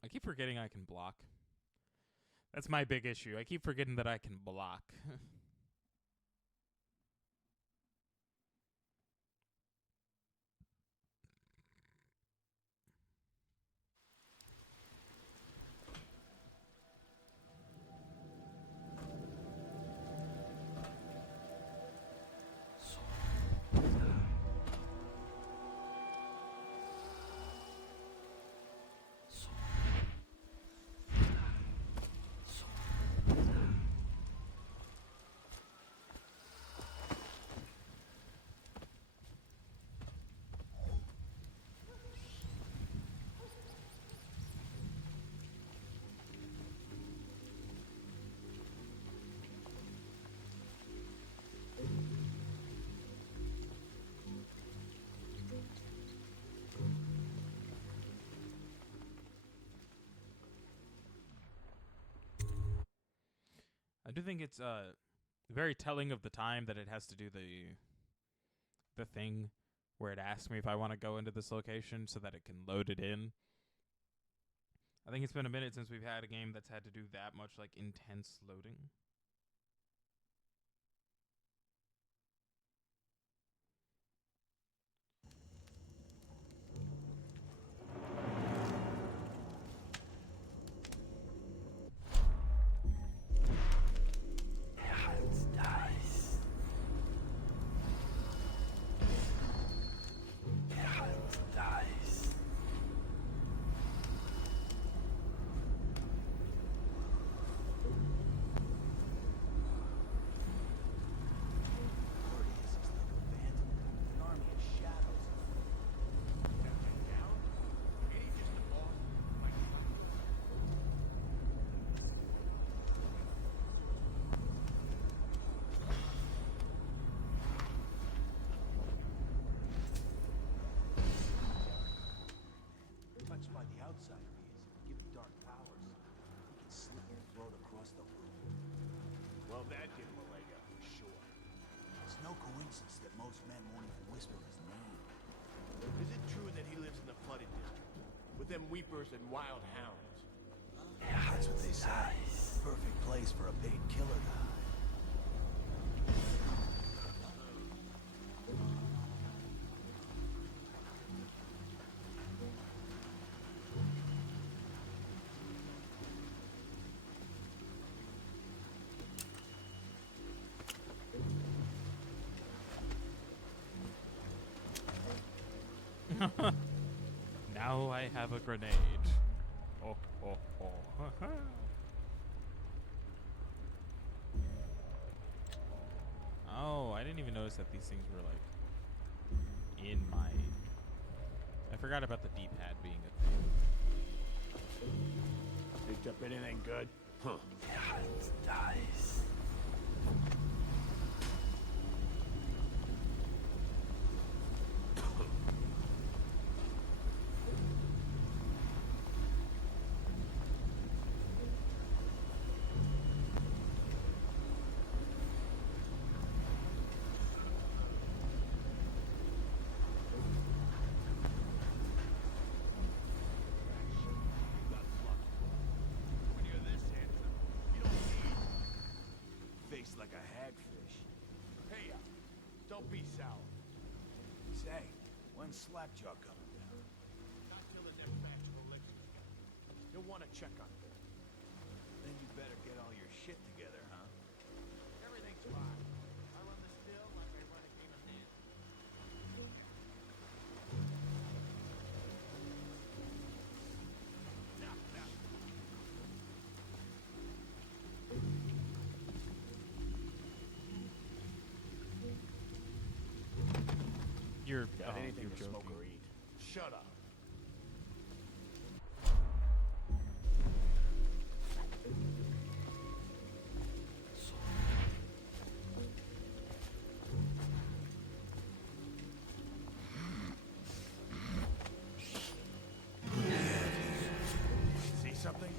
I keep forgetting I can block. That's my big issue. I keep forgetting that I can block. I do think it's very telling of the time that it has to do the thing where it asks me if I want to go into this location so that it can load it in. I think it's been a minute since we've had a game that's had to do that much like intense loading. Well, that gave him a leg up for sure. It's no coincidence that most men won't even whisper his name. Is it true that he lives in the flooded district? With them weepers and wild hounds? That's what they say. Perfect place for a paid killer to hide. Now I have a grenade. Oh, oh, oh. Oh, I didn't even notice that these things were like in my... I forgot about the D-pad being a thing. Picked up anything good? Huh. Dice. Like a hagfish. Hey, don't be sour. Say, when's Slapjaw coming down? Not till the next batch of elixirs got. You'll want to check on her. Then you better get all your shit together, huh? Everything's fine. I run the still like I run a game of men. you're Got anything you're to smoke joking. or eat? Shut up. See something?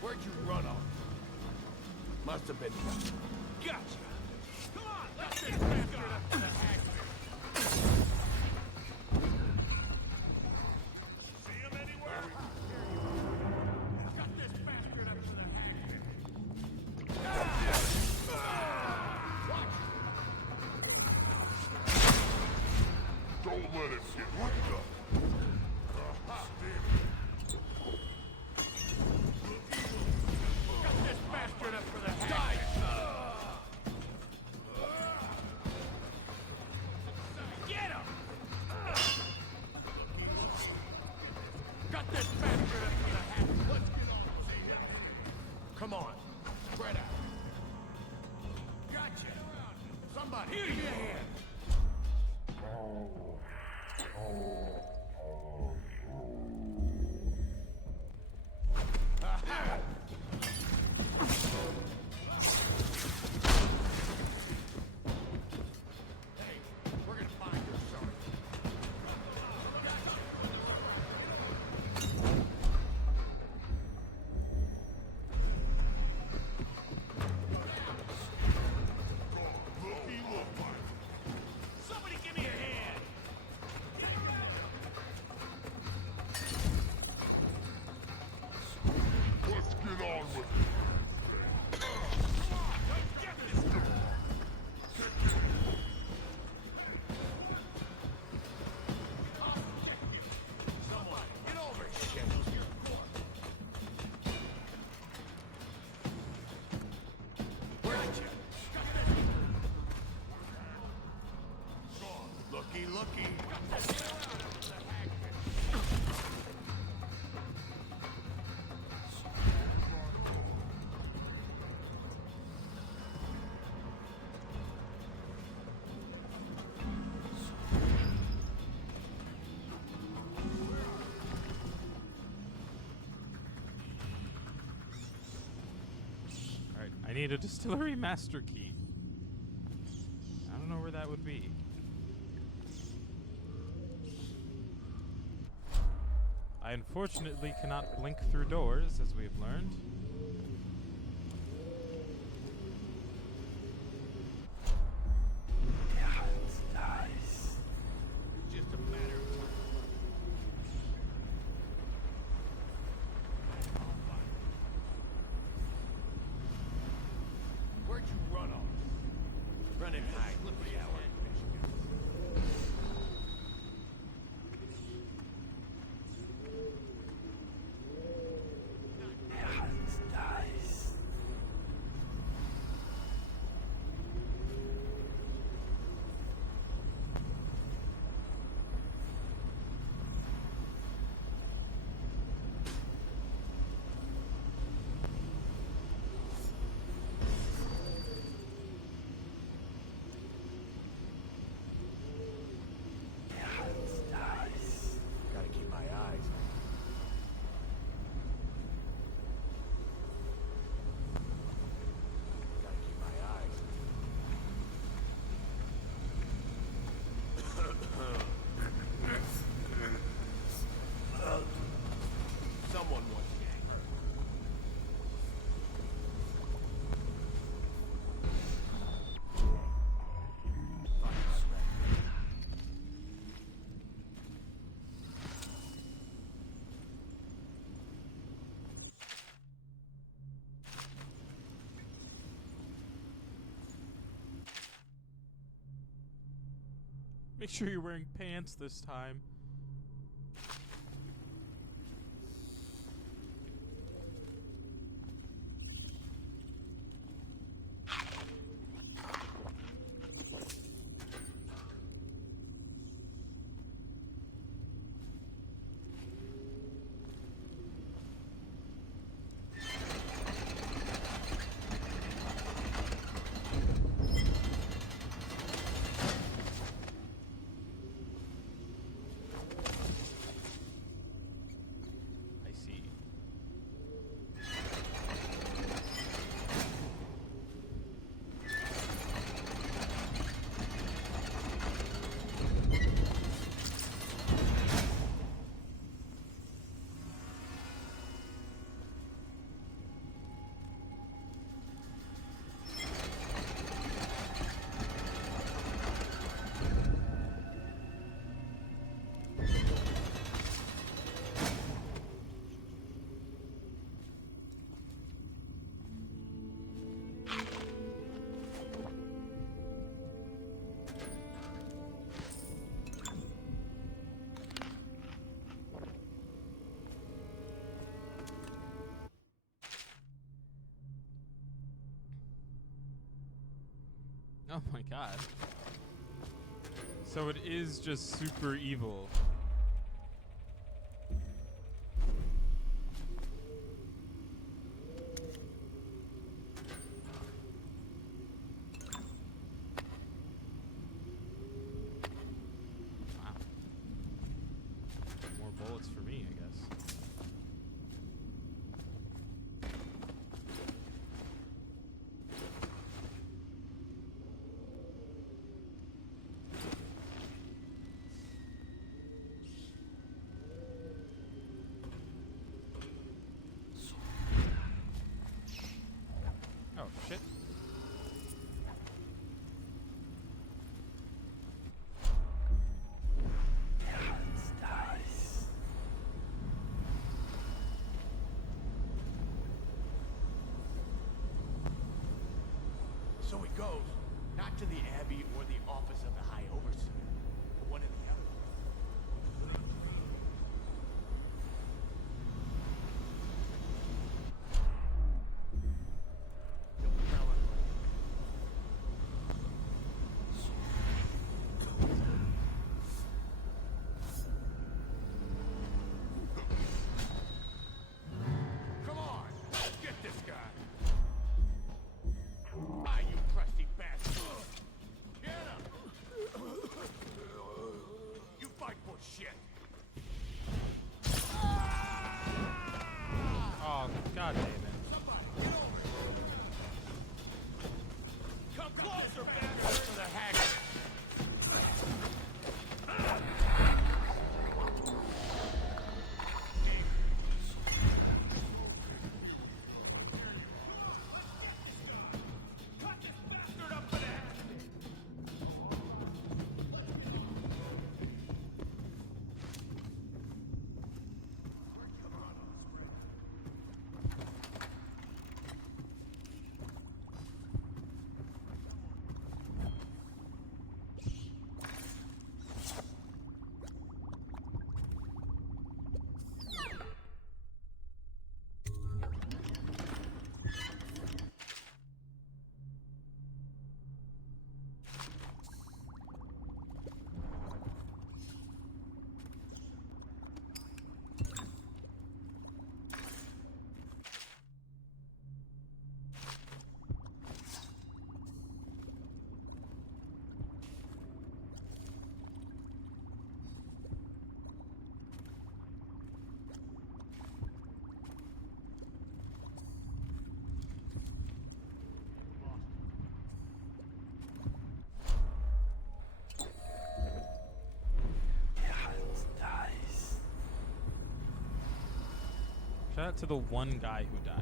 Where'd you run off? Must have been. Gotcha! Come on, let's get bastard up to the hack. See him anywhere? Got this bastard up to the hack. Don't let him get whipped up. Got this bastard up for the hack. Get him! Got this bastard up for the hack. Let's get on. Come on, spread out. Gotcha. Somebody, give me a hand. Aha! Hey, we're gonna find your son. Somebody give me a hand. Get around him. Let's get on with it. Come on, let's get this guy. Someone, get over here. Where'd you? Looky, looky. Alright, I need a distillery master key. I don't know where that would be. I unfortunately cannot blink through doors, as we've learned. It's just a matter of time. Where'd you run off? Run and hide. Slippery hour. Gotta keep my eyes. Gotta keep my eyes. Someone wants to get hurt. Make sure you're wearing pants this time. Oh my god. So it is just super evil. Wow. More bullets for me, I guess. Oh, shit. So it goes, not to the Abbey or the office of the High Overseer, but one in the other. Come on, get this guy. Ah, you crusty bastard! Get him! You fight for shit! Oh, god damn it. Come closer, bastard! For the hack! Cut this bastard up for the hack! Shout out to the one guy who died.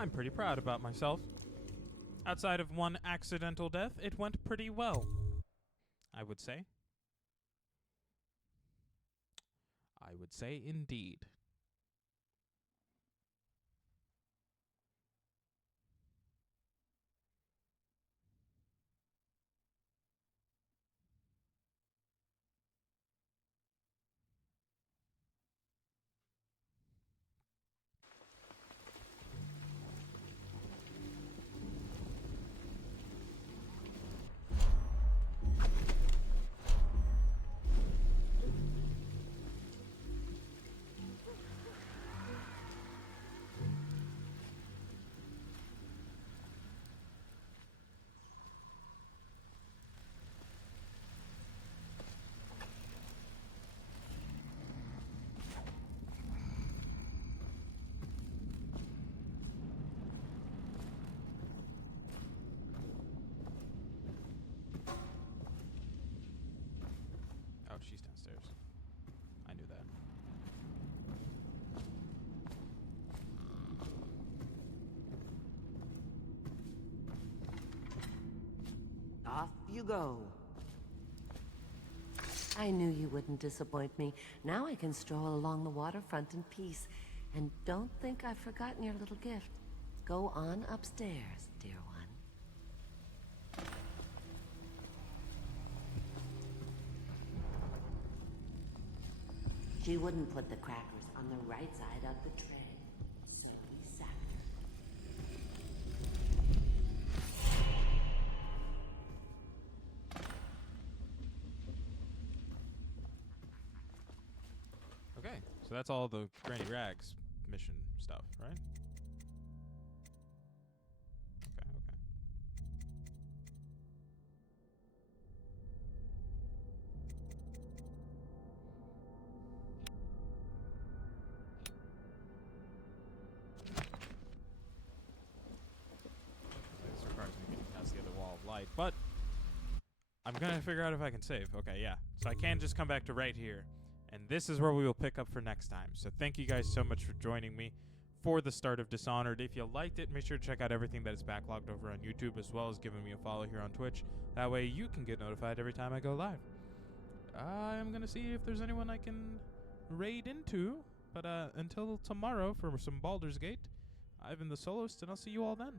I'm pretty proud about myself. Outside of one accidental death, it went pretty well, I would say. I would say indeed. Oh, she's downstairs. I knew that. Off you go. I knew you wouldn't disappoint me. Now I can stroll along the waterfront in peace. And don't think I've forgotten your little gift. Go on upstairs, dear one. She wouldn't put the crackers on the right side of the tray. So we sacked her. Okay, so that's all the Granny Rags mission stuff, right? Okay, okay. This requires me getting past the other wall of light, but I'm gonna figure out if I can save. Okay, yeah. So I can just come back to right here. And this is where we will pick up for next time. So thank you guys so much for joining me for the start of Dishonored. If you liked it, make sure to check out everything that is backlogged over on YouTube, as well as giving me a follow here on Twitch. That way you can get notified every time I go live. I'm going to see if there's anyone I can raid into. But until tomorrow for some Baldur's Gate, I've been the Soloist, and I'll see you all then.